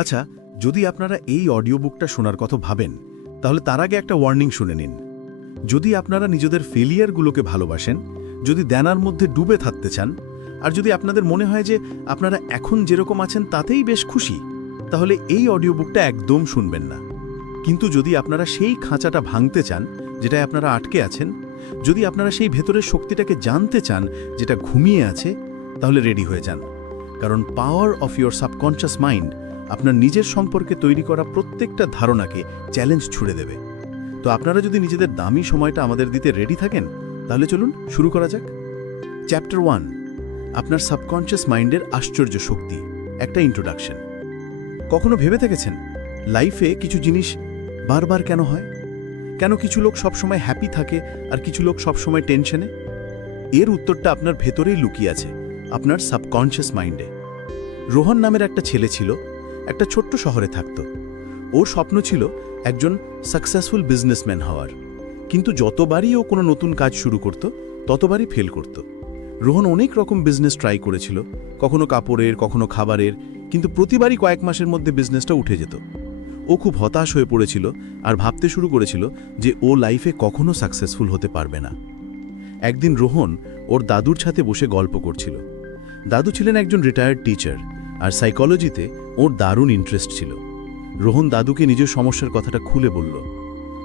আচ্ছা, যদি আপনারা এই অডিও বুকটা শোনার কথা ভাবেন, তাহলে তার আগে একটা ওয়ার্নিং শুনে নিন। যদি আপনারা নিজেদের ফেলিয়ারগুলোকে ভালোবাসেন, যদি দেনার মধ্যে ডুবে থাকতে চান, আর যদি আপনাদের মনে হয় যে আপনারা এখন যেরকম আছেন তাতেই বেশ খুশি, তাহলে এই অডিও বুকটা একদম শুনবেন না। কিন্তু যদি আপনারা সেই খাঁচাটা ভাঙতে চান যেটায় আপনারা আটকে আছেন, যদি আপনারা সেই ভেতরের শক্তিটাকে জানতে চান যেটা ঘুমিয়ে আছে, তাহলে রেডি হয়ে যান। কারণ পাওয়ার অফ ইয়োর সাবকনশিয়াস মাইন্ড আপনার নিজের সম্পর্কে তৈরি করা প্রত্যেকটা ধারণাকে চ্যালেঞ্জ ছুড়ে দেবে। তো আপনারা যদি নিজেদের দামি সময়টা আমাদের দিতে রেডি থাকেন, তাহলে চলুন শুরু করা যাক। চ্যাপ্টার 1, আপনার সাবকনশিয়াস মাইন্ডের আশ্চর্য শক্তি, একটা ইন্ট্রোডাকশন। কখনো ভেবে দেখেছেন লাইফে কিছু জিনিস বারবার কেন হয়? কেন কিছু লোক সবসময় হ্যাপি থাকে আর কিছু লোক সবসময় টেনশনে? এর উত্তরটা আপনার ভেতরেই লুকিয়ে আছে, আপনার সাবকনশিয়াস মাইন্ডে। রোহন নামের একটা ছেলে ছিল, একটা ছোট্ট শহরে থাকত। ওর স্বপ্ন ছিল একজন সাকসেসফুল বিজনেসম্যান হওয়ার, কিন্তু যতবারই ও কোনো নতুন কাজ শুরু করত ততবারই ফেল করত। রোহন অনেক রকম বিজনেস ট্রাই করেছিল, কখনো কাপড়ের, কখনো খাবারের, কিন্তু প্রতিবারই কয়েক মাসের মধ্যে বিজনেসটা উঠে যেত। ও খুব হতাশ হয়ে পড়েছিল আর ভাবতে শুরু করেছিল যে ও লাইফে কখনো সাকসেসফুল হতে পারবে না। একদিন রোহন ওর দাদুর সাথে বসে গল্প করছিল। দাদু ছিলেন একজন রিটায়ার্ড টিচার, আর সাইকোলজিতে ওর দারুণ ইন্টারেস্ট ছিল। রোহন দাদুকে নিজের সমস্যার কথাটা খুলে বলল।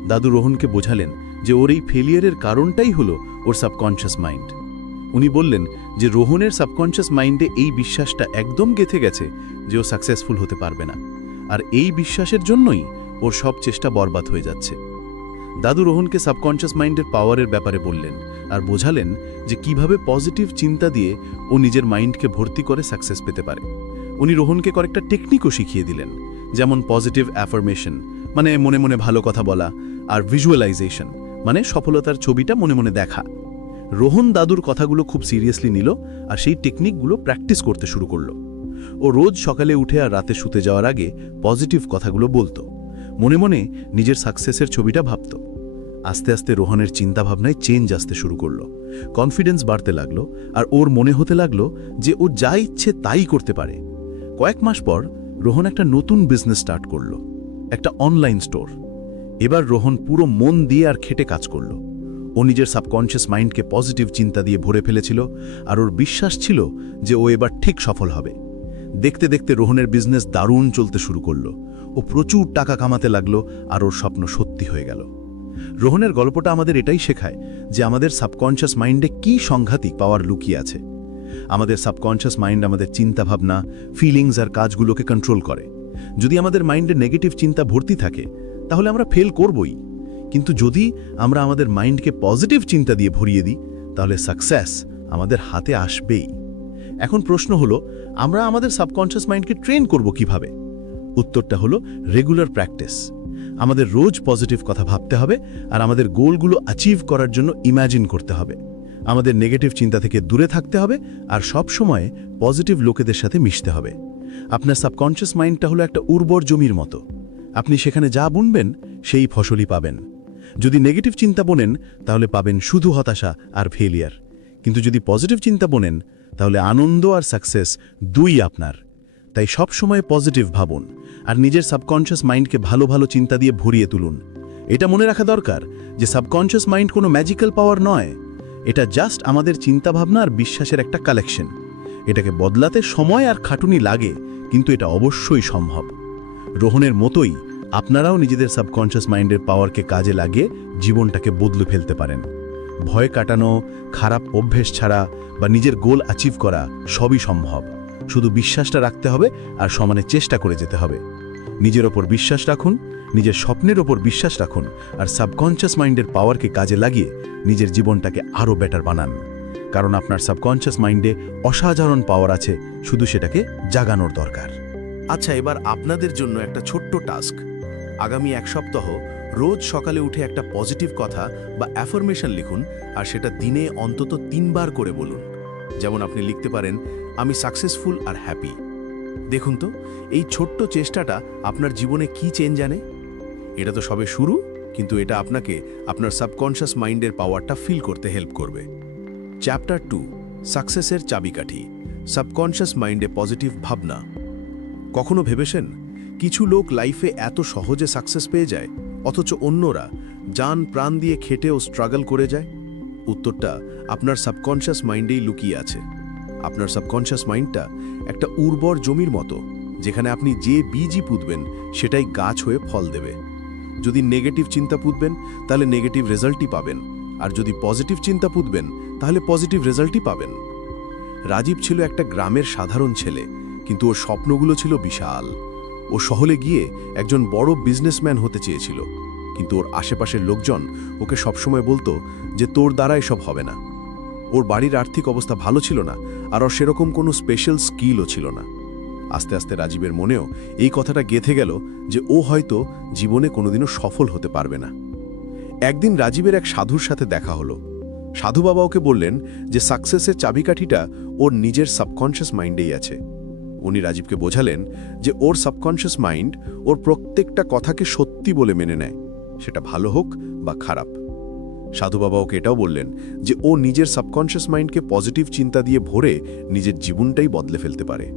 দাদু রোহনকে বোঝালেন যে ওর এই ফেলিয়ারের কারণটাই হলো ওর সাবকনশিয়াস মাইন্ড। উনি বললেন যে রোহনের সাবকনশিয়াস মাইন্ডে এই বিশ্বাসটা একদম গেঁথে গেছে যে ও সাকসেসফুল হতে পারবে না, আর এই বিশ্বাসের জন্যই ওর সব চেষ্টা বরবাদ হয়ে যাচ্ছে। দাদু রোহনকে সাবকনশিয়াস মাইন্ডের পাওয়ারের ব্যাপারে বললেন আর বোঝালেন যে কিভাবে পজিটিভ চিন্তা দিয়ে ও নিজের মাইন্ডকে ভর্তি করে সাকসেস পেতে পারে। উনি রোহনকে কয়েকটা টেকনিকও শিখিয়ে দিলেন, যেমন পজিটিভ অ্যাফার্মেশন, মানে মনে মনে ভালো কথা বলা, আর ভিজুয়ালাইজেশন, মানে সফলতার ছবিটা মনে মনে দেখা। রোহন দাদুর কথাগুলো খুব সিরিয়াসলি নিল আর সেই টেকনিকগুলো প্র্যাকটিস করতে শুরু করল। ও রোজ সকালে উঠে আর রাতে শুতে যাওয়ার আগে পজিটিভ কথাগুলো বলতো, মনে মনে নিজের সাকসেসের ছবিটা ভাবত। আস্তে আস্তে রোহনের চিন্তাভাবনায় চেঞ্জ আসতে শুরু করল, কনফিডেন্স বাড়তে লাগলো, আর ওর মনে হতে লাগলো যে ও যা ইচ্ছে তাই করতে পারে। কয়েক মাস পর রোহন একটা নতুন বিজনেস স্টার্ট করল, একটা অনলাইন স্টোর। এবার রোহন পুরো মন দিয়ে আর খেটে কাজ করল। ও নিজের সাবকনশিয়াস মাইন্ডকে পজিটিভ চিন্তা দিয়ে ভরে ফেলেছিল, আর ওর বিশ্বাস ছিল যে ও এবার ঠিক সফল হবে। দেখতে দেখতে রোহনের বিজনেস দারুণ চলতে শুরু করল। ও প্রচুর টাকা কামাতে লাগলো, আর ওর স্বপ্ন সত্যি হয়ে গেল। রোহনের গল্পটা আমাদের এটাই শেখায় যে আমাদের সাবকনশিয়াস মাইন্ডে কি সাংঘাতিক পাওয়ার লুকিয়ে আছে। আমাদের সাবকনশিয়াস মাইন্ড আমাদের চিন্তাভাবনা, ফিলিংস আর কাজগুলোকে কন্ট্রোল করে। যদি আমাদের মাইন্ডে নেগেটিভ চিন্তা ভর্তি থাকে, তাহলে আমরা ফেল করবই। কিন্তু যদি আমরা আমাদের মাইন্ডকে পজিটিভ চিন্তা দিয়ে ভরিয়ে দিই, তাহলে সাকসেস আমাদের হাতে আসবেই। এখন প্রশ্ন হলো, আমরা আমাদের সাবকনশিয়াস মাইন্ডকে ট্রেন করব কিভাবে? উত্তরটা হলো রেগুলার প্র্যাকটিস। আমাদের রোজ পজিটিভ কথা ভাবতে হবে, আর আমাদের গোলগুলো অ্যাচিভ করার জন্য ইম্যাজিন করতে হবে। আমাদের নেগেটিভ চিন্তা থেকে দূরে থাকতে হবে, আর সব সময় পজিটিভ লোকেদের সাথে মিশতে হবে। আপনার সাবকনশিয়াস মাইন্ডটা হলো একটা উর্বর জমির মতো। আপনি সেখানে যা বুনবেন সেই ফসলই পাবেন। যদি নেগেটিভ চিন্তা বোনেন, তাহলে পাবেন শুধু হতাশা আর ফেলিয়ার। কিন্তু যদি পজিটিভ চিন্তা বোনেন, তাহলে আনন্দ আর সাকসেস দুই আপনার। তাই সব সময় পজিটিভ ভাবুন, আর নিজের সাবকনশিয়াস মাইন্ডকে ভালো ভালো চিন্তা দিয়ে ভরিয়ে তুলুন। এটা মনে রাখা দরকার যে সাবকনশিয়াস মাইন্ড কোনো ম্যাজিক্যাল পাওয়ার নয়, এটা জাস্ট আমাদের চিন্তাভাবনা আর বিশ্বাসের একটা কালেকশন। এটাকে বদলাতে সময় আর খাটুনি লাগে, কিন্তু এটা অবশ্যই সম্ভব। রোহনের মতোই আপনারাও নিজেদের সাবকনশিয়াস মাইন্ডের পাওয়ারকে কাজে লাগিয়ে জীবনটাকে বদলে ফেলতে পারেন। ভয় কাটানো, খারাপ অভ্যেস ছাড়া বা নিজের গোল অ্যাচিভ করা সবই সম্ভব। শুধু বিশ্বাসটা রাখতে হবে আর সমানে চেষ্টা করে যেতে হবে। নিজের ওপর বিশ্বাস রাখুন, নিজের স্বপ্নের ওপর বিশ্বাস রাখুন, আর সাবকনশিয়াস মাইন্ডের পাওয়ারকে কাজে লাগিয়ে নিজের জীবনটাকে আরও বেটার বানান। কারণ আপনার সাবকনশিয়াস মাইন্ডে অসাধারণ পাওয়ার আছে, শুধু সেটাকে জাগানোর দরকার। আচ্ছা, এবার আপনাদের জন্য একটা ছোট্ট টাস্ক। আগামী এক সপ্তাহ রোজ সকালে উঠে একটা পজিটিভ কথা বা অ্যাফার্মেশন লিখুন, আর সেটা দিনে অন্তত 3 বার করে বলুন। যেমন আপনি লিখতে পারেন, আমি সাকসেসফুল আর হ্যাপি। দেখুন তো এই ছোট্ট চেষ্টাটা আপনার জীবনে কি চেঞ্জ আনে। এটা তো সবে শুরু, কিন্তু এটা আপনাকে আপনার সাবকনশিয়াস মাইন্ডের পাওয়ারটা ফিল করতে হেল্প করবে। চ্যাপ্টার 2, সাকসেসের চাবিকাঠি, সাবকনশিয়াস মাইন্ডে পজিটিভ ভাবনা। কখনো ভেবেছেন কিছু লোক লাইফে এত সহজে সাকসেস পেয়ে যায়, অথচ অন্যরা জান প্রাণ দিয়ে খেটেও স্ট্রাগল করে যায়? উত্তরটা আপনার সাবকনশিয়াস মাইন্ডেই লুকিয়ে আছে। আপনার সাবকনশিয়াস মাইন্ডটা একটা উর্বর জমির মতো, যেখানে আপনি যে বীজই পুঁতবেন সেটাই গাছ হয়ে ফল দেবে। যদি নেগেটিভ চিন্তা পুঁতবেন তাহলে নেগেটিভ রেজাল্টই পাবেন, আর যদি পজিটিভ চিন্তা পুঁতবেন তাহলে পজিটিভ রেজাল্টই পাবেন। রাজীব ছিল একটা গ্রামের সাধারণ ছেলে, কিন্তু ওর স্বপ্নগুলো ছিল বিশাল। ও শহরে গিয়ে একজন বড় বিজনেসম্যান হতে চেয়েছিল, কিন্তু ওর আশেপাশের লোকজন ওকে সবসময় বলতো যে তোর দ্বারা এসব হবে না। ওর বাড়ির আর্থিক অবস্থা ভালো ছিল না, আর ওর সেরকম কোনো স্পেশাল স্কিলও ছিল না। আস্তে আস্তে রাজীবের মনেও এই কথাটা গেঁথে গেল যে ও হয়তো জীবনে কোনোদিনও সফল হতে পারবে না। একদিন রাজীবের এক সাধুর সাথে দেখা হলো। সাধু বাবা ওকে বললেন যে সাকসেসের চাবিকাঠিটা ওর নিজের সাবকনশিয়াস মাইন্ডেই আছে। উনি রাজীবকে বোঝালেন যে ওর সাবকনশিয়াস মাইন্ড ওর প্রত্যেকটা কথাকে সত্যি বলে মেনে নেয়, সেটা ভালো হোক বা খারাপ। সাধু বাবা ওকে এটাও বললেন যে ও নিজের সাবকনশিয়াস মাইন্ডকে পজিটিভ চিন্তা দিয়ে ভরে নিজের জীবনটাই বদলে ফেলতে পারে।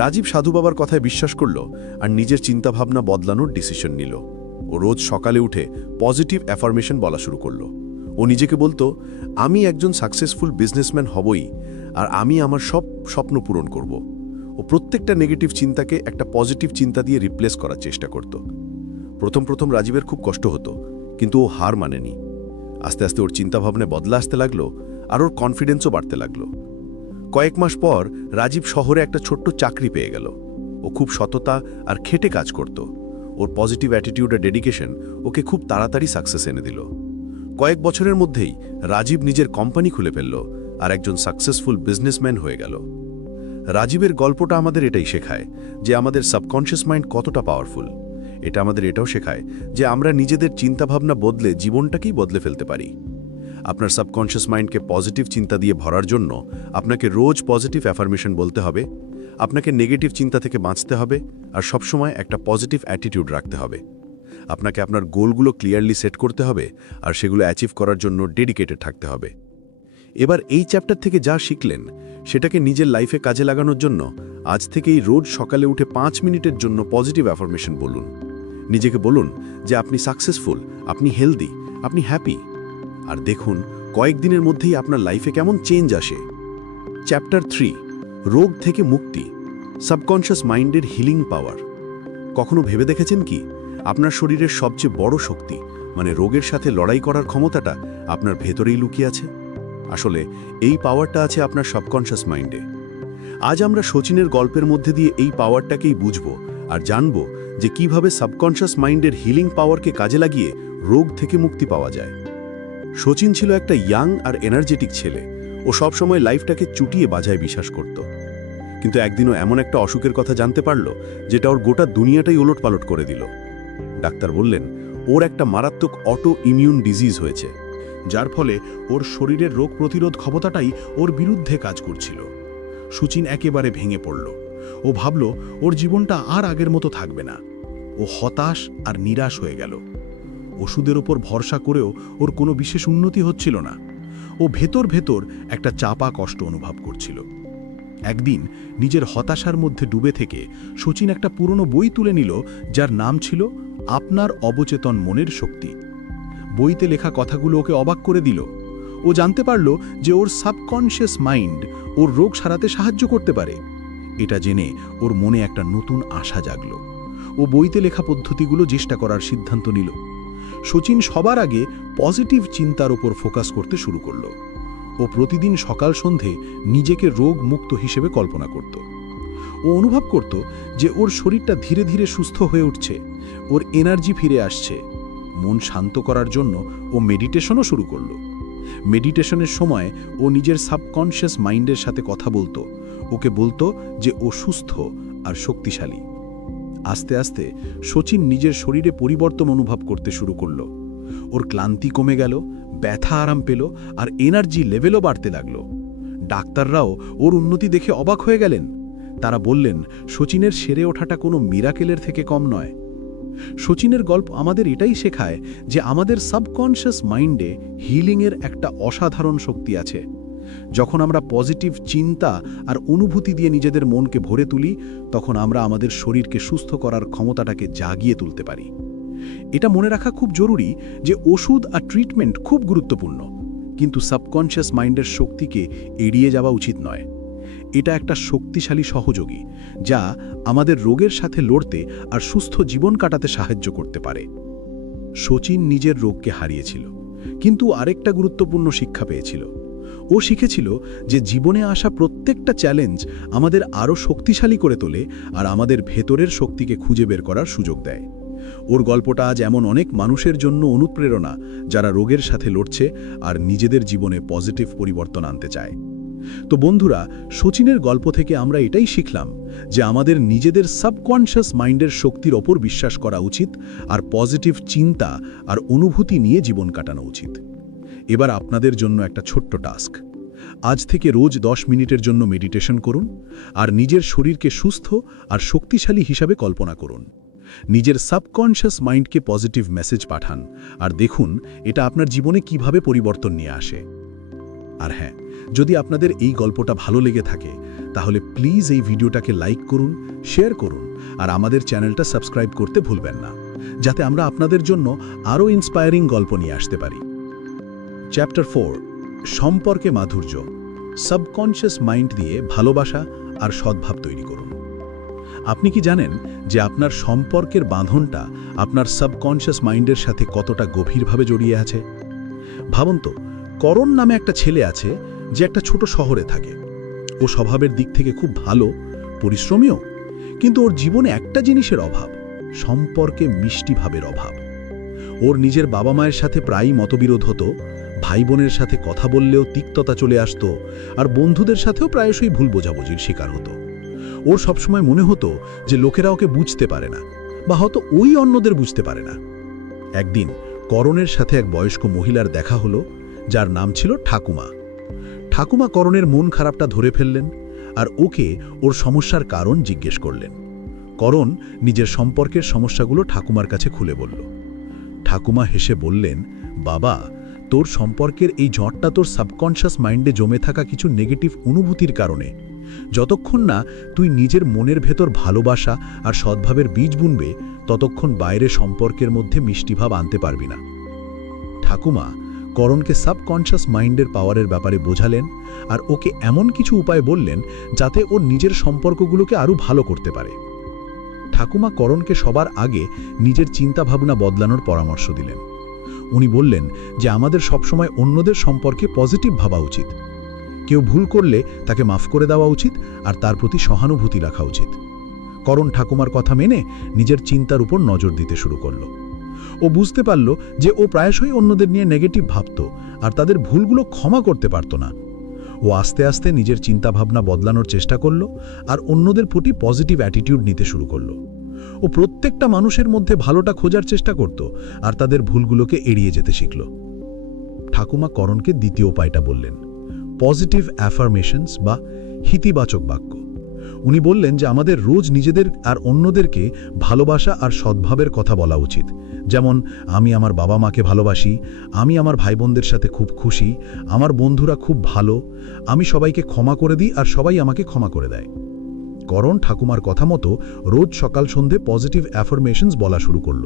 রাজীব সাধু বাবার কথায় বিশ্বাস করল আর নিজের চিন্তাভাবনা বদলানোর ডিসিশন নিল। ও রোজ সকালে উঠে পজিটিভ অ্যাফার্মেশন বলা শুরু করল। ও নিজেকে বলতো, আমি একজন সাকসেসফুল বিজনেসম্যান হবই, আর আমি আমার সব স্বপ্ন পূরণ করব। ও প্রত্যেকটা নেগেটিভ চিন্তাকে একটা পজিটিভ চিন্তা দিয়ে রিপ্লেস করার চেষ্টা করত। প্রথম প্রথম রাজীবের খুব কষ্ট হতো, কিন্তু ও হার মানেনি। আস্তে আস্তে ওর চিন্তাভাবনায় বদলা আসতে লাগলো, আর ওর কনফিডেন্সও বাড়তে লাগলো। কয়েক মাস পর রাজীব শহরে একটা ছোট্ট চাকরি পেয়ে গেল। ও খুব সততা আর খেটে কাজ করত। ওর পজিটিভ অ্যাটিটিউড আর ডেডিকেশন ওকে খুব তাড়াতাড়ি সাকসেস এনে দিল। কয়েক বছরের মধ্যেই রাজীব নিজের কোম্পানি খুলে ফেলল আর একজন সাকসেসফুল বিজনেসম্যান হয়ে গেল। রাজীবের গল্পটা আমাদের এটাই শেখায় যে আমাদের সাবকনশিয়াস মাইন্ড কতটা পাওয়ারফুল। এটা আমাদের এটাও শেখায় যে আমরা নিজেদের চিন্তাভাবনা বদলে জীবনটাকেই বদলে ফেলতে পারি। আপনার সাবকনশিয়াস মাইন্ডকে পজিটিভ চিন্তা দিয়ে ভরার জন্য আপনাকে রোজ পজিটিভ অ্যাফার্মেশন বলতে হবে, আপনাকে নেগেটিভ চিন্তা থেকে বাঁচতে হবে, আর সবসময় একটা পজিটিভ অ্যাটিটিউড রাখতে হবে। আপনাকে আপনার গোলগুলো ক্লিয়ারলি সেট করতে হবে, আর সেগুলো অ্যাচিভ করার জন্য ডেডিকেটেড থাকতে হবে। এবার এই চ্যাপ্টার থেকে যা শিখলেন সেটাকে নিজের লাইফে কাজে লাগানোর জন্য আজ থেকেই রোজ সকালে উঠে 5 মিনিটের জন্য পজিটিভ অ্যাফার্মেশন বলুন। নিজেকে বলুন যে আপনি সাকসেসফুল, আপনি হেলদি, আপনি হ্যাপি। আর দেখুন কয়েকদিনের মধ্যেই আপনার লাইফে কেমন চেঞ্জ আসে। চ্যাপ্টার 3, রোগ থেকে মুক্তি, সাবকনশিয়াস মাইন্ডের হিলিং পাওয়ার। কখনো ভেবে দেখেছেন কি আপনার শরীরের সবচেয়ে বড় শক্তি মানে রোগের সাথে লড়াই করার ক্ষমতাটা আপনার ভেতরেই লুকিয়ে আছে? আসলে এই পাওয়ারটা আছে আপনার সাবকনশিয়াস মাইন্ডে। আজ আমরা শচীনের গল্পের মধ্যে দিয়ে এই পাওয়ারটাকেই বুঝব আর জানব যে কিভাবে সাবকনশিয়াস মাইন্ডের হিলিং পাওয়ারকে কাজে লাগিয়ে রোগ থেকে মুক্তি পাওয়া যায়। শচীন ছিল একটা ইয়াং আর এনার্জেটিক ছেলে। ও সবসময় লাইফটাকে চুটিয়ে বাজায় বিশ্বাস করত। কিন্তু একদিনও এমন একটা অসুখের কথা জানতে পারল যেটা ওর গোটা দুনিয়াটাই ওলটপালট করে দিল। ডাক্তার বললেন ওর একটা মারাত্মক অটো ইমিউন ডিজিজ হয়েছে, যার ফলে ওর শরীরের রোগ প্রতিরোধ ক্ষমতাটাই ওর বিরুদ্ধে কাজ করছিল। শচীন একেবারে ভেঙে পড়ল। ও ভাবল ওর জীবনটা আর আগের মতো থাকবে না। ও হতাশ আর নিরাশ হয়ে গেল। ওষুধের ওপর ভরসা করেও ওর কোনো বিশেষ উন্নতি হচ্ছিল না। ও ভেতর ভেতর একটা চাপা কষ্ট অনুভব করছিল। একদিন নিজের হতাশার মধ্যে ডুবে থেকে শচীন একটা পুরনো বই তুলে নিল, যার নাম ছিল আপনার অবচেতন মনের শক্তি। বইতে লেখা কথাগুলো ওকে অবাক করে দিল। ও জানতে পারল যে ওর সাবকনশিয়াস মাইন্ড ওর রোগ সারাতে সাহায্য করতে পারে। এটা জেনে ওর মনে একটা নতুন আশা জাগল। ও বইতে লেখা পদ্ধতিগুলো চেষ্টা করার সিদ্ধান্ত নিল। শচীন সবার আগে পজিটিভ চিন্তার ওপর ফোকাস করতে শুরু করল। ও প্রতিদিন সকাল সন্ধে নিজেকে রোগ মুক্ত হিসেবে কল্পনা করত। ও অনুভব করত যে ওর শরীরটা ধীরে ধীরে সুস্থ হয়ে উঠছে, ওর এনার্জি ফিরে আসছে। মন শান্ত করার জন্য ও মেডিটেশনও শুরু করল। মেডিটেশনের সময় ও নিজের সাবকনশিয়াস মাইন্ডের সাথে কথা বলতো। ওকে বলতো যে ও সুস্থ আর শক্তিশালী। আস্তে আস্তে শচীন নিজের শরীরে পরিবর্তন অনুভব করতে শুরু করল। ওর ক্লান্তি কমে গেল, ব্যথা আরাম পেল, আর এনার্জি লেভেলও বাড়তে লাগল। ডাক্তাররাও ওর উন্নতি দেখে অবাক হয়ে গেলেন। তারা বললেন শচীনের সেরে ওঠাটা কোনো মিরাকেলের থেকে কম নয়। শচীনের গল্প আমাদের এটাই শেখায় যে আমাদের সাবকনশিয়াস মাইন্ডে হিলিংয়ের একটা অসাধারণ শক্তি আছে। যখন আমরা পজিটিভ চিন্তা আর অনুভূতি দিয়ে নিজেদের মনকে ভরে তুলি, তখন আমরা আমাদের শরীরকে সুস্থ করার ক্ষমতাটাকে জাগিয়ে তুলতে পারি। এটা মনে রাখা খুব জরুরি যে ওষুধ আর ট্রিটমেন্ট খুব গুরুত্বপূর্ণ, কিন্তু সাবকনশিয়াস মাইন্ডের শক্তিকে এড়িয়ে যাওয়া উচিত নয়। এটা একটা শক্তিশালী সহযোগী যা আমাদের রোগের সাথে লড়তে আর সুস্থ জীবন কাটাতে সাহায্য করতে পারে। শচীন নিজের রোগকে হারিয়েছিল, কিন্তু আরেকটা গুরুত্বপূর্ণ শিক্ষা পেয়েছিল। ও শিখেছিল যে জীবনে আসা প্রত্যেকটা চ্যালেঞ্জ আমাদের আরও শক্তিশালী করে তোলে আর আমাদের ভেতরের শক্তিকে খুঁজে বের করার সুযোগ দেয়। ওর গল্পটা আজ এমন অনেক মানুষের জন্য অনুপ্রেরণা যারা রোগের সাথে লড়ছে আর নিজেদের জীবনে পজিটিভ পরিবর্তন আনতে চায়। তো বন্ধুরা, শচীনের গল্প থেকে আমরা এটাই শিখলাম যে আমাদের নিজেদের সাবকনশিয়াস মাইন্ডের শক্তির ওপর বিশ্বাস করা উচিত আর পজিটিভ চিন্তা আর অনুভূতি নিয়ে জীবন কাটানো উচিত। এবার আপনাদের জন্য একটা ছোট্ট টাস্ক। আজ থেকে রোজ 10 মিনিটের জন্য মেডিটেশন করুন আর নিজের শরীরকে সুস্থ আর শক্তিশালী হিসাবে কল্পনা করুন। নিজের সাবকনশিয়াস মাইন্ডকে পজিটিভ মেসেজ পাঠান আর দেখুন এটা আপনার জীবনে কিভাবে পরিবর্তন নিয়ে আসে। আর হ্যাঁ, যদি আপনাদের এই গল্পটা ভালো লেগে থাকে তাহলে প্লিজ এই ভিডিওটাকে লাইক করুন, শেয়ার করুন আর আমাদের চ্যানেলটা সাবস্ক্রাইব করতে ভুলবেন না, যাতে আমরা আপনাদের জন্য আরও ইন্সপায়ারিং গল্প নিয়ে আসতে পারি। চ্যাপ্টার 4, সম্পর্কে মাধুর্য। সাবকনশিয়াস মাইন্ড দিয়ে ভালোবাসা আর সদ্ভাব তৈরি করুন। আপনি কি জানেন যে আপনার সম্পর্কের বাঁধনটা আপনার সাবকনশিয়াস মাইন্ডের সাথে কতটা গভীরভাবে জড়িয়ে আছে? ভাবুন তো, করণ নামে একটা ছেলে আছে যে একটা ছোট শহরে থাকে। ও স্বভাবের দিক থেকে খুব ভালো, পরিশ্রমীও, কিন্তু ওর জীবনে একটা জিনিসের অভাব, সম্পর্কে মিষ্টি ভাবের অভাব। ওর নিজের বাবা মায়ের সাথে প্রায়ই মতবিরোধ হতো, ভাই বোনের সাথে কথা বললেও তিক্ততা চলে আসতো, আর বন্ধুদের সাথেও প্রায়শই ভুল বোঝাবুঝির শিকার হতো। ওর সবসময় মনে হতো যে লোকেরা ওকে বুঝতে পারে না, বা হয়তো ওই অন্যদের বুঝতে পারে না। একদিন করণের সাথে এক বয়স্ক মহিলার দেখা হলো, যার নাম ছিল ঠাকুমা। ঠাকুমা করণের মন খারাপটা ধরে ফেললেন আর ওকে ওর সমস্যার কারণ জিজ্ঞেস করলেন। করণ নিজের সম্পর্কের সমস্যাগুলো ঠাকুমার কাছে খুলে বলল। ঠাকুমা হেসে বললেন, বাবা, তোর সম্পর্কের এই জটটা তোর সাবকনশিয়াস মাইন্ডে জমে থাকা কিছু নেগেটিভ অনুভূতির কারণে। যতক্ষণ না তুই নিজের মনের ভেতর ভালোবাসা আর সদ্ভাবের বীজ বুনবে, ততক্ষণ বাইরে সম্পর্কের মধ্যে মিষ্টিভাব আনতে পারবি না। ঠাকুমা করণকে সাবকনশিয়াস মাইন্ডের পাওয়ারের ব্যাপারে বোঝালেন আর ওকে এমন কিছু উপায় বললেন যাতে ওর নিজের সম্পর্কগুলোকে আরও ভালো করতে পারে। ঠাকুমা করণকে সবার আগে নিজের চিন্তাভাবনা বদলানোর পরামর্শ দিলেন। উনি বললেন যে আমাদের সবসময় অন্যদের সম্পর্কে পজিটিভ ভাবা উচিত। কেউ ভুল করলে তাকে মাফ করে দেওয়া উচিত আর তার প্রতি সহানুভূতি রাখা উচিত। করণ ঠাকুমার কথা মেনে নিজের চিন্তার উপর নজর দিতে শুরু করল। ও বুঝতে পারল যে ও প্রায়শই অন্যদের নিয়ে নেগেটিভ ভাবত আর তাদের ভুলগুলো ক্ষমা করতে পারত না। ও আস্তে আস্তে নিজের চিন্তাভাবনা বদলানোর চেষ্টা করল আর অন্যদের প্রতি পজিটিভ অ্যাটিটিউড নিতে শুরু করল। ও প্রত্যেকটা মানুষের মধ্যে ভালোটা খোঁজার চেষ্টা করত আর তাদের ভুলগুলোকে এড়িয়ে যেতে শিখল। ঠাকুমা করণকে দ্বিতীয় উপায়টা বললেন, পজিটিভ অ্যাফার্মেশনস বা হিতিবাচক বাক্য। উনি বললেন যে আমাদের রোজ নিজেদের আর অন্যদেরকে ভালোবাসা আর সদ্ভাবের কথা বলা উচিত। যেমন, আমি আমার বাবা মাকে ভালোবাসি, আমি আমার ভাই বোনদের সাথে খুব খুশি, আমার বন্ধুরা খুব ভালো, আমি সবাইকে ক্ষমা করে দিই আর সবাই আমাকে ক্ষমা করে দেয়। করণ ঠাকুমার কথা মতো রোজ সকাল সন্ধে পজিটিভ অ্যাফার্মেশনস বলা শুরু করল।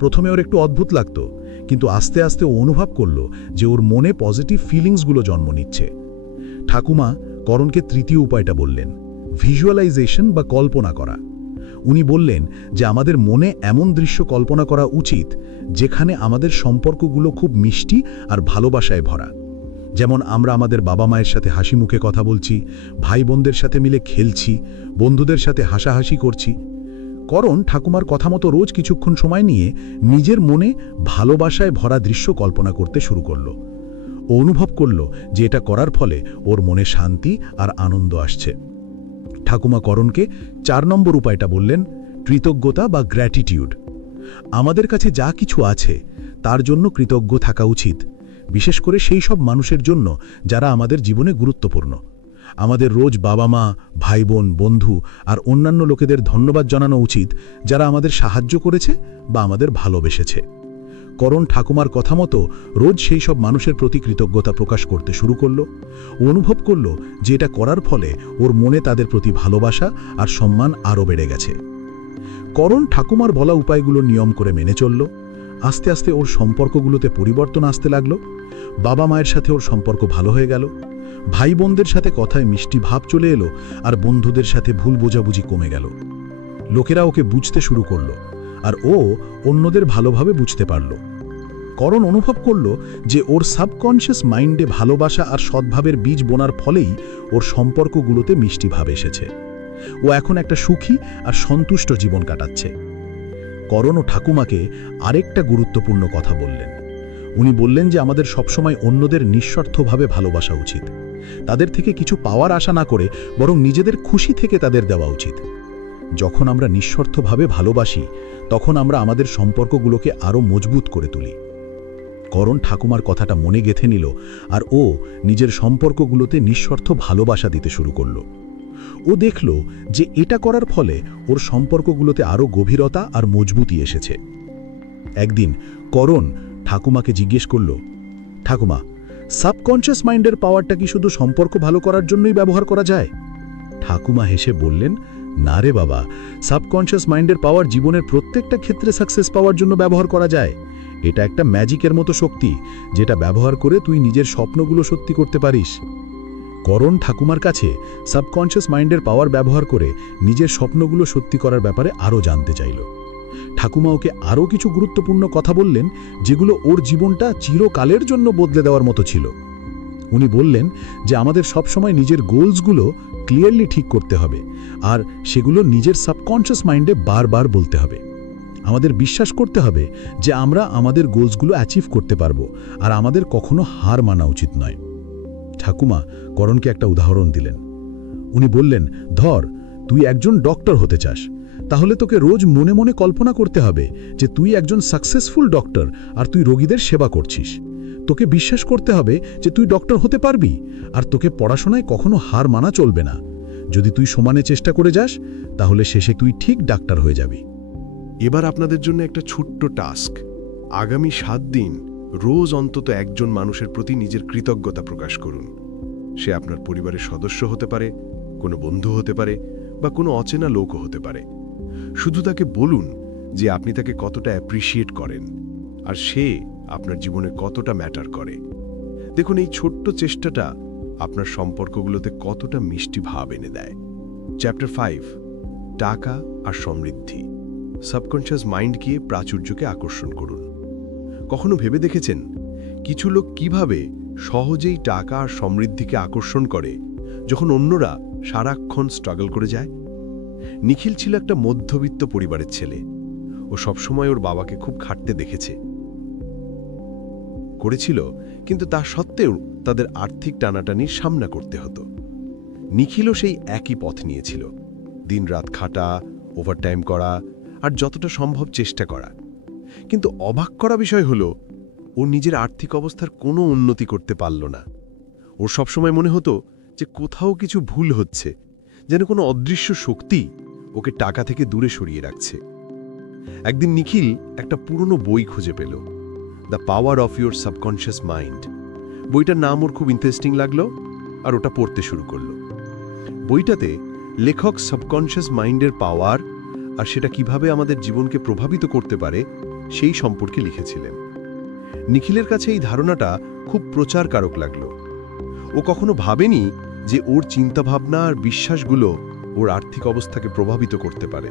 প্রথমে ওর একটু অদ্ভুত লাগতো, কিন্তু আস্তে আস্তে ও অনুভব করল যে ওর মনে পজিটিভ ফিলিংসগুলো জন্ম নিচ্ছে। ঠাকুমা করণকে তৃতীয় উপায়টা বললেন, ভিজুয়ালাইজেশন বা কল্পনা করা। উনি বললেন যে আমাদের মনে এমন দৃশ্য কল্পনা করা উচিত যেখানে আমাদের সম্পর্কগুলো খুব মিষ্টি আর ভালোবাসায় ভরা। যেমন আমরা আমাদের বাবা মায়ের সাথে হাসি মুখে কথা বলছি, ভাই বোনদের সাথে মিলে খেলছি, বন্ধুদের সাথে হাসাহাসি করছি। করণ ঠাকুমার কথা মতো রোজ কিছুক্ষণ সময় নিয়ে নিজের মনে ভালোবাসায় ভরা দৃশ্য কল্পনা করতে শুরু করল। ও অনুভব করল যে এটা করার ফলে ওর মনে শান্তি আর আনন্দ আসছে। ঠাকুমা করণকে 4 নম্বর উপায়টা বললেন, কৃতজ্ঞতা বা গ্র্যাটিটিউড। আমাদের কাছে যা কিছু আছে তার জন্য কৃতজ্ঞ থাকা উচিত, বিশেষ করে সেই সব মানুষের জন্য যারা আমাদের জীবনে গুরুত্বপূর্ণ। আমাদের রোজ বাবা মা, ভাই বোন, বন্ধু আর অন্যান্য লোকেদের ধন্যবাদ জানানো উচিত যারা আমাদের সাহায্য করেছে বা আমাদের ভালোবেসেছে। করণ ঠাকুমার কথা মতো রোজ সেই সব মানুষের প্রতি কৃতজ্ঞতা প্রকাশ করতে শুরু করল। ও অনুভব করল যে এটা করার ফলে ওর মনে তাদের প্রতি ভালোবাসা আর সম্মান আরও বেড়ে গেছে। করণ ঠাকুমার বলা উপায়গুলো নিয়ম করে মেনে চলল। আস্তে আস্তে ওর সম্পর্কগুলোতে পরিবর্তন আসতে লাগলো। বাবা মায়ের সাথে ওর সম্পর্ক ভালো হয়ে গেল। ভাই বোনদের সাথে কথায় মিষ্টি ভাব চলে এলো, আর বন্ধুদের সাথে ভুল বোঝাবুঝি কমে গেল। লোকেরা ওকে বুঝতে শুরু করল, আর ও অন্যদের ভালোভাবে বুঝতে পারল। করণ অনুভব করল যে ওর সাবকনশিয়াস মাইন্ডে ভালোবাসা আর সদ্ভাবের বীজ বোনার ফলেই ওর সম্পর্কগুলোতে মিষ্টি ভাব এসেছে। ও এখন একটা সুখী আর সন্তুষ্ট জীবন কাটাচ্ছে। করণ ও ঠাকুমাকে আরেকটা গুরুত্বপূর্ণ কথা বললেন। উনি বললেন যে আমাদের সবসময় অন্যদের নিঃস্বার্থভাবে ভালোবাসা উচিত। তাদের থেকে কিছু পাওয়ার আশা না করে বরং নিজেদের খুশি থেকে তাদের দেওয়া উচিত। যখন আমরা নিঃস্বার্থভাবে ভালোবাসি, তখন আমরা আমাদের সম্পর্কগুলোকে আরও মজবুত করে তুলি। করণ ঠাকুমার কথাটা মনে গেঁথে নিল, আর ও নিজের সম্পর্কগুলোতে নিঃস্বার্থ ভালোবাসা দিতে শুরু করল। ও দেখল যে এটা করার ফলে ওর সম্পর্কগুলোতে আরও গভীরতা আর মজবুতি এসেছে। একদিন করণ ঠাকুমাকে জিজ্ঞেস করল, ঠাকুমা, সাবকনশিয়াস মাইন্ডের পাওয়ারটা কি শুধু সম্পর্ক ভালো করার জন্যই ব্যবহার করা যায়? ঠাকুমা হেসে বললেন, না রে বাবা, সাবকনশিয়াস মাইন্ডের পাওয়ার জীবনের প্রত্যেকটা ক্ষেত্রে সাকসেস পাওয়ার জন্য ব্যবহার করা যায়। এটা একটা ম্যাজিকের মতো শক্তি, যেটা ব্যবহার করে তুই নিজের স্বপ্নগুলো সত্যি করতে পারিস। করণ ঠাকুমার কাছে সাবকনশিয়াস মাইন্ডের পাওয়ার ব্যবহার করে নিজের স্বপ্নগুলো সত্যি করার ব্যাপারে আরও জানতে চাইল। ঠাকুমা ওকে আরও কিছু গুরুত্বপূর্ণ কথা বললেন, যেগুলো ওর জীবনটা চিরকালের জন্য বদলে দেওয়ার মতো ছিল। উনি বললেন যে আমাদের সবসময় নিজের গোলসগুলো ক্লিয়ারলি ঠিক করতে হবে, আর সেগুলো নিজের সাবকনশিয়াস মাইন্ডে বারবার বলতে হবে। আমাদের বিশ্বাস করতে হবে যে আমরা আমাদের গোলসগুলো অ্যাচিভ করতে পারবো, আর আমাদের কখনো হার মানা উচিত নয়। ঠাকুমা করণকে একটা উদাহরণ দিলেন। উনি বললেন, ধর তুই একজন ডক্টর হতে চাস, তাহলে তোকে রোজ মনে মনে কল্পনা করতে হবে যে তুই একজন সাকসেসফুল ডক্টর আর তুই রোগীদের সেবা করছিস। তোকে বিশ্বাস করতে হবে যে তুই ডক্টর হতে পারবি, আর তোকে পড়াশোনায় কখনো হার মানা চলবে না। যদি তুই সমানে চেষ্টা করে যাস, তাহলে শেষে তুই ঠিক ডাক্তার হয়ে যাবি। এবার আপনাদের জন্য একটা ছোট্ট টাস্ক। আগামী 7 দিন রোজ অন্তত একজন মানুষের প্রতি নিজের কৃতজ্ঞতা প্রকাশ করুন। সে আপনার পরিবারের সদস্য হতে পারে, কোনো বন্ধু হতে পারে, বা কোনো অচেনা লোকও হতে পারে। শুধু তাকে বলুন যে আপনি তাকে কতটা অ্যাপ্রিসিয়েট করেন, আর সে আপনার জীবনে কতটা ম্যাটার করে। দেখুন, এই ছোট্ট চেষ্টাটা আপনার সম্পর্কগুলোতে কতটা মিষ্টি ভাব এনে দেয়। চ্যাপ্টার 5, টাকা আর সমৃদ্ধি। সাবকনশিয়াস মাইন্ডকে প্রাচুর্যকে আকর্ষণ করুন। কখনো ভেবে দেখেছেন কিছু লোক কিভাবে সহজেই টাকা আর সমৃদ্ধিকে আকর্ষণ করে, যখন অন্যরা সারাক্ষণ স্ট্রাগল করে যায়? নিখিল ছিল একটা মধ্যবিত্ত পরিবারের ছেলে। ও সবসময় ওর বাবাকে খুব খাটতে দেখেছে করেছিল, কিন্তু তা সত্ত্বেও তাদের আর্থিক টানাটানির সামনা করতে হতো। নিখিলও সেই একই পথ নিয়েছিল, দিনরাত খাটা, ওভারটাইম করা, আর যতটা সম্ভব চেষ্টা করা। কিন্তু অবাক করা বিষয় হলো, ও নিজের আর্থিক অবস্থার কোনো উন্নতি করতে পারল না। ওর সবসময় মনে হতো যে কোথাও কিছু ভুল হচ্ছে, যেন কোনো অদৃশ্য শক্তি ওকে টাকা থেকে দূরে সরিয়ে রাখছে। একদিন নিখিল একটা পুরনো বই খুঁজে পেল, the power of your subconscious mind. বইটার নাম ওর খুব ইন্টারেস্টিং লাগলো, আর ওটা পড়তে শুরু করলো। বইটাতে লেখক সাবকনশিয়াস মাইন্ডের পাওয়ার আর সেটা কিভাবে আমাদের জীবনকে প্রভাবিত করতে পারে সেই সম্পর্কে লিখেছিলেন। নিখিলের কাছে এই ধারণাটা খুব প্রচারকারক লাগলো। ও কখনো ভাবেনি যে ওর চিন্তাভাবনা আর বিশ্বাসগুলো ওর আর্থিক অবস্থাকে প্রভাবিত করতে পারে।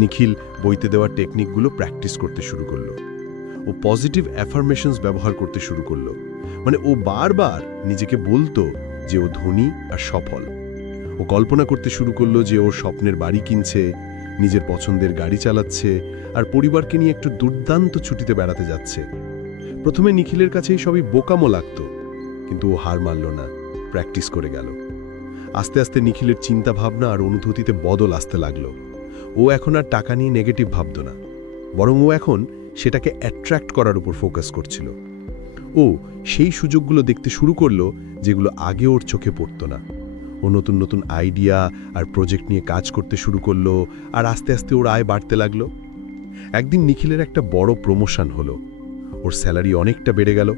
নিখিল বইতে দেওয়া টেকনিকগুলো প্র্যাকটিস করতে শুরু করলো। ও পজিটিভ অ্যাফার্মেশনস ব্যবহার করতে শুরু করলো। মানে ও বারবার নিজেকে বলতো যে ও ধনী আর সফল। ও কল্পনা করতে শুরু করলো যে ওর স্বপ্নের বাড়ি কিনছে, নিজের পছন্দের গাড়ি চালাচ্ছে, আর পরিবারকে নিয়ে একটু দুর্দান্ত ছুটিতে বেড়াতে যাচ্ছে। প্রথমে নিখিলের কাছে সবই বোকামো লাগতো, কিন্তু ও হার মানল না, প্র্যাকটিস করে গেল। আস্তে আস্তে নিখিলের চিন্তাভাবনা আর অনুভূতিতে বদল আসতে লাগলো। ও এখন আর টাকা নিয়ে নেগেটিভ ভাবত না, বরং ও এখন সেটাকে অ্যাট্রাক্ট করার উপর ফোকাস করছিল। ও সেই সুযোগগুলো দেখতে শুরু করলো যেগুলো আগে ওর চোখে পড়তো না। ও নতুন নতুন আইডিয়া আর প্রজেক্ট নিয়ে কাজ করতে শুরু করলো, আর আস্তে আস্তে ওর আয় বাড়তে লাগলো। একদিন নিখিলের একটা বড় প্রমোশন হলো। ওর স্যালারি অনেকটা বেড়ে গেল,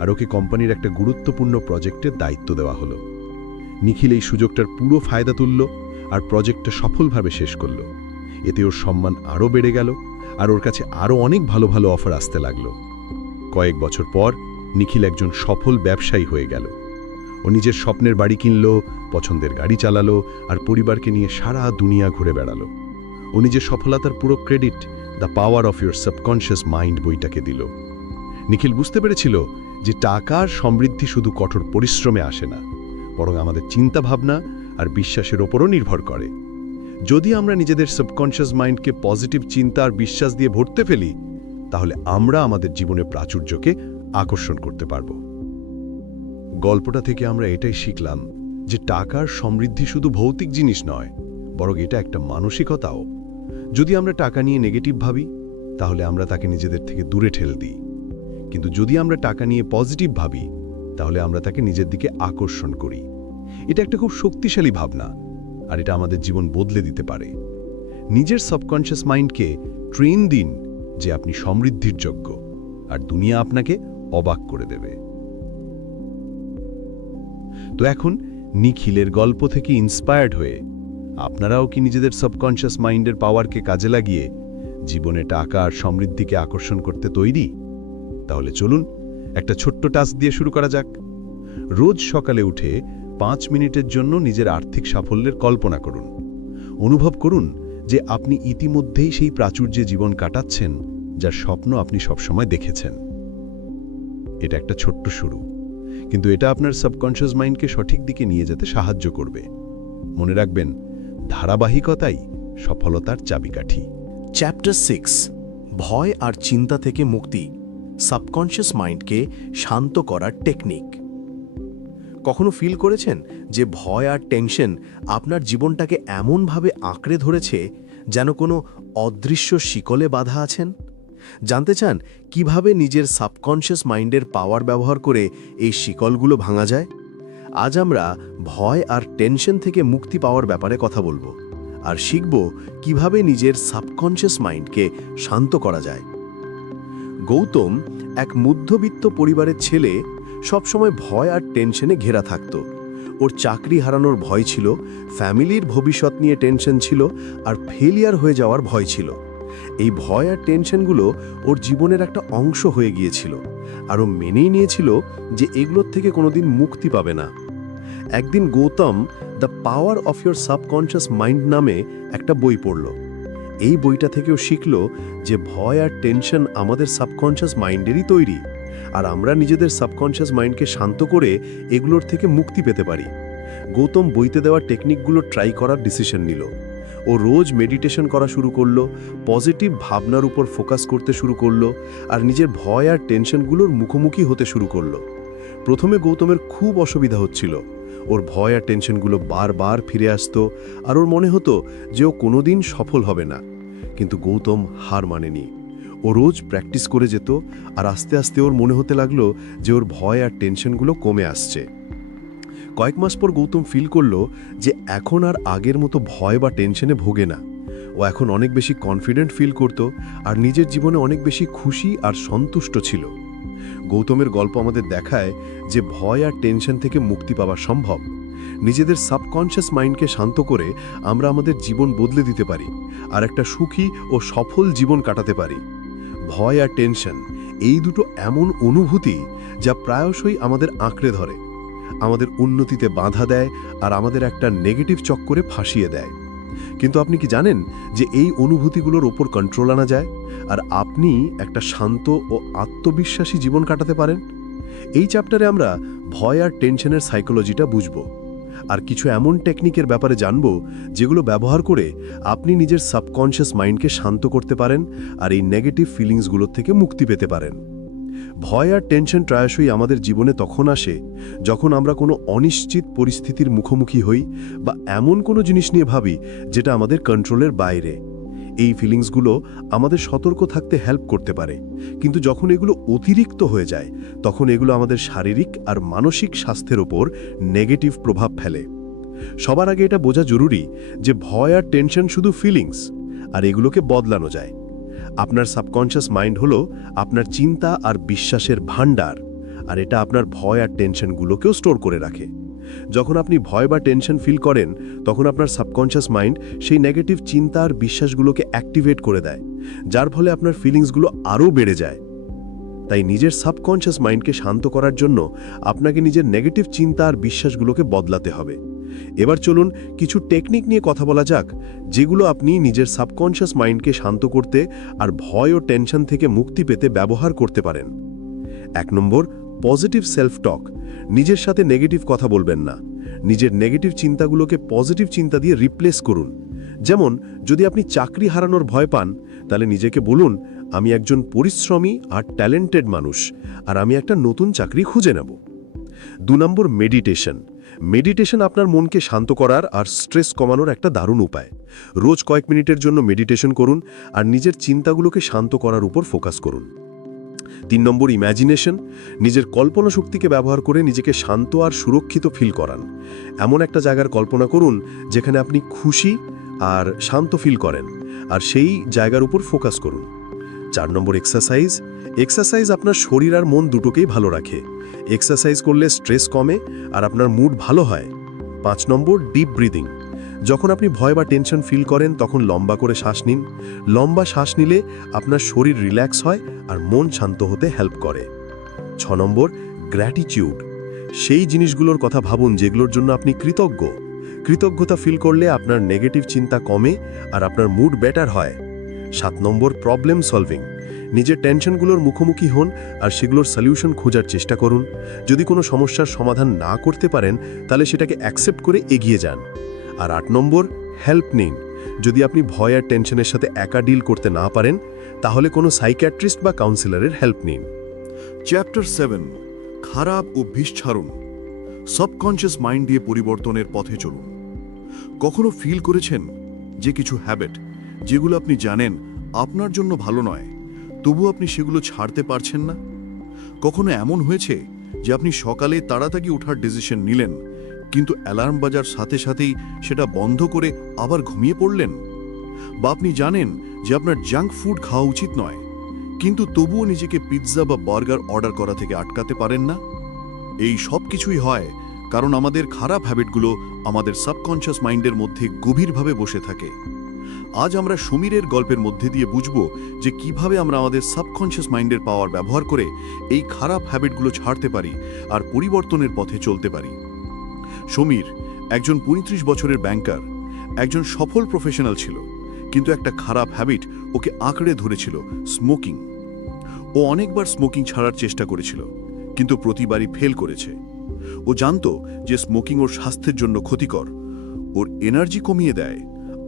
আর ওকে কোম্পানির একটা গুরুত্বপূর্ণ প্রজেক্টের দায়িত্ব দেওয়া হলো। নিখিল এই সুযোগটার পুরো ফায়দা তুলল আর প্রজেক্টটা সফলভাবে শেষ করল। এতে ওর সম্মান আরও বেড়ে গেল, আর ওর কাছে আরও অনেক ভালো ভালো অফার আসতে লাগল। কয়েক বছর পর নিখিল একজন সফল ব্যবসায়ী হয়ে গেল। ও নিজের স্বপ্নের বাড়ি কিনল, পছন্দের গাড়ি চালালো, আর পরিবারকে নিয়ে সারা দুনিয়া ঘুরে বেড়ালো। ও নিজের সফলতার পুরো credit the power of your subconscious mind বইটাকে দিল। নিখিল বুঝতে পেরেছিল যে টাকার সমৃদ্ধি শুধু কঠোর পরিশ্রমে আসে না, বরং আমাদের চিন্তাভাবনা আর বিশ্বাসের ওপরও নির্ভর করে। যদি আমরা নিজেদের সাবকনশিয়াস মাইন্ডকে পজিটিভ চিন্তা আর বিশ্বাস দিয়ে ভরতে ফেলি, তাহলে আমরা আমাদের জীবনে প্রাচুর্যকে আকর্ষণ করতে পারব। গল্পটা থেকে আমরা এটাই শিখলাম যে টাকার সমৃদ্ধি শুধু ভৌতিক জিনিস নয়, বরং এটা একটা মানসিকতাও। যদি আমরা টাকা নিয়ে নেগেটিভ ভাবি, তাহলে আমরা তাকে নিজেদের থেকে দূরে ঠেলে দিই। কিন্তু যদি আমরা টাকা নিয়ে পজিটিভ ভাবি, তাহলে আমরা তাকে নিজের দিকে আকর্ষণ করি। এটা একটা খুব শক্তিশালী ভাবনা, আর এটা আমাদের জীবন বদলে দিতে পারে। নিজের সাবকনশিয়াস মাইন্ডকে ট্রেন দিন যে আপনি সমৃদ্ধির যোগ্য, আর দুনিয়া আপনাকে অবাক করে দেবে। তো এখন নিখিলের গল্প থেকে ইন্সপায়ার্ড হয়ে আপনারাও কি নিজেদের সাবকনশিয়াস মাইন্ডের পাওয়ারকে কাজে লাগিয়ে জীবনে টাকা আর সমৃদ্ধিকে আকর্ষণ করতে তৈরি? তাহলে চলুন একটা ছোট্ট টাস্ক দিয়ে শুরু করা যাক। রোজ সকালে উঠে 5 মিনিটের জন্য নিজের আর্থিক সাফল্যের কল্পনা করুন। অনুভব করুন যে আপনি ইতিমধ্যেই সেই প্রাচুর্যে জীবন কাটাচ্ছেন, যার স্বপ্ন আপনি সবসময় দেখেছেন। এটা একটা ছোট্ট শুরু, কিন্তু এটা আপনার সাবকনশিয়াস মাইন্ডকে সঠিক দিকে নিয়ে যেতে সাহায্য করবে। মনে রাখবেন, ধারাবাহিকতাই সফলতার চাবিকাঠি। চ্যাপ্টার 6, ভয় আর চিন্তা থেকে মুক্তি, সাবকনশিয়াস মাইন্ডকে শান্ত করার টেকনিক। কখনো ফিল করেছেন যে ভয় আর টেনশন আপনার জীবনটাকে এমনভাবে আঁকড়ে ধরেছে যেন কোনো অদৃশ্য শিকলে বাঁধা আছেন? জানতে চান কিভাবে নিজের সাবকনশিয়াস মাইন্ডের পাওয়ার ব্যবহার করে এই শিকলগুলো ভাঙা যায়? আজ আমরা ভয় আর টেনশন থেকে মুক্তি পাওয়ার ব্যাপারে কথা বলবো, আর শিখব কিভাবে নিজের সাবকনশিয়াস মাইন্ডকে শান্ত করা যায়। গৌতম এক মধ্যবিত্ত পরিবারের ছেলে, সবসময় ভয় আর টেনশনে ঘেরা থাকত। ওর চাকরি হারানোর ভয় ছিল, ফ্যামিলির ভবিষ্যৎ নিয়ে টেনশন ছিল, আর ফেলিয়ার হয়ে যাওয়ার ভয় ছিল। এই ভয় আর টেনশনগুলো ওর জীবনের একটা অংশ হয়ে গিয়েছিল, আর ও মেনেই নিয়েছিল যে এগুলোর থেকে কোনোদিন মুক্তি পাবে না। একদিন Gautam the power of your subconscious mind নামে একটা বই পড়ল। এই বইটা থেকেও শিখল যে ভয় আর টেনশন আমাদের সাবকনশিয়াস মাইন্ডেরই তৈরি, আর আমরা নিজেদের সাবকনশিয়াস মাইন্ডকে শান্ত করে এগুলোর থেকে মুক্তি পেতে পারি। গৌতম বইতে দেওয়া টেকনিকগুলো ট্রাই করার ডিসিশন নিল। ও রোজ মেডিটেশন করা শুরু করলো, পজিটিভ ভাবনার উপর ফোকাস করতে শুরু করলো, আর নিজের ভয় আর টেনশনগুলোর মুখোমুখি হতে শুরু করলো। প্রথমে গৌতমের খুব অসুবিধা হচ্ছিল। ওর ভয় আর টেনশনগুলো বারবার ফিরে আসতো, আর ওর মনে হতো যে ও কোনোদিন সফল হবে না। কিন্তু গৌতম হার মানেনি। ও রোজ প্র্যাকটিস করে যেত, আর আস্তে আস্তে ওর মনে হতে লাগলো যে ওর ভয় আর টেনশনগুলো কমে আসছে। কয়েক মাস পর গৌতম ফিল করলো যে এখন আর আগের মতো ভয় বা টেনশনে ভোগে না। ও এখন অনেক বেশি কনফিডেন্ট ফিল করত, আর নিজের জীবনে অনেক বেশি খুশি আর সন্তুষ্ট ছিল। গৌতমের গল্প আমাদের দেখায় যে ভয় আর টেনশন থেকে মুক্তি পাওয়া সম্ভব। নিজেদের সাবকনশিয়াস মাইন্ডকে শান্ত করে আমরা আমাদের জীবন বদলে দিতে পারি, আর একটা সুখী ও সফল জীবন কাটাতে পারি। ভয় আর টেনশন এই দুটো এমন অনুভূতি যা প্রায়শই আমাদের আঁকড়ে ধরে, আমাদের উন্নতিতে বাধা দেয়, আর আমাদের একটা নেগেটিভ চক্করে ফাঁসিয়ে দেয়। কিন্তু আপনি কি জানেন যে এই অনুভূতিগুলোর ওপর কন্ট্রোল আনা যায়, আর আপনি একটা শান্ত ও আত্মবিশ্বাসী জীবন কাটাতে পারেন? এই চ্যাপ্টারে আমরা ভয় আর টেনশনের সাইকোলজিটা বুঝব, আর কিছু এমন টেকনিকের ব্যাপারে জানব যেগুলো ব্যবহার করে আপনি নিজের সাবকনশিয়াস মাইন্ডকে শান্ত করতে পারেন, আর এই নেগেটিভ ফিলিংসগুলোর থেকে মুক্তি পেতে পারেন। ভয় আর টেনশন প্রায়শই আমাদের জীবনে তখন আসে যখন আমরা কোনো অনিশ্চিত পরিস্থিতির মুখোমুখি হই, বা এমন কোনো জিনিস নিয়ে ভাবি যেটা আমাদের কন্ট্রোলের বাইরে। এই ফিলিংসগুলো আমাদের সতর্ক থাকতে হেল্প করতে পারে, কিন্তু যখন এগুলো অতিরিক্ত হয়ে যায়, তখন এগুলো আমাদের শারীরিক আর মানসিক স্বাস্থ্যের ওপর নেগেটিভ প্রভাব ফেলে। সবার আগে এটা বোঝা জরুরি যে ভয় আর টেনশন শুধু ফিলিংস, আর এগুলোকে বদলানো যায়। আপনার সাবকনশিয়াস মাইন্ড হলো আপনার চিন্তা আর বিশ্বাসের ভাণ্ডার, আর এটা আপনার ভয় আর টেনশনগুলোকেও স্টোর করে রাখে। যখন আপনি ভয় বা টেনশন ফিল করেন, তখন আপনার সাবকনশিয়াস মাইন্ড সেই নেগেটিভ চিন্তা আর বিশ্বাসগুলোকে অ্যাক্টিভেট করে দেয়, যার ফলে আপনার ফিলিংসগুলো আরও বেড়ে যায়। তাই নিজের সাবকনশিয়াস মাইন্ডকে শান্ত করার জন্য আপনাকে নিজের নেগেটিভ চিন্তা আর বিশ্বাসগুলোকে বদলাতে হবে। এবার চলুন কিছু টেকনিক নিয়ে কথা বলা যাক, যেগুলো আপনি নিজের সাবকনশিয়াস মাইন্ডকে শান্ত করতে আর ভয় ও টেনশন থেকে মুক্তি পেতে ব্যবহার করতে পারেন। 1 নম্বর, পজিটিভ সেলফ টক। নিজের সাথে নেগেটিভ কথা বলবেন না। নিজের নেগেটিভ চিন্তাগুলোকে পজিটিভ চিন্তা দিয়ে রিপ্লেস করুন। যেমন, যদি আপনি চাকরি হারানোর ভয় পান, তাহলে নিজেকে বলুন, আমি একজন পরিশ্রমী আর ট্যালেন্টেড মানুষ, আর আমি একটা নতুন চাকরি খুঁজে নেব। 2 নম্বর, মেডিটেশন। মেডিটেশন আপনার মনকে শান্ত করার আর স্ট্রেস কমানোর একটা দারুণ উপায়। রোজ কয়েক মিনিটের জন্য মেডিটেশন করুন আর নিজের চিন্তাগুলোকে শান্ত করার উপর ফোকাস করুন। 3 নম্বর, ইম্যাজিনেশন। নিজের কল্পনা শক্তিকে ব্যবহার করে নিজেকে শান্ত আর সুরক্ষিত ফিল করান। এমন একটা জায়গার কল্পনা করুন যেখানে আপনি খুশি আর শান্ত ফিল করেন, আর সেই জায়গার উপর ফোকাস করুন। 4 নম্বর, এক্সারসাইজ। এক্সারসাইজ আপনার শরীর আর মন দুটোকেই ভালো রাখে। এক্সারসাইজ করলে স্ট্রেস কমে আর আপনার মুড ভালো হয়। 5 নম্বর, ডিপ ব্রিদিং। যখন আপনি ভয় বা টেনশন ফিল করেন, তখন লম্বা করে শ্বাস নিন। লম্বা শ্বাস নিলে আপনার শরীর রিল্যাক্স হয় আর মন শান্ত হতে হেল্প করে। 6 নম্বর, গ্র্যাটিটিউড। সেই জিনিসগুলোর কথা ভাবুন যেগুলোর জন্য আপনি কৃতজ্ঞ। কৃতজ্ঞতা ফিল করলে আপনার নেগেটিভ চিন্তা কমে আর আপনার মুড বেটার হয়। 7 নম্বর, প্রবলেম সলভিং। নিজের টেনশনগুলোর মুখোমুখি হন আর সেগুলোর সলিউশন খোঁজার চেষ্টা করুন। যদি কোনো সমস্যার সমাধান না করতে পারেন, তাহলে সেটাকে অ্যাকসেপ্ট করে এগিয়ে যান। আর 8 নম্বর, হেল্প নিন। যদি আপনি ভয় আর টেনশনের সাথে একা ডিল করতে না পারেন, তাহলে কোনো সাইকিয়াট্রিস্ট বা কাউন্সিলরের হেল্প নিন। চ্যাপ্টার 7, খারাপ অভ্যাস ছাড়ুন। সাবকনশিয়াস মাইন্ড দিয়ে পরিবর্তনের পথে চলুন। কখনো ফিল করেছেন যে কিছু হ্যাবিট, যেগুলো আপনি জানেন আপনার জন্য ভালো নয়, তবু আপনি সেগুলো ছাড়তে পারছেন না? কখনো এমন হয়েছে যে আপনি সকালে তাড়াতাড়ি ওঠার ডিসিশন নিলেন, কিন্তু অ্যালার্ম বাজার সাথে সাথেই সেটা বন্ধ করে আবার ঘুমিয়ে পড়লেন? বা আপনি জানেন যে আপনার জাঙ্ক ফুড খাওয়া উচিত নয়, কিন্তু তবুও নিজেকে পিৎজা বা বার্গার অর্ডার করা থেকে আটকাতে পারেন না? এই সব কিছুই হয় কারণ আমাদের খারাপ হ্যাবিটগুলো আমাদের সাবকনশিয়াস মাইন্ডের মধ্যে গভীরভাবে বসে থাকে। আজ আমরা সমীরের গল্পের মধ্যে দিয়ে বুঝব যে কিভাবে আমরা আমাদের সাবকনশিয়াস মাইন্ডের পাওয়ার ব্যবহার করে এই খারাপ হ্যাবিটগুলো ছাড়তে পারি আর পরিবর্তনের পথে চলতে পারি। সমীর একজন 35 বছরের ব্যাংকার, একজন সফল প্রফেশনাল ছিল, কিন্তু একটা খারাপ হ্যাবিট ওকে আঁকড়ে ধরেছিল, স্মোকিং। ও অনেকবার স্মোকিং ছাড়ার চেষ্টা করেছিল, কিন্তু প্রতিবারই ফেল করেছে। ও জানতো যে স্মোকিং ওর স্বাস্থ্যের জন্য ক্ষতিকর, ওর এনার্জি কমিয়ে দেয়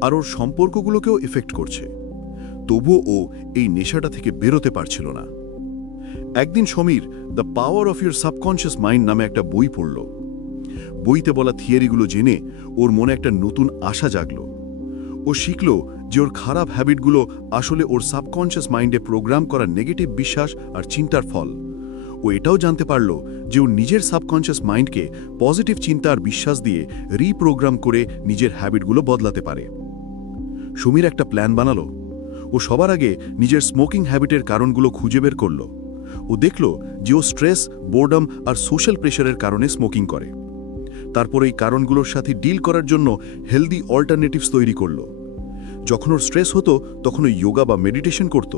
আর ওর সম্পর্কগুলোকেও এফেক্ট করছে। তবুও ও এই নেশাটা থেকে বেরোতে পারছিল না। একদিন Samir the power of your subconscious mind নামে একটা বই পড়ল। বইতে বলা থিওরিগুলো জেনে ওর মনে একটা নতুন আশা জাগল। ও শিখল যে ওর খারাপ হ্যাবিটগুলো আসলে ওর সাবকনশিয়াস মাইন্ডে প্রোগ্রাম করা নেগেটিভ বিশ্বাস আর চিন্তার ফল। ও এটাও জানতে পারল যে ও নিজের সাবকনশিয়াস মাইন্ডকে পজিটিভ চিন্তা আর বিশ্বাস দিয়ে রিপ্রোগ্রাম করে নিজের হ্যাবিটগুলো বদলাতে পারে। সমীর একটা প্ল্যান বানালো। ও সবার আগে নিজের স্মোকিং হ্যাবিটের কারণগুলো খুঁজে বের করল। ও দেখল যে ও স্ট্রেস, বোর্ডম আর সোশ্যাল প্রেশারের কারণে স্মোকিং করে। তারপর এই কারণগুলোর সাথে ডিল করার জন্য হেলদি অল্টারনেটিভস তৈরি করল। যখন ওর স্ট্রেস হতো তখন ও যোগা বা মেডিটেশন করত।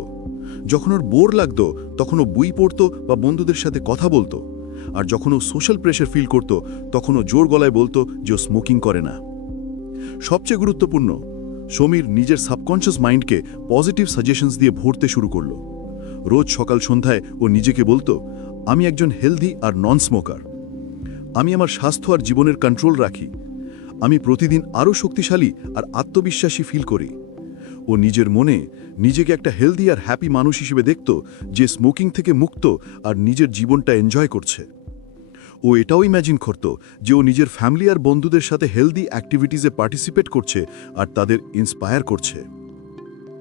যখন ওর বোর লাগত তখন ও বই পড়ত বা বন্ধুদের সাথে কথা বলতো। আর যখন ও সোশ্যাল প্রেশার ফিল করত তখন ও জোর গলায় বলতো যে ও স্মোকিং করে না। সবচেয়ে গুরুত্বপূর্ণ, সমীর নিজের সাবকনশিয়াস মাইন্ডকে পজিটিভ সাজেশনস দিয়ে ভরতে শুরু করল। রোজ সকাল সন্ধ্যায় ও নিজেকে বলতো, আমি একজন হেলদি আর নন স্মোকার। আমি আমার স্বাস্থ্য আর জীবনের কন্ট্রোল রাখি। আমি প্রতিদিন আরও শক্তিশালী আর আত্মবিশ্বাসী ফিল করি। ও নিজের মনে নিজেকে একটা হেলদি আর হ্যাপি মানুষ হিসেবে দেখত, যে স্মোকিং থেকে মুক্ত আর নিজের জীবনটা এনজয় করছে। ও এটাও ইম্যাজিন করত যে ও নিজের ফ্যামিলি আর বন্ধুদের সাথে হেলদি অ্যাক্টিভিটিসে পার্টিসিপেট করছে আর তাদের ইন্সপায়ার করছে।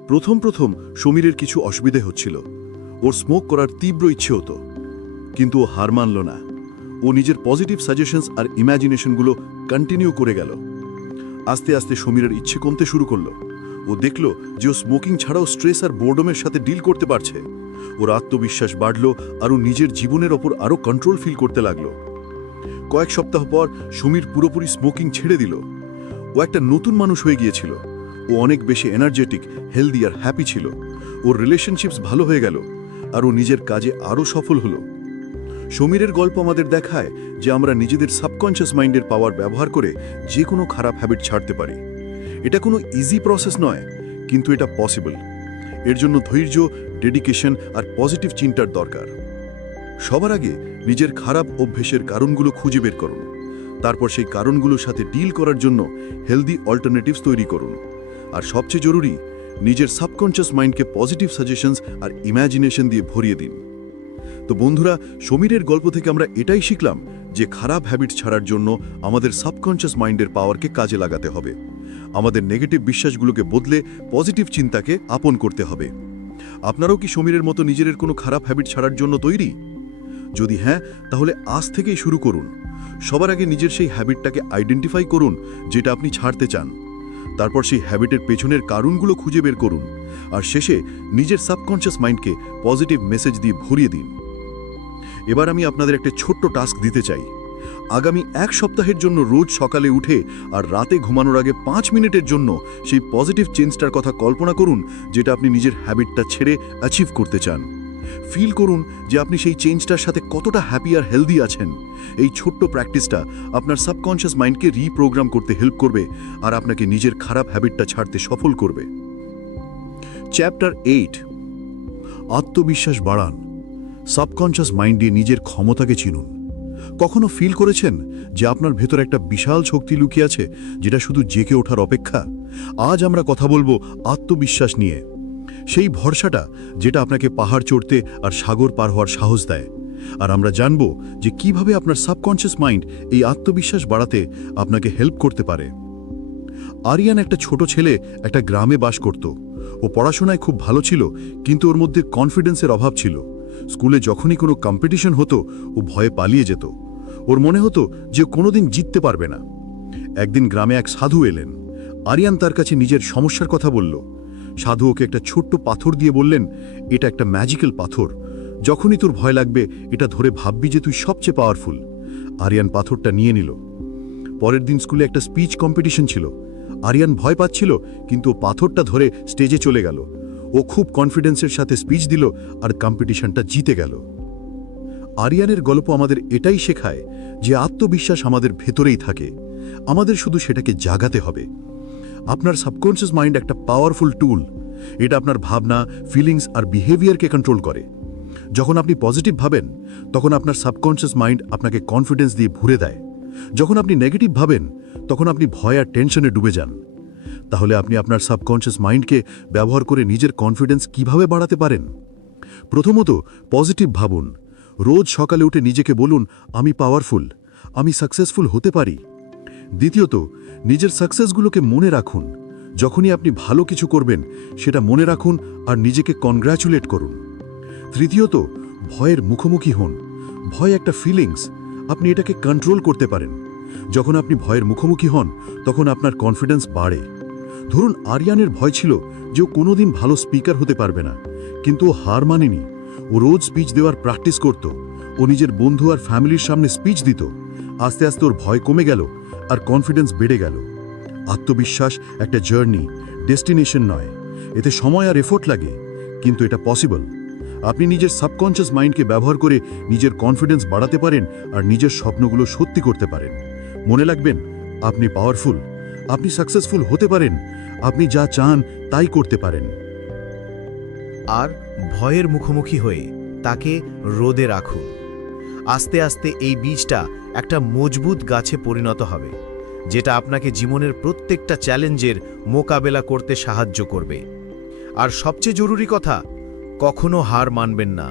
প্রথম সমীরের কিছু অসুবিধে হচ্ছিল। ওর স্মোক করার তীব্র ইচ্ছে হতো, কিন্তু ও হার মানল না। ও নিজের পজিটিভ সাজেশনস আর ইম্যাজিনেশনগুলো কন্টিনিউ করে গেল। আস্তে আস্তে সমীরের ইচ্ছে কমতে শুরু করল। ও ও দেখল যে ও স্মোকিং ছাড়াও স্ট্রেস আর বোর্ডমের সাথে ডিল করতে পারছে। ওর আত্মবিশ্বাস বাড়ল আর ও নিজের জীবনের ওপর আরও কন্ট্রোল ফিল করতে লাগলো। কয়েক সপ্তাহ পর সমীর পুরোপুরি স্মোকিং ছেড়ে দিল। ও একটা নতুন মানুষ হয়ে গিয়েছিল। ও অনেক বেশি এনার্জেটিক, হেলদি আর হ্যাপি ছিল। ওর রিলেশনশিপস ভালো হয়ে গেল আর ও নিজের কাজে আরও সফল হলো। সমীরের গল্প আমাদের দেখায় যে আমরা নিজেদের সাবকনশিয়াস মাইন্ডের পাওয়ার ব্যবহার করে যে কোনো খারাপ হ্যাবিট ছাড়তে পারি। এটা কোনো ইজি প্রসেস নয়, কিন্তু এটা পসিবল। এর জন্য ধৈর্য, ডেডিকেশন আর পজিটিভ চিন্তার দরকার। সবার আগে নিজের খারাপ অভ্যেসের কারণগুলো খুঁজে বের করুন। তারপর সেই কারণগুলোর সাথে ডিল করার জন্য হেলদি অল্টারনেটিভস তৈরি করুন। আর সবচেয়ে জরুরি, নিজের সাবকনশিয়াস মাইন্ডকে পজিটিভ সাজেশনস আর ইমাজিনেশন দিয়ে ভরিয়ে দিন। তো বন্ধুরা, সমীরের গল্প থেকে আমরা এটাই শিখলাম যে খারাপ হ্যাবিট ছাড়ার জন্য আমাদের সাবকনশিয়াস মাইন্ডের পাওয়ারকে কাজে লাগাতে হবে। আমাদের নেগেটিভ বিশ্বাসগুলোকে বদলে পজিটিভ চিন্তাকে আপন করতে হবে। আপনারাও কি সমীরের মতো নিজের কোনো খারাপ হ্যাবিট ছাড়ার জন্য তৈরি? যদি হ্যাঁ, তাহলে আজ থেকেই শুরু করুন। সবার আগে নিজের সেই হ্যাবিটটাকে আইডেন্টিফাই করুন যেটা আপনি ছাড়তে চান। তারপর সেই হ্যাবিটের পেছনের কারণগুলো খুঁজে বের করুন। আর শেষে নিজের সাবকনশিয়াস মাইন্ডকে পজিটিভ মেসেজ দিয়ে ভরিয়ে দিন। এবার আমি আপনাদের একটা ছোট্ট টাস্ক দিতে চাই। আগামী 1 সপ্তাহের জন্য রোজ সকালে উঠে আর রাতে ঘুমানোর আগে 5 মিনিটের জন্য সেই পজিটিভ চেঞ্জটার কথা কল্পনা করুন যেটা আপনি নিজের হ্যাবিটটা ছেড়ে অ্যাচিভ করতে চান। ফিল করুন যে আপনি সেই চেঞ্জটার সাথে কতটা হ্যাপি আর হেলদি আছেন। এই ছোট্ট প্র্যাকটিসটা আপনার সাবকনশিয়াস মাইন্ডকে রিপ্রোগ্রাম করতে হেল্প করবে আর আপনাকে নিজের খারাপ হ্যাবিটটা ছাড়তে সফল করবে। চ্যাপ্টার 8, আত্মবিশ্বাস বাড়ান। সাবকনশিয়াস মাইন্ড দিয়ে নিজের ক্ষমতাকে চিনুন। কখনো ফিল করেছেন যে আপনার ভেতর একটা বিশাল শক্তি লুকিয়ে আছে যেটা শুধু জেগে ওঠার অপেক্ষা? আজ আমরা কথা বলবো আত্মবিশ্বাস নিয়ে। সেই ভরসাটা যেটা আপনাকে পাহাড় চড়তে আর সাগর পার হওয়ার সাহস দেয়। আর আমরা জানব যে কিভাবে আপনার সাবকনশিয়াস মাইন্ড এই আত্মবিশ্বাস বাড়াতে আপনাকে হেল্প করতে পারে। আরিয়ান একটা ছোট ছেলে একটা গ্রামে বাস করত। ও পড়াশোনায় খুব ভালো ছিল, কিন্তু ওর মধ্যে কনফিডেন্সের অভাব ছিল। স্কুলে যখনই কোনো কম্পিটিশন হতো ও ভয়ে পালিয়ে যেত। ওর মনে হতো যে ও কোনোদিন জিততে পারবে না। একদিন গ্রামে এক সাধু এলেন। আরিয়ান তার কাছে নিজের সমস্যার কথা বলল। সাধু ওকে একটা ছোট্ট পাথর দিয়ে বললেন, এটা একটা ম্যাজিক্যাল পাথর। যখনই তোর ভয় লাগবে এটা ধরে ভাববি যে তুই সবচেয়ে পাওয়ারফুল। আরিয়ান পাথরটা নিয়ে নিল। পরের দিন স্কুলে একটা স্পিচ কম্পিটিশন ছিল। আরিয়ান ভয় পাচ্ছিল, কিন্তু ও পাথরটা ধরে স্টেজে চলে গেল। ও খুব কনফিডেন্সের সাথে স্পিচ দিল আর কম্পিটিশনটা জিতে গেল। আরিয়ানের গল্প আমাদের এটাই শেখায় যে আত্মবিশ্বাস আমাদের ভেতরেই থাকে, আমাদের শুধু সেটাকে জাগাতে হবে। আপনার সাবকনশিয়াস মাইন্ড একটা পাওয়ারফুল টুল। এটা আপনার ভাবনা, ফিলিংস আর বিহেভিয়ারকে কন্ট্রোল করে। যখন আপনি পজিটিভ ভাবেন, তখন আপনার সাবকনশিয়াস মাইন্ড আপনাকে কনফিডেন্স দিয়ে ভরে দেয়। যখন আপনি নেগেটিভ ভাবেন, তখন আপনি ভয় আর টেনশনে ডুবে যান। তাহলে আপনি আপনার সাবকনশিয়াস মাইন্ডকে ব্যবহার করে নিজের কনফিডেন্স কিভাবে বাড়াতে পারেন? প্রথমত, পজিটিভ ভাবুন। রোজ সকালে উঠে নিজেকে বলুন, আমি পাওয়ারফুল, আমি সাকসেসফুল হতে পারি। দ্বিতীয়ত, নিজের সাকসেসগুলোকে মনে রাখুন। যখনই আপনি ভালো কিছু করবেন সেটা মনে রাখুন আর নিজেকে কনগ্র্যাচুলেট করুন। তৃতীয়ত, ভয়ের মুখোমুখি হন। ভয় একটা ফিলিংস, আপনি এটাকে কন্ট্রোল করতে পারেন। যখন আপনি ভয়ের মুখোমুখি হন, তখন আপনার কনফিডেন্স বাড়ে। ধরুন, আরিয়ানের ভয় ছিল যে ও কোনোদিন ভালো স্পিকার হতে পারবে না, কিন্তু ও হার মানেনি। ও রোজ স্পিচ দেওয়ার প্র্যাকটিস করত। ও নিজের বন্ধু আর ফ্যামিলির সামনে স্পিচ দিত। আস্তে আস্তে ওর ভয় কমে গেল আর কনফিডেন্স বেড়ে গেল। আত্মবিশ্বাস একটা জার্নি, ডেস্টিনেশন নয়। এতে সময় আর এফোর্ট লাগে, কিন্তু এটা পসিবল। আপনি নিজের সাবকনশিয়াস মাইন্ডকে ব্যবহার করে নিজের কনফিডেন্স বাড়াতে পারেন আর নিজের স্বপ্নগুলো সত্যি করতে পারেন। মনে রাখবেন, আপনি পাওয়ারফুল, আপনি সাকসেসফুল হতে পারেন, আপনি যা চান তাই করতে পারেন। আর ভয়ের মুখোমুখি হয়ে তাকে রোদে রাখুন। আস্তে আস্তে এই বীজটা একটা মজবুত গাছে পরিণত হবে, যেটা আপনাকে জীবনের প্রত্যেকটা চ্যালেঞ্জের মোকাবেলা করতে সাহায্য করবে। আর সবচেয়ে জরুরি কথা, কখনো হার মানবেন না।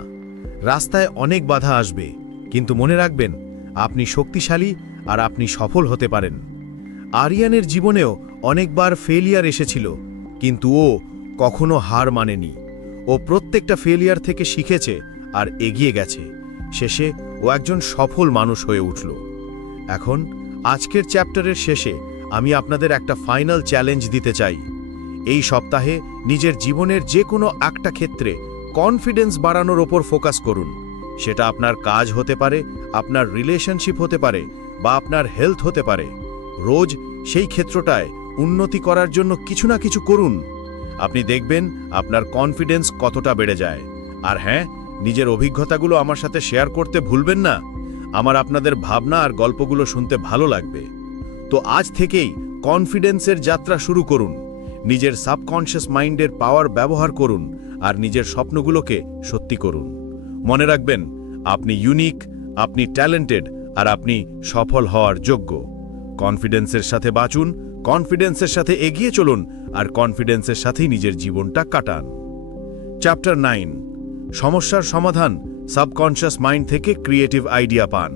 রাস্তায় অনেক বাধা আসবে, কিন্তু মনে রাখবেন, আপনি শক্তিশালী আর আপনি সফল হতে পারেন। আরিয়ানের জীবনেও অনেকবার ফেলিয়ার এসেছিল, কিন্তু ও কখনো হার মানেনি। ও প্রত্যেকটা ফেলিয়ার থেকে শিখেছে আর এগিয়ে গেছে। শেষে ও একজন সফল মানুষ হয়ে উঠল। এখন আজকের চ্যাপ্টারের শেষে আমি আপনাদের একটা ফাইনাল চ্যালেঞ্জ দিতে চাই। এই সপ্তাহে নিজের জীবনের যে কোনো একটা ক্ষেত্রে কনফিডেন্স বাড়ানোর ওপর ফোকাস করুন। সেটা আপনার কাজ হতে পারে, আপনার রিলেশনশিপ হতে পারে, বা আপনার হেলথ হতে পারে। রোজ সেই ক্ষেত্রটায় উন্নতি করার জন্য কিছু না কিছু করুন। আপনি দেখবেন আপনার কনফিডেন্স কতটা বেড়ে যায়। আর হ্যাঁ, নিজের অভিজ্ঞতাগুলো আমার সাথে শেয়ার করতে ভুলবেন না। আমার আপনাদের ভাবনা আর গল্পগুলো শুনতে ভালো লাগবে। তো আজ থেকেই কনফিডেন্সের যাত্রা শুরু করুন। নিজের সাবকনশিয়াস মাইন্ডের পাওয়ার ব্যবহার করুন আর নিজের স্বপ্নগুলোকে সত্যি করুন। মনে রাখবেন, আপনি ইউনিক, আপনি ট্যালেন্টেড, আর আপনি সফল হওয়ার যোগ্য। কনফিডেন্সের সাথে বাঁচুন, কনফিডেন্সের সাথে এগিয়ে চলুন, আর কনফিডেন্সের সাথেই নিজের জীবনটা কাটান। চ্যাপ্টার 9, সমস্যার সমাধান সাবকনশিয়াস মাইন্ড থেকে ক্রিয়েটিভ আইডিয়া পান।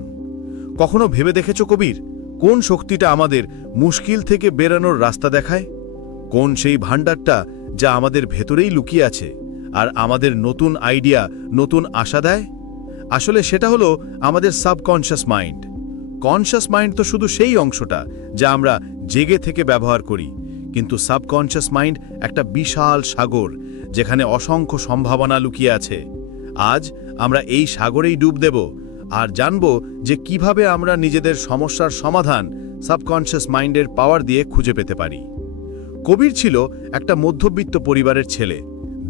কখনো ভেবে দেখেছো কবির, কোন শক্তিটা আমাদের মুশকিল থেকে বেরানোর রাস্তা দেখায়? কোন সেই ভাণ্ডারটা যা আমাদের ভেতরেই লুকিয়ে আছে আর আমাদের নতুন আইডিয়া, নতুন আশা দেয়? আসলে সেটা হলো আমাদের সাবকনশিয়াস মাইন্ড। কনশিয়াস মাইন্ড তো শুধু সেই অংশটা যা আমরা জেগে থেকে ব্যবহার করি, কিন্তু সাবকনশিয়াস মাইন্ড একটা বিশাল সাগর যেখানে অসংখ্য সম্ভাবনা লুকিয়ে আছে। আজ আমরা এই সাগরেই ডুব দেব আর জানব যে কিভাবে আমরা নিজেদের সমস্যার সমাধান সাবকনশিয়াস মাইন্ডের পাওয়ার দিয়ে খুঁজে পেতে পারি। কবির ছিল একটা মধ্যবিত্ত পরিবারের ছেলে।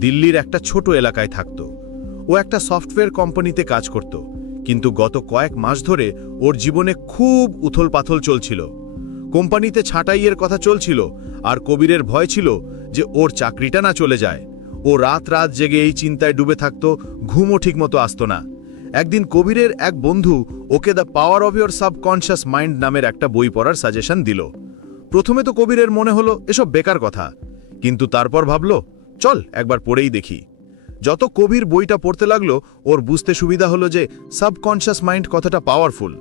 দিল্লির একটা ছোট এলাকায় থাকত। ও একটা সফটওয়্যার কোম্পানিতে কাজ করত, কিন্তু গত কয়েক মাস ধরে ওর জীবনে খুব উথলপাথল চলছিল। কোম্পানিতে ছাঁটাইয়ের কথা চলছিল, আর কবিরের ভয় ছিল যে ওর চাকরিটা না চলে যায়। ও রাত রাত জেগে এই চিন্তায় ডুবে থাকত, ঘুমও ঠিকমতো আসতো না। একদিন কবিরের এক বন্ধু okay the power of your subconscious mind নামের একটা বই পড়ার সাজেশন দিল। প্রথমে তো কবিরের মনে হলো এসব বেকার কথা, কিন্তু তারপর ভাবল, চল একবার পড়েই দেখি। যত কবির বইটা পড়তে লাগলো, ওর বুঝতে সুবিধা হলো যে সাবকনশিয়াস মাইন্ড কতটা পাওয়ারফুল।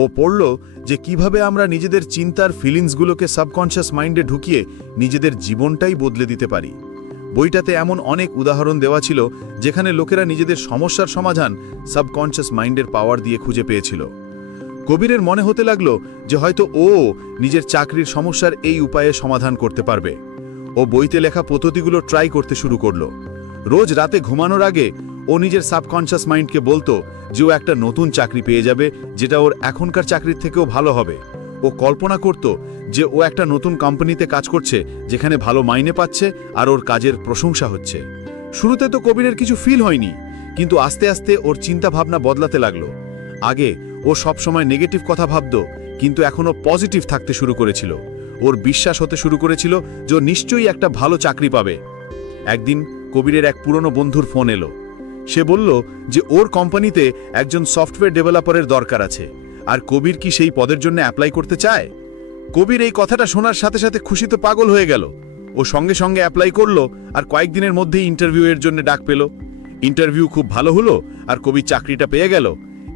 ও পড়ল যে কিভাবে আমরা নিজেদের চিন্তার ফিলিংসগুলোকে সাবকনশিয়াস মাইন্ডে ঢুকিয়ে নিজেদের জীবনটাই বদলে দিতে পারি। বইটাতে এমন অনেক উদাহরণ দেওয়া ছিল যেখানে লোকেরা নিজেদের সমস্যার সমাধান সাবকনশিয়াস মাইন্ডের পাওয়ার দিয়ে খুঁজে পেয়েছিল। কবিরের মনে হতে লাগলো যে হয়তো ও নিজের চাকরির সমস্যার এই উপায়ে সমাধান করতে পারবে। ও বইতে লেখা পদ্ধতিগুলো ট্রাই করতে শুরু করলো। রোজ রাতে ঘুমানোর আগে ও নিজের সাবকনশিয়াস মাইন্ডকে বলতো যে ও একটা নতুন চাকরি পেয়ে যাবে, যেটা ওর এখনকার চাকরির থেকেও ভালো হবে। ও কল্পনা করত যে ও একটা নতুন কোম্পানিতে কাজ করছে যেখানে ভালো মাইনে পাচ্ছে আর ওর কাজের প্রশংসা হচ্ছে। শুরুতে তো কবিরের কিছু ফিল হয়নি, কিন্তু আস্তে আস্তে ওর চিন্তা ভাবনা বদলাতে লাগলো। আগে ও সবসময় নেগেটিভ কথা ভাবত, কিন্তু এখনও পজিটিভ থাকতে শুরু করেছিল। ওর বিশ্বাস হতে শুরু করেছিল যে ও নিশ্চয়ই একটা ভালো চাকরি পাবে। একদিন কবিরের এক পুরনো বন্ধুর ফোন এলো। সে বলল যে ওর কোম্পানিতে একজন সফটওয়্যার ডেভেলপারের দরকার আছে, আর কবির কি সেই পদের জন্য অ্যাপ্লাই করতে চায়। কবির এই কথাটা শোনার সাথে সাথে খুশিতে পাগল হয়ে গেল। ও সঙ্গে সঙ্গে অ্যাপ্লাই করলো, আর কয়েকদিনের মধ্যেই ইন্টারভিউ এর জন্য ডাক পেল। ইন্টারভিউ খুব ভালো হলো, আর কবির চাকরিটা পেয়ে গেল।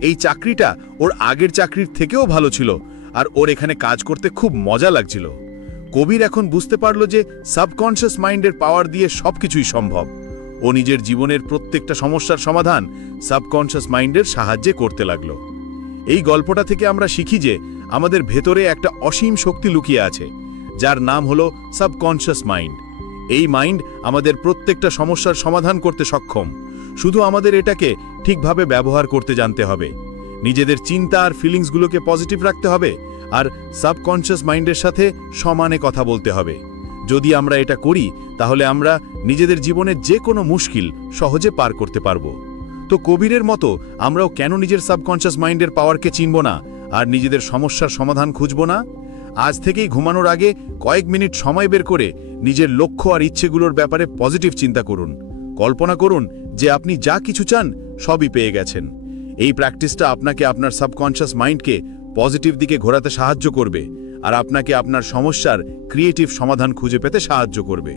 এই চাকরিটা ওর আগের চাকরির থেকেও ভালো ছিল, আর ওর এখানে কাজ করতে খুব মজা লাগছিল। কবির এখন বুঝতে পারল যে সাবকনশিয়াস মাইন্ডের পাওয়ার দিয়ে সবকিছুই সম্ভব। ও নিজের জীবনের প্রত্যেকটা সমস্যার সমাধান সাবকনশিয়াস মাইন্ডের সাহায্যে করতে লাগলো। এই গল্পটা থেকে আমরা শিখি যে আমাদের ভেতরে একটা অসীম শক্তি লুকিয়ে আছে, যার নাম হলো সাবকনশিয়াস মাইন্ড। এই মাইন্ড আমাদের প্রত্যেকটা সমস্যার সমাধান করতে সক্ষম, শুধু আমাদের এটাকে ঠিকভাবে ব্যবহার করতে জানতে হবে। নিজেদের চিন্তা আর ফিলিংসগুলোকে পজিটিভ রাখতে হবে, আর সাবকনশিয়াস মাইন্ডের সাথে সমানে কথা বলতে হবে। যদি আমরা এটা করি, তাহলে আমরা নিজেদের জীবনের যে কোনো মুশকিল সহজে পার করতে পারবো। তো কবিরের মতো আমরাও কেন নিজের সাবকনশিয়াস মাইন্ডের পাওয়ারকে চিনব না আর নিজেদের সমস্যার সমাধান খুঁজব না? আজ থেকেই ঘুমানোর আগে কয়েক মিনিট সময় বের করে নিজের লক্ষ্য আর ইচ্ছেগুলোর ব্যাপারে পজিটিভ চিন্তা করুন। কল্পনা করুন যে আপনি যা কিছু চান সবই পেয়ে গেছেন। এই প্র্যাকটিসটা আপনাকে আপনার সাবকনশিয়াস মাইন্ডকে পজিটিভ দিকে ঘোরাতে সাহায্য করবে, আর আপনাকে আপনার সমস্যার ক্রিয়েটিভ সমাধান খুঁজে পেতে সাহায্য করবে।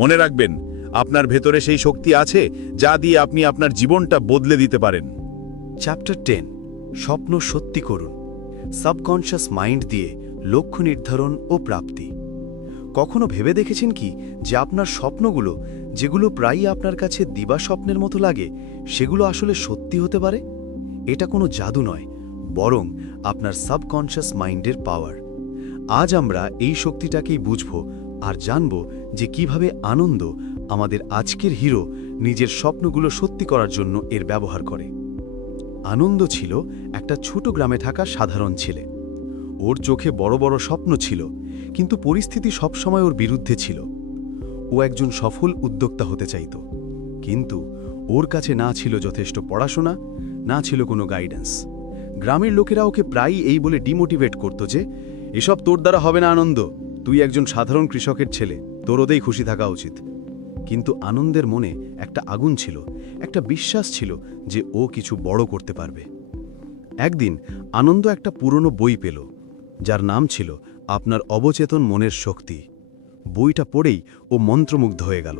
মনে রাখবেন, আপনার ভেতরে সেই শক্তি আছে যা দিয়ে আপনি আপনার জীবনটা বদলে দিতে পারেন। চ্যাপ্টার 10, স্বপ্ন সত্যি করুন। সাবকনশিয়াস মাইন্ড দিয়ে লক্ষ্য নির্ধারণ ও প্রাপ্তি। কখনো ভেবে দেখেছেন কি যে আপনার স্বপ্নগুলো, যেগুলো প্রায়ই আপনার কাছে দিবা স্বপ্নের মতো লাগে, সেগুলো আসলে সত্যি হতে পারে? এটা কোনো জাদু নয়, বরং আপনার সাবকনশিয়াস মাইন্ডের পাওয়ার। আজ আমরা এই শক্তিটাকেই বুঝব আর জানব যে কিভাবে আনন্দ আমাদের আজকের হিরো নিজের স্বপ্নগুলো সত্যি করার জন্য এর ব্যবহার করে। আনন্দ ছিল একটা ছোট গ্রামে থাকা সাধারণ ছেলে। ওর চোখে বড় বড় স্বপ্ন ছিল, কিন্তু পরিস্থিতি সবসময় ওর বিরুদ্ধে ছিল। ও একজন সফল উদ্যোক্তা হতে চাইত, কিন্তু ওর কাছে না ছিল যথেষ্ট পড়াশোনা, না ছিল কোনো গাইডেন্স। গ্রামের লোকেরা ওকে প্রায়ই এই বলে ডিমোটিভেট করত যে এসব তোর দ্বারা হবে না আনন্দ, তুই একজন সাধারণ কৃষকের ছেলে, তোর ওদেই খুশি থাকা উচিত। কিন্তু আনন্দের মনে একটা আগুন ছিল, একটা বিশ্বাস ছিল যে ও কিছু বড় করতে পারবে। একদিন আনন্দ একটা পুরনো বই পেল, যার নাম ছিল আপনার অবচেতন মনের শক্তি। বইটা পড়েই ও মন্ত্রমুগ্ধ হয়ে গেল।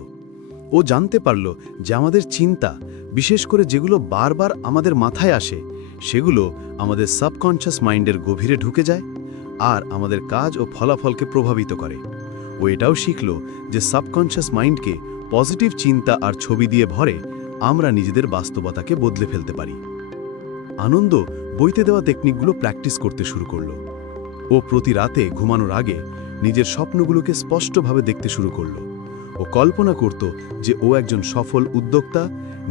ও জানতে পারল যে আমাদের চিন্তা, বিশেষ করে যেগুলো বারবার আমাদের মাথায় আসে, সেগুলো আমাদের সাবকনশাস মাইন্ডের গভীরে ঢুকে যায় আর আমাদের কাজ ও ফলাফলকে প্রভাবিত করে। ও এটাও শিখল যে সাবকনশাস মাইন্ডকে পজিটিভ চিন্তা আর ছবি দিয়ে ভরে আমরা নিজেদের বাস্তবতাকে বদলে ফেলতে পারি। আনন্দ বইতে দেওয়া টেকনিকগুলো প্র্যাকটিস করতে শুরু করল। ও প্রতি রাতে ঘুমানোর আগে নিজের স্বপ্নগুলোকে স্পষ্টভাবে দেখতে শুরু করল। ও কল্পনা করত যে ও একজন সফল উদ্যোক্তা,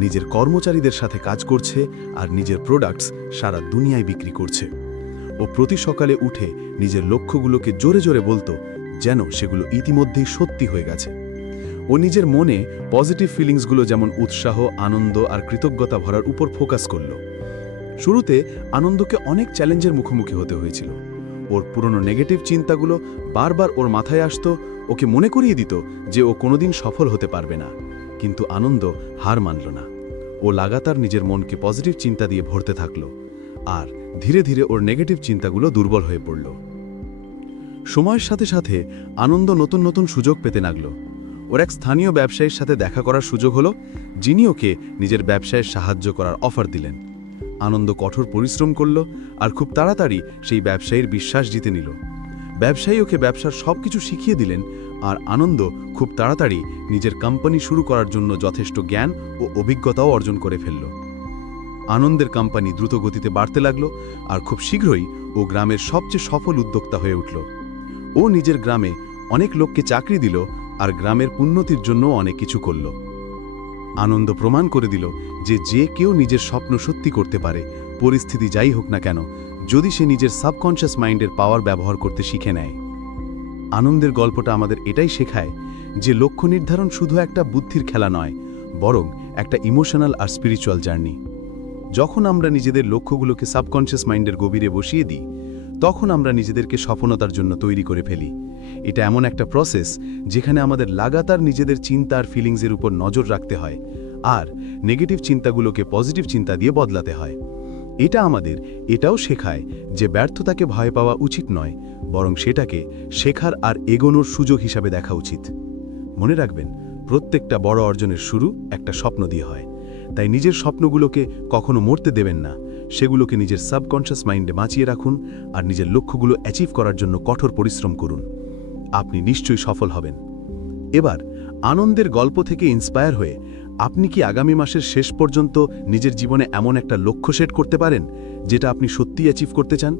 নিজের কর্মচারীদের সাথে কাজ করছে আর নিজের প্রোডাক্টস সারা দুনিয়ায় বিক্রি করছে। ও প্রতি সকালে উঠে নিজের লক্ষ্যগুলোকে জোরে জোরে বলতো, যেন সেগুলো ইতিমধ্যেই সত্যি হয়ে গেছে। ও নিজের মনে পজিটিভ ফিলিংসগুলো যেমন উৎসাহ, আনন্দ আর কৃতজ্ঞতা ভরার উপর ফোকাস করল। শুরুতে আনন্দকে অনেক চ্যালেঞ্জের মুখোমুখি হতে হয়েছিল। ওর পুরনো নেগেটিভ চিন্তাগুলো বারবার ওর মাথায় আসতো, ওকে মনে করিয়ে দিত যে ও কোনোদিন সফল হতে পারবে না। কিন্তু আনন্দ হার মানল না। ও লাগাতার নিজের মনকে পজিটিভ চিন্তা দিয়ে ভরতে থাকল, আর ধীরে ধীরে ওর নেগেটিভ চিন্তাগুলো দুর্বল হয়ে পড়ল। সময়ের সাথে সাথে আনন্দ নতুন নতুন সুযোগ পেতে লাগল। ওর এক স্থানীয় ব্যবসায়ীর সাথে দেখা করার সুযোগ হলো, যিনি ওকে নিজের ব্যবসায় সাহায্য করার অফার দিলেন। আনন্দ কঠোর পরিশ্রম করল আর খুব তাড়াতাড়ি সেই ব্যবসায়ীর বিশ্বাস জিতে নিল। ব্যবসায়ী ওকে ব্যবসার সবকিছু শিখিয়ে দিলেন, আর আনন্দ খুব তাড়াতাড়ি নিজের কোম্পানি শুরু করার জন্য যথেষ্ট জ্ঞান ও অভিজ্ঞতাও অর্জন করে ফেলল। আনন্দের কোম্পানি দ্রুত গতিতে বাড়তে লাগলো, আর খুব শীঘ্রই ও গ্রামের সবচেয়ে সফল উদ্যোক্তা হয়ে উঠল। ও নিজের গ্রামে অনেক লোককে চাকরি দিল আর গ্রামের উন্নতির জন্য অনেক কিছু করল। আনন্দ প্রমাণ করে দিল যে যে কেউ নিজের স্বপ্ন সত্যি করতে পারে, পরিস্থিতি যাই হোক না কেন, যদি সে নিজের সাবকনশাস মাইন্ডের পাওয়ার ব্যবহার করতে শিখে নেয়। আনন্দের গল্পটা আমাদের এটাই শেখায় যে লক্ষ্য নির্ধারণ শুধু একটা বুদ্ধির খেলা নয়, বরং একটা ইমোশনাল আর স্পিরিচুয়াল জার্নি। যখন আমরা নিজেদের লক্ষ্যগুলোকে সাবকনশাস মাইন্ডের গভীরে বসিয়ে দিই, তখন আমরা নিজেদেরকে সফলতার জন্য তৈরি করে ফেলি। এটা এমন একটা প্রসেস যেখানে আমাদের লাগাতার নিজেদের চিন্তা আর ফিলিংসের উপর নজর রাখতে হয়, আর নেগেটিভ চিন্তাগুলোকে পজিটিভ চিন্তা দিয়ে বদলাতে হয়। এটা আমাদের এটাও শেখায় যে ব্যর্থতাকে ভয় পাওয়া উচিত নয়, বরং সেটাকে শেখার আর এগোনোর সুযোগ হিসাবে দেখা উচিত। মনে রাখবেন, প্রত্যেকটা বড় অর্জনের শুরু একটা স্বপ্ন দিয়ে হয়। তাই নিজের স্বপ্নগুলোকে কখনো মরতে দেবেন না, সেগুলোকে নিজের সাবকনশাস মাইন্ডে বাঁচিয়ে রাখুন আর নিজের লক্ষ্যগুলো অ্যাচিভ করার জন্য কঠোর পরিশ্রম করুন। আপনি নিশ্চয়ই সফল হবেন। এবার আনন্দের গল্প থেকে ইন্সপায়ার হয়ে আপনি কি আগামী মাসের শেষ পর্যন্ত নিজের জীবনে এমন একটা লক্ষ্য সেট করতে পারেন যেটা আপনি সত্যিই অ্যাচিভ করতে চান?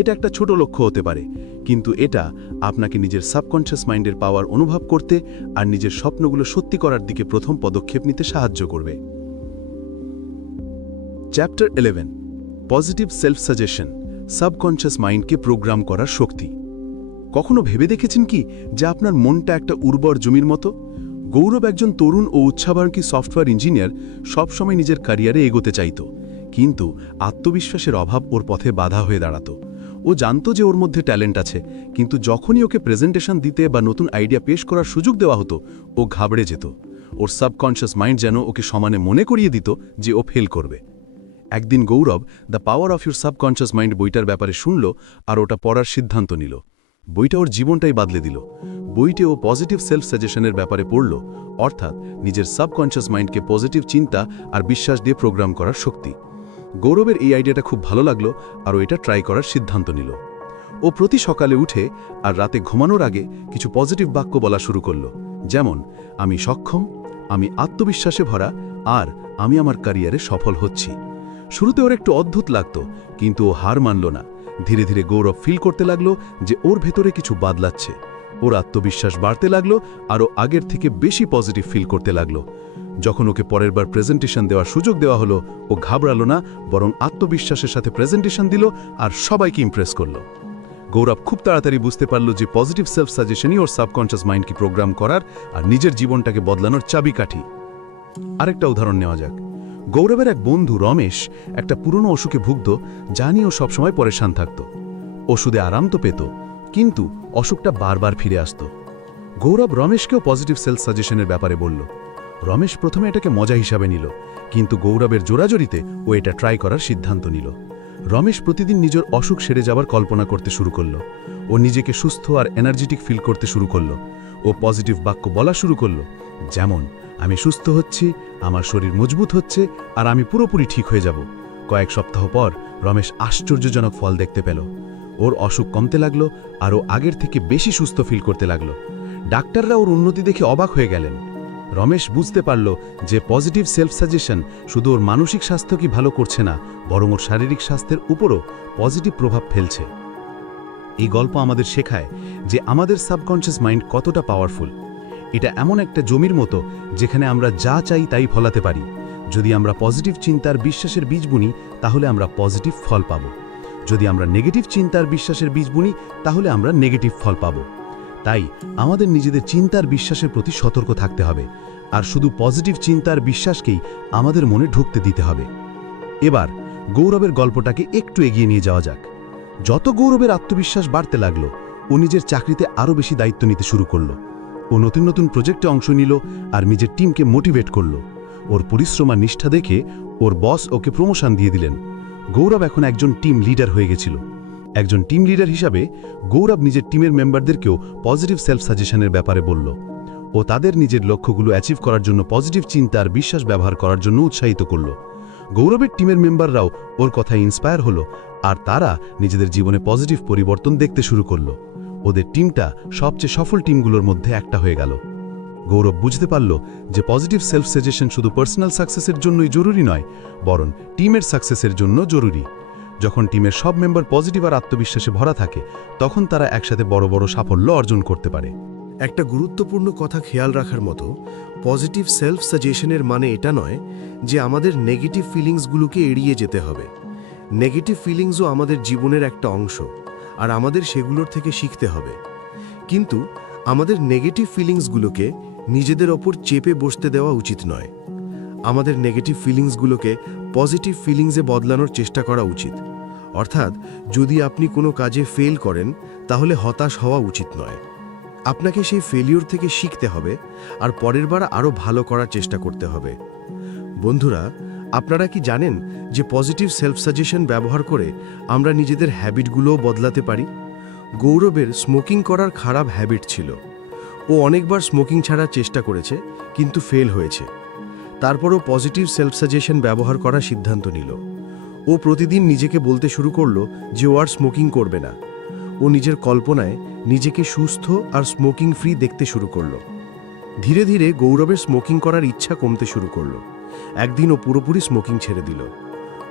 এটা একটা ছোট লক্ষ্য হতে পারে, কিন্তু এটা আপনাকে নিজের সাবকনশাস মাইন্ডের পাওয়ার অনুভব করতে আর নিজের স্বপ্নগুলো সত্যি করার দিকে প্রথম পদক্ষেপ নিতে সাহায্য করবে। Chapter 11, positive self suggestion, subconscious মাইন্ডকে প্রোগ্রাম করার শক্তি। কখনো ভেবে দেখেছেন কি যে আপনার মনটা একটা উর্বর জমির মতো? গৌরব একজন তরুণ ও উচ্চাবাঙ্কি সফটওয়্যার ইঞ্জিনিয়ার, সবসময় নিজের ক্যারিয়ারে এগোতে চাইত, কিন্তু আত্মবিশ্বাসের অভাব ওর পথে বাধা হয়ে দাঁড়াত। ও জানত যে ওর মধ্যে ট্যালেন্ট আছে, কিন্তু যখনই ওকে প্রেজেন্টেশন দিতে বা নতুন আইডিয়া পেশ করার সুযোগ দেওয়া হতো, ও ঘাবড়ে যেত। ওর সাবকনশাস মাইন্ড যেন ওকে সমানে মনে করিয়ে দিত যে ও ফেল করবে। একদিন Gourav the power of your subconscious mind বইটার ব্যাপারে শুনল আর ওটা পড়ার সিদ্ধান্ত নিল। বইটা ওর জীবনটাই বদলে দিল। বইতে ও পজিটিভ সেলফ সাজেশনের ব্যাপারে পড়ল, অর্থাৎ নিজের সাবকনশাস মাইন্ডকে পজিটিভ চিন্তা আর বিশ্বাস দিয়ে প্রোগ্রাম করার শক্তি। গৌরবের এই আইডিয়াটা খুব ভালো লাগলো আর ও এটা ট্রাই করার সিদ্ধান্ত নিল। ও প্রতি সকালে উঠে আর রাতে ঘুমানোর আগে কিছু পজিটিভ বাক্য বলা শুরু করল, যেমন আমি সক্ষম, আমি আত্মবিশ্বাসে ভরা, আর আমি আমার ক্যারিয়ারে সফল হচ্ছি। শুরুতে ওর একটু অদ্ভুত লাগতো, কিন্তু ও হার মানল না। ধীরে ধীরে গৌরব ফিল করতে লাগলো যে ওর ভেতরে কিছু বদলাচ্ছে। ও ওর আত্মবিশ্বাস বাড়তে লাগলো আর ও আগের থেকে বেশি পজিটিভ ফিল করতে লাগলো। যখন ওকে পরের বার প্রেজেন্টেশন দেওয়ার সুযোগ দেওয়া হলো, ও ঘাবড়ালো না, বরং আত্মবিশ্বাসের সাথে প্রেজেন্টেশন দিল আর সবাইকে ইমপ্রেস করলো। গৌরব খুব তাড়াতাড়ি বুঝতে পারল যে পজিটিভ সেলফ সাজেশনই ওর সাবকনশিয়াস মাইন্ডকে প্রোগ্রাম করার আর নিজের জীবনটাকে বদলানোর চাবিকাঠি। আরেকটা উদাহরণ নেওয়া যাক। গৌরবের এক বন্ধু রমেশ একটা পুরনো অসুখে ভুগত, যা নিয়ে ও সবসময় পরেশান থাকত। ওষুধে আরাম তো পেত, কিন্তু অসুখটা বারবার ফিরে আসত। গৌরব রমেশকেও পজিটিভ সেলফ সাজেশনের ব্যাপারে বলল। রমেশ প্রথমে এটাকে মজা হিসাবে নিল, কিন্তু গৌরবের জোরাজোরিতে ও এটা ট্রাই করার সিদ্ধান্ত নিল। রমেশ প্রতিদিন নিজের অসুখ সেরে যাবার কল্পনা করতে শুরু করল। ও নিজেকে সুস্থ আর এনার্জেটিক ফিল করতে শুরু করল। ও পজিটিভ বাক্য বলা শুরু করল, যেমন, আমি সুস্থ হচ্ছি, আমার শরীর মজবুত হচ্ছে আর আমি পুরোপুরি ঠিক হয়ে যাব। কয়েক সপ্তাহ পর রমেশ আশ্চর্যজনক ফল দেখতে পেল। ওর অসুখ কমতে লাগলো আর ও আগের থেকে বেশি সুস্থ ফিল করতে লাগলো। ডাক্তাররা ওর উন্নতি দেখে অবাক হয়ে গেলেন। রমেশ বুঝতে পারল যে পজিটিভ সেলফ সাজেশন শুধু ওর মানসিক স্বাস্থ্য কি ভালো করছে না, বরং ওর শারীরিক স্বাস্থ্যের উপরও পজিটিভ প্রভাব ফেলছে। এই গল্প আমাদের শেখায় যে আমাদের সাবকনশিয়াস মাইন্ড কতটা পাওয়ারফুল। এটা এমন একটা জমির মতো যেখানে আমরা যা চাই তাই ফলাতে পারি। যদি আমরা পজিটিভ চিন্তার বিশ্বাসের বীজ বুনি, তাহলে আমরা পজিটিভ ফল পাব। যদি আমরা নেগেটিভ চিন্তার বিশ্বাসের বীজ বুনি, তাহলে আমরা নেগেটিভ ফল পাব। তাই আমাদের নিজেদের চিন্তার বিশ্বাসের প্রতি সতর্ক থাকতে হবে, আর শুধু পজিটিভ চিন্তার বিশ্বাসকেই আমাদের মনে ঢুকতে দিতে হবে। এবার গৌরবের গল্পটাকে একটু এগিয়ে নিয়ে যাওয়া যাক। যত গৌরবের আত্মবিশ্বাস বাড়তে লাগলো, ও নিজের চাকরিতে আরও বেশি দায়িত্ব নিতে শুরু করলো। ও নতুন নতুন প্রজেক্টে অংশ নিল আর নিজের টিমকে মোটিভেট করল। ওর পরিশ্রম আর নিষ্ঠা দেখে ওর বস ওকে প্রমোশন দিয়ে দিলেন। গৌরব এখন একজন টিম লিডার হয়ে গেছিল। একজন টিম লিডার হিসাবে গৌরব নিজের টিমের মেম্বারদেরকেও পজিটিভ সেলফ সাজেশনের ব্যাপারে বলল। ও তাদের নিজের লক্ষ্যগুলো অ্যাচিভ করার জন্য পজিটিভ চিন্তা আর বিশ্বাস ব্যবহার করার জন্য উৎসাহিত করল। গৌরবের টিমের মেম্বাররাও ওর কথায় ইন্সপায়ার হলো আর তারা নিজেদের জীবনে পজিটিভ পরিবর্তন দেখতে শুরু করল। ওদের টিমটা সবচেয়ে সফল টিমগুলোর মধ্যে একটা হয়ে গেল। গৌরব বুঝতে পারল যে পজিটিভ সেলফ সাজেশন শুধু পার্সোনাল সাকসেসের জন্যই জরুরি নয়, বরং টিমের সাকসেসের জন্য জরুরি। যখন টিমের সব মেম্বার পজিটিভ আর আত্মবিশ্বাসে ভরা থাকে, তখন তারা একসাথে বড় বড় সাফল্য অর্জন করতে পারে। একটা গুরুত্বপূর্ণ কথা খেয়াল রাখার মতো, পজিটিভ সেলফ সাজেশনের মানে এটা নয় যে আমাদের নেগেটিভ ফিলিংসগুলোকে এড়িয়ে যেতে হবে। নেগেটিভ ফিলিংসও আমাদের জীবনের একটা অংশ, আর আমাদের সেগুলোর থেকে শিখতে হবে। কিন্তু আমাদের নেগেটিভ ফিলিংসগুলোকে নিজেদের ওপর চেপে বসতে দেওয়া উচিত নয়। আমাদের নেগেটিভ ফিলিংসগুলোকে পজিটিভ ফিলিংসে বদলানোর চেষ্টা করা উচিত। অর্থাৎ, যদি আপনি কোনো কাজে ফেল করেন, তাহলে হতাশ হওয়া উচিত নয়। আপনাকে সেই ফেলিওর থেকে শিখতে হবে আর পরের বার আরও ভালো করার চেষ্টা করতে হবে। বন্ধুরা, আপনারা কি জানেন যে পজিটিভ সেলফ সাজেশন ব্যবহার করে আমরা নিজেদের হ্যাবিটগুলোও বদলাতে পারি? গৌরবের স্মোকিং করার খারাপ হ্যাবিট ছিল। ও অনেকবার স্মোকিং ছাড়ার চেষ্টা করেছে, কিন্তু ফেল হয়েছে। তারপরও পজিটিভ সেলফ সাজেশন ব্যবহার করার সিদ্ধান্ত নিল। ও প্রতিদিন নিজেকে বলতে শুরু করলো যে ও আর স্মোকিং করবে না। ও নিজের কল্পনায় নিজেকে সুস্থ আর স্মোকিং ফ্রি দেখতে শুরু করলো। ধীরে ধীরে গৌরবের স্মোকিং করার ইচ্ছা কমতে শুরু করলো। একদিন ও পুরোপুরি স্মোকিং ছেড়ে দিল।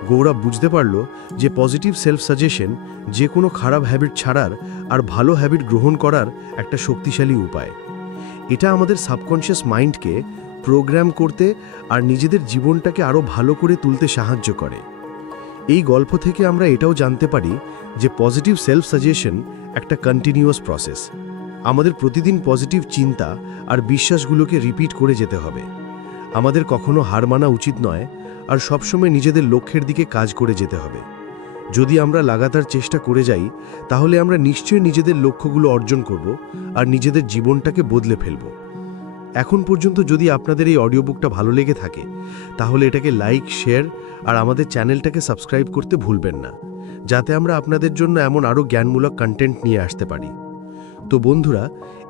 গৌরব বুঝতে পারল যে পজিটিভ সেলফ সাজেশন যে কোনো খারাপ হ্যাবিট ছাড়ার আর ভালো হ্যাবিট গ্রহণ করার একটা শক্তিশালী উপায়। এটা আমাদের সাবকনশিয়াস মাইন্ডকে প্রোগ্রাম করতে আর নিজেদের জীবনটাকে আরও ভালো করে তুলতে সাহায্য করে। এই গল্প থেকে আমরা এটাও জানতে পারি যে পজিটিভ সেলফ সাজেশন একটা কন্টিনিউয়াস প্রসেস। আমাদের প্রতিদিন পজিটিভ চিন্তা আর বিশ্বাসগুলোকে রিপিট করে যেতে হবে। আমাদের কখনো হার মানা উচিত নয় আর সবসময় নিজেদের লক্ষ্যের দিকে কাজ করে যেতে হবে। যদি আমরা লাগাতার চেষ্টা করে যাই, তাহলে আমরা নিশ্চয়ই নিজেদের লক্ষ্যগুলো অর্জন করব আর নিজেদের জীবনটাকে বদলে ফেলব। এখন পর্যন্ত যদি আপনাদের এই অডিও বুকটা ভালো লেগে থাকে, তাহলে এটাকে লাইক, শেয়ার আর আমাদের চ্যানেলটাকে সাবস্ক্রাইব করতে ভুলবেন না, যাতে আমরা আপনাদের জন্য এমন আরও জ্ঞানমূলক কন্টেন্ট নিয়ে আসতে পারি। তো বন্ধুরা,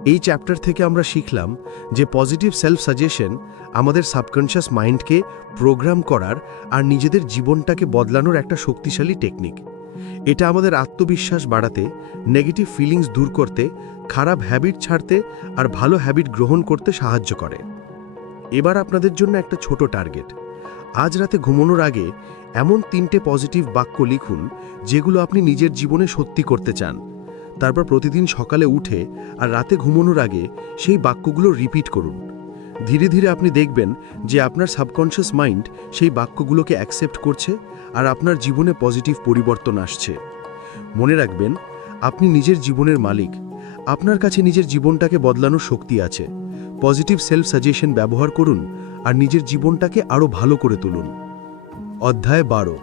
এই চ্যাপ্টার থেকে আমরা শিখলাম যে পজিটিভ সেলফ সাজেশন আমাদের সাবকনশিয়াস মাইন্ডকে প্রোগ্রাম করার আর নিজেদের জীবনটাকে বদলানোর একটা শক্তিশালী টেকনিক। এটা আমাদের আত্মবিশ্বাস বাড়াতে, নেগেটিভ ফিলিংস দূর করতে, খারাপ হ্যাবিট ছাড়তে আর ভালো হ্যাবিট গ্রহণ করতে সাহায্য করে। এবার আপনাদের জন্য একটা ছোট টার্গেট। আজ রাতে ঘুমানোর আগে এমন 3টে পজিটিভ বাক্য লিখুন যেগুলো আপনি নিজের জীবনে সত্যি করতে চান। তারপর প্রতিদিন সকালে উঠে আর রাতে ঘুমানোর আগে সেই বাক্যগুলো রিপিট করুন। ধীরে ধীরে আপনি দেখবেন যে আপনার সাবকনশিয়াস মাইন্ড সেই বাক্যগুলোকে অ্যাকসেপ্ট করছে আর আপনার জীবনে পজিটিভ পরিবর্তন আসছে। মনে রাখবেন, আপনি নিজের জীবনের মালিক। আপনার কাছে নিজের জীবনটাকে বদলানোর শক্তি আছে। পজিটিভ সেলফ সাজেশন ব্যবহার করুন আর নিজের জীবনটাকে আরও ভালো করে তুলুন। অধ্যায় 12,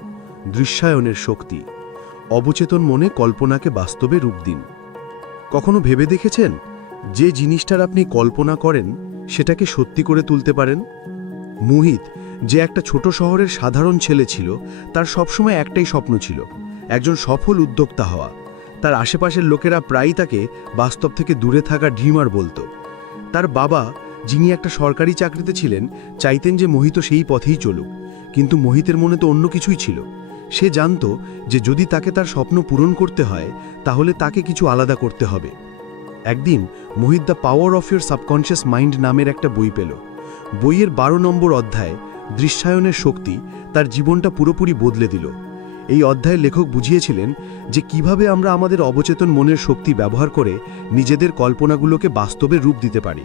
দৃশ্যায়নের শক্তি। অবচেতন মনে কল্পনাকে বাস্তবে রূপ দিন। কখনো ভেবে দেখেছেন যে জিনিসটার আপনি কল্পনা করেন সেটাকে সত্যি করে তুলতে পারেন? মোহিত, যে একটা ছোট শহরের সাধারণ ছেলে ছিল, তার সবসময় একটাই স্বপ্ন ছিল, একজন সফল উদ্যোক্তা হওয়া। তার আশেপাশের লোকেরা প্রায়ই তাকে বাস্তব থেকে দূরে থাকা ড্রিমার বলতো। তার বাবা, যিনি একটা সরকারি চাকরিতে ছিলেন, চাইতেন যে মোহিত সেই পথেই চলুক, কিন্তু মোহিতের মনে তো অন্য কিছুই ছিল। সে জানত যে যদি তাকে তার স্বপ্ন পূরণ করতে হয় তাহলে তাকে কিছু আলাদা করতে হবে। একদিন Mohit the power of your subconscious mind নামের একটা বই পেল। বইয়ের 12 নম্বর অধ্যায়, দৃশ্যায়নের শক্তি, তার জীবনটা পুরোপুরি বদলে দিল। এই অধ্যায়ে লেখক বুঝিয়েছিলেন যে কিভাবে আমরা আমাদের অবচেতন মনের শক্তি ব্যবহার করে নিজেদের কল্পনাগুলোকে বাস্তবে রূপ দিতে পারি।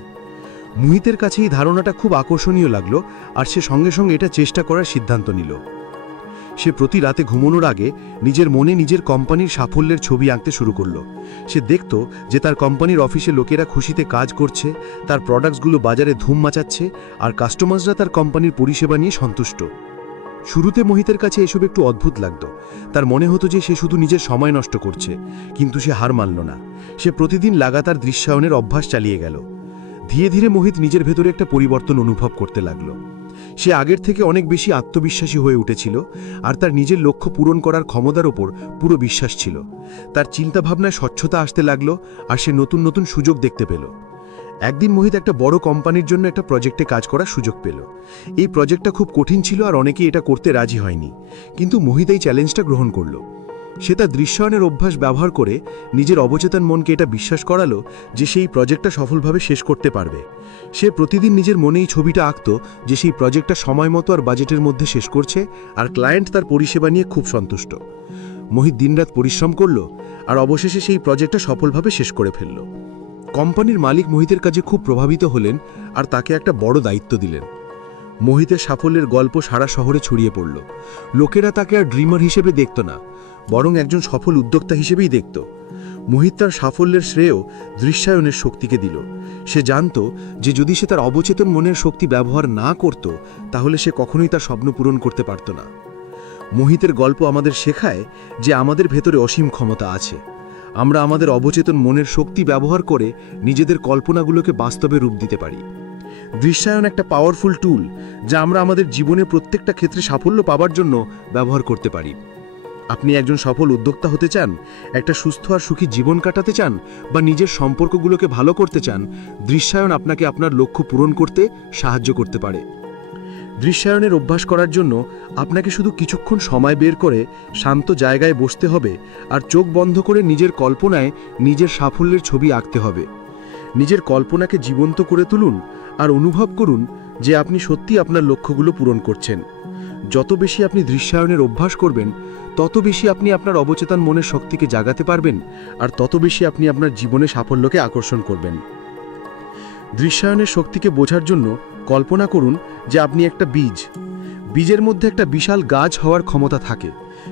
মোহিতের কাছে এই ধারণাটা খুব আকর্ষণীয় লাগলো আর সে সঙ্গে সঙ্গে এটা চেষ্টা করার সিদ্ধান্ত নিল। সে প্রতি রাতে ঘুমানোর আগে নিজের মনে নিজের কোম্পানির সাফল্যের ছবি আঁকতে শুরু করলো। সে দেখত যে তার কোম্পানির অফিসে লোকেরা খুশিতে কাজ করছে, তার প্রোডাক্টসগুলো বাজারে ধুম মাচাচ্ছে আর কাস্টমারসরা তার কোম্পানির পরিষেবা নিয়ে সন্তুষ্ট। শুরুতে মোহিতের কাছে এসব একটু অদ্ভুত লাগত। তার মনে হতো যে সে শুধু নিজের সময় নষ্ট করছে, কিন্তু সে হার মানল না। সে প্রতিদিন লাগাতার দৃশ্যায়নের অভ্যাস চালিয়ে গেল। ধীরে ধীরে মোহিত নিজের ভেতরে একটা পরিবর্তন অনুভব করতে লাগলো। সে আগের থেকে অনেক বেশি আত্মবিশ্বাসী হয়ে উঠেছিল আর তার নিজের লক্ষ্য পূরণ করার ক্ষমতার ওপর পুরো বিশ্বাস ছিল। তার চিন্তাভাবনায় স্বচ্ছতা আসতে লাগলো আর সে নতুন নতুন সুযোগ দেখতে পেল। একদিন মোহিত একটা বড় কোম্পানির জন্য একটা প্রজেক্টে কাজ করার সুযোগ পেল। এই প্রজেক্টটা খুব কঠিন ছিল আর অনেকেই এটা করতে রাজি হয়নি, কিন্তু মোহিত এই চ্যালেঞ্জটা গ্রহণ করল। সে তার দৃশ্যায়নের অভ্যাস ব্যবহার করে নিজের অবচেতন মনকে এটা বিশ্বাস করালো যে সেই প্রজেক্টটা সফলভাবে শেষ করতে পারবে। সে প্রতিদিন নিজের মনে এই ছবিটা আঁকত যে সেই প্রজেক্টটা সময় মতো আর বাজেটের মধ্যে শেষ করছে আর ক্লায়েন্ট তার পরিষেবা নিয়ে খুব সন্তুষ্ট। মোহিত দিনরাত পরিশ্রম করল আর অবশেষে সেই প্রজেক্টটা সফলভাবে শেষ করে ফেলল। কোম্পানির মালিক মোহিতের কাজে খুব প্রভাবিত হলেন আর তাকে একটা বড় দায়িত্ব দিলেন। মোহিতের সাফল্যের গল্প সারা শহরে ছড়িয়ে পড়ল। লোকেরা তাকে আর ড্রিমার হিসেবে দেখত না, বরং একজন সফল উদ্যোক্তা হিসেবেই দেখত। মোহিত তার সাফল্যের শ্রেয়ও দৃশ্যায়নের শক্তিকে দিল। সে জানত যে যদি সে তার অবচেতন মনের শক্তি ব্যবহার না করত তাহলে সে কখনোই তার স্বপ্ন পূরণ করতে পারত না। মোহিতের গল্প আমাদের শেখায় যে আমাদের ভেতরে অসীম ক্ষমতা আছে। আমরা আমাদের অবচেতন মনের শক্তি ব্যবহার করে নিজেদের কল্পনাগুলোকে বাস্তবে রূপ দিতে পারি। দৃশ্যায়ন একটা পাওয়ারফুল টুল যা আমরা আমাদের জীবনের প্রত্যেকটা ক্ষেত্রে সাফল্য পাওয়ার জন্য ব্যবহার করতে পারি। আপনি একজন সফল উদ্যোক্তা হতে চান, একটা সুস্থ আর সুখী জীবন কাটাতে চান, বা নিজের সম্পর্কগুলোকে ভালো করতে চান, দৃশ্যায়ন আপনাকে আপনার লক্ষ্য পূরণ করতে সাহায্য করতে পারে। দৃশ্যায়নের অভ্যাস করার জন্য আপনাকে শুধু কিছুক্ষণ সময় বের করে শান্ত জায়গায় বসতে হবে আর চোখ বন্ধ করে নিজের কল্পনায় নিজের সাফল্যের ছবি আঁকতে হবে। নিজের কল্পনাকে জীবন্ত করে তুলুন আর অনুভব করুন যে আপনি সত্যি আপনার লক্ষ্যগুলো পূরণ করছেন। যত বেশি আপনি দৃশ্যায়নের অভ্যাস করবেন তত বেশি আপনি আপনার অবচেতন মনের শক্তিকে জাগাতে পারবেন আর তত বেশি আপনি আপনার জীবনে সাফল্যকে আকর্ষণ করবেন। দৃশ্যায়নের শক্তিকে বোঝার জন্য কল্পনা করুন যে আপনি একটা বীজ। বীজের মধ্যে একটা বিশাল গাছ হওয়ার ক্ষমতা থাকে,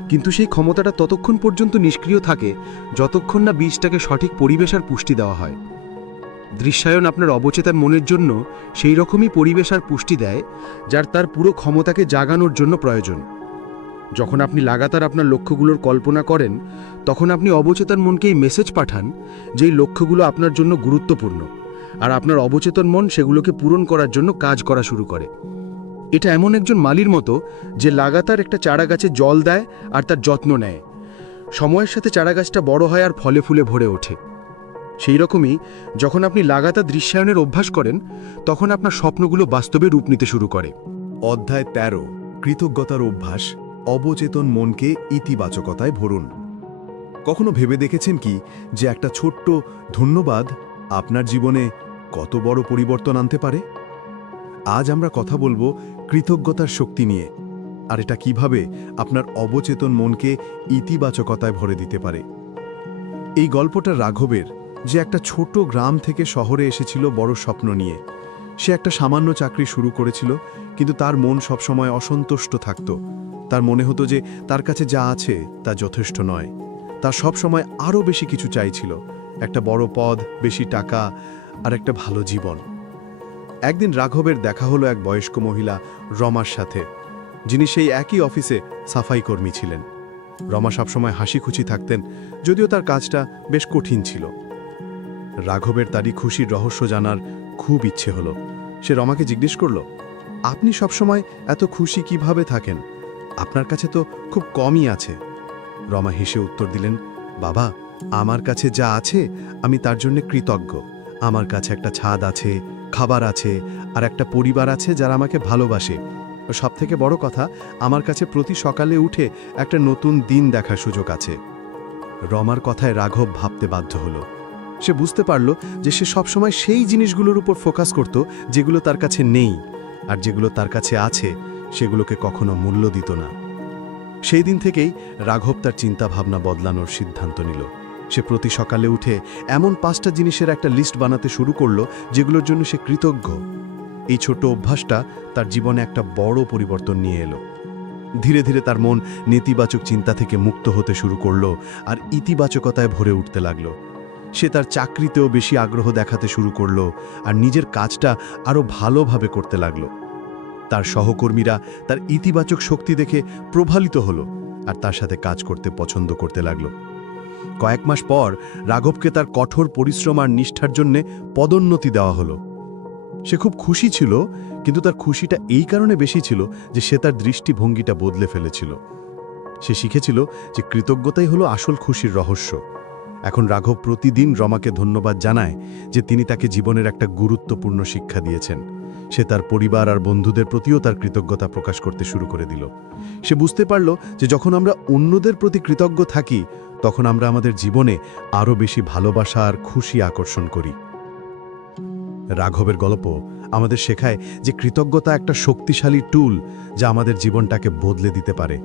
কিন্তু সেই ক্ষমতাটা ততক্ষণ পর্যন্ত নিষ্ক্রিয় থাকে যতক্ষণ না বীজটাকে সঠিক পরিবেশ আর পুষ্টি দেওয়া হয়। দৃশ্যায়ন আপনার অবচেতন মনের জন্য সেই রকমই পরিবেশ আর পুষ্টি দেয় যার তার পুরো ক্ষমতাকে জাগানোর জন্য প্রয়োজন। যখন আপনি লাগাতার আপনার লক্ষ্যগুলোর কল্পনা করেন তখন আপনি অবচেতন মনকে এই মেসেজ পাঠান যে এই লক্ষ্যগুলো আপনার জন্য গুরুত্বপূর্ণ, আর আপনার অবচেতন মন সেগুলোকে পূরণ করার জন্য কাজ করা শুরু করে। এটা এমন একজন মালির মতো যে লাগাতার একটা চারা গাছে জল দেয় আর তার যত্ন নেয়। সময়ের সাথে চারা গাছটা বড় হয় আর ফলে ফুলে ভরে ওঠে। সেই রকমই যখন আপনি লাগাতার দৃশ্যায়নের অভ্যাস করেন তখন আপনার স্বপ্নগুলো বাস্তবে রূপ নিতে শুরু করে। অধ্যায় 13, কৃতজ্ঞতার অভ্যাস। অবচেতন মনকে ইতিবাচকতায় ভরুন। কখনো ভেবে দেখেছেন কি যে একটা ছোট্ট ধন্যবাদ আপনার জীবনে কত বড় পরিবর্তন আনতে পারে? আজ আমরা কথা বলবো কৃতজ্ঞতার শক্তি নিয়ে, আর এটা কিভাবে আপনার অবচেতন মনকে ইতিবাচকতায় ভরে দিতে পারে। এই গল্পটা রাঘবের, যে একটা ছোট গ্রাম থেকে শহরে এসেছিল বড় স্বপ্ন নিয়ে। সে একটা সামান্য চাকরি শুরু করেছিল, কিন্তু তার মন সবসময় অসন্তুষ্ট থাকত। তার মনে হতো যে তার কাছে যা আছে তা যথেষ্ট নয়। তার সবসময় আরও বেশি কিছু চাইছিল, একটা বড় পদ, বেশি টাকা আর একটা ভালো জীবন। একদিন রাঘবের দেখা হলো এক বয়স্ক মহিলা রমার সাথে, যিনি সেই একই অফিসে সাফাই কর্মী ছিলেন। রমা সবসময় হাসি খুশি থাকতেন, যদিও তার কাজটা বেশ কঠিন ছিল। রাঘবের তারই খুশির রহস্য জানার খুব ইচ্ছে হলো। সে রমাকে জিজ্ঞেস করল, আপনি সবসময় এত খুশি কিভাবে থাকেন? আপনার কাছে তো খুব কমই আছে। রমা হেসে উত্তর দিলেন, বাবা, আমার কাছে যা আছে আমি তার জন্য কৃতজ্ঞ। আমার কাছে একটা ছাদ আছে, খাবার আছে, আর একটা পরিবার আছে যারা আমাকে ভালোবাসে। সবথেকে বড় কথা, আমার কাছে প্রতি সকালে উঠে একটা নতুন দিন দেখার সুযোগ আছে। রমার কথায় রাঘব ভাবতে বাধ্য হলো। সে বুঝতে পারল যে সে সবসময় সেই জিনিসগুলোর উপর ফোকাস করত যেগুলো তার কাছে নেই, আর যেগুলো তার কাছে আছে সেগুলোকে কখনো মূল্য দিত না। সেই দিন থেকেই রাঘব তার চিন্তাভাবনা বদলানোর সিদ্ধান্ত নিল। সে প্রতি সকালে উঠে এমন 5টা জিনিসের একটা লিস্ট বানাতে শুরু করল যেগুলোর জন্য সে কৃতজ্ঞ। এই ছোট অভ্যাসটা তার জীবনে একটা বড় পরিবর্তন নিয়ে এলো। ধীরে ধীরে তার মন নেতিবাচক চিন্তা থেকে মুক্ত হতে শুরু করল, আর ইতিবাচকতায় ভরে উঠতে লাগলো। সে তার চাকরিতেও বেশি আগ্রহ দেখাতে শুরু করল, আর নিজের কাজটা আরও ভালোভাবে করতে লাগলো। তার সহকর্মীরা তার ইতিবাচক শক্তি দেখে প্রভাবিত হলো, আর তার সাথে কাজ করতে পছন্দ করতে লাগলো। কয়েক মাস পর রাঘবকে তার কঠোর পরিশ্রম আর নিষ্ঠার জন্যে পদোন্নতি দেওয়া হলো। সে খুব খুশি ছিল, কিন্তু তার খুশিটা এই কারণে বেশি ছিল যে সে তার দৃষ্টিভঙ্গিটা বদলে ফেলেছিল। সে শিখেছিল যে কৃতজ্ঞতাই হলো আসল খুশির রহস্য। এখন রাঘব প্রতিদিন রমাকে ধন্যবাদ জানায় যে তিনি তাকে জীবনের একটা গুরুত্বপূর্ণ শিক্ষা দিয়েছেন। সে তার পরিবার আর বন্ধুদের প্রতিও তার কৃতজ্ঞতা প্রকাশ করতে শুরু করে দিল। সে বুঝতে পারল যে যখন আমরা অন্যদের প্রতি কৃতজ্ঞ থাকি, তখন আমরা আমাদের জীবনে আরও বেশি ভালোবাসা আর খুশি আকর্ষণ করি। রাঘবের গল্প আমাদের শেখায় যে কৃতজ্ঞতা একটা শক্তিশালী টুল, যা আমাদের জীবনটাকে বদলে দিতে পারে।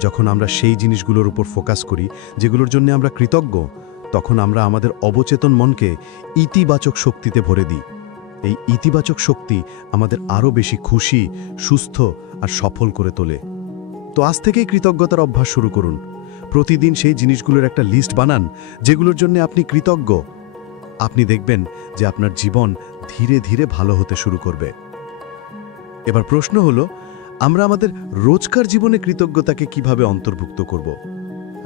যখন আমরা সেই জিনিসগুলোর উপর ফোকাস করি যেগুলোর জন্য আমরা কৃতজ্ঞ, তখন আমরা আমাদের অবচেতন মনকে ইতিবাচক শক্তিতে ভরে দিই। এই ইতিবাচক শক্তি আমাদের আরও বেশি খুশি, সুস্থ আর সফল করে তোলে। তো আজ থেকেই কৃতজ্ঞতার অভ্যাস শুরু করুন। প্রতিদিন সেই জিনিসগুলোর একটা লিস্ট বানান যেগুলোর জন্য আপনি কৃতজ্ঞ। আপনি দেখবেন যে আপনার জীবন ধীরে ধীরে ভালো হতে শুরু করবে। এবার প্রশ্ন হলো, আমরা আমাদের রোজকার জীবনে কৃতজ্ঞতাকে কিভাবে অন্তর্ভুক্ত করব?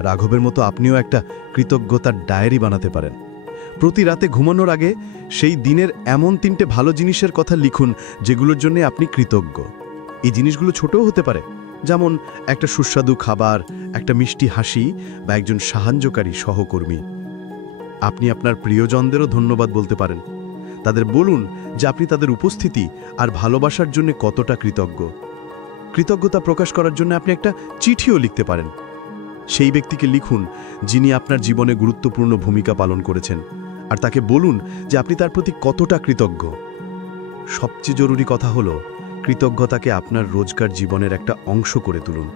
রাঘবের মতো আপনিও একটা কৃতজ্ঞতার ডায়েরি বানাতে পারেন। প্রতি রাতে ঘুমানোর আগে সেই দিনের এমন 3টে ভালো জিনিসের কথা লিখুন যেগুলোর জন্য আপনি কৃতজ্ঞ। এই জিনিসগুলো ছোটও হতে পারে, যেমন একটা সুস্বাদু খাবার, একটা মিষ্টি হাসি বা একজন সাহায্যকারী সহকর্মী। আপনি আপনার প্রিয়জনদেরও ধন্যবাদ বলতে পারেন। তাদের বলুন যে আপনি তাদের উপস্থিতি আর ভালোবাসার জন্য কতটা কৃতজ্ঞ। কৃতজ্ঞতা প্রকাশ করার জন্য আপনি একটা চিঠিও লিখতে পারেন। সেই ব্যক্তিকে লিখুন যিনি আপনার জীবনে গুরুত্বপূর্ণ ভূমিকা পালন করেছেন, আর তাকে বলুন যে আপনি তার প্রতি কতটা কৃতজ্ঞ। সবচেয়ে জরুরি কথা হলো, কৃতজ্ঞতাকে আপনার রোজকার জীবনের একটা অংশ করে তুলুন।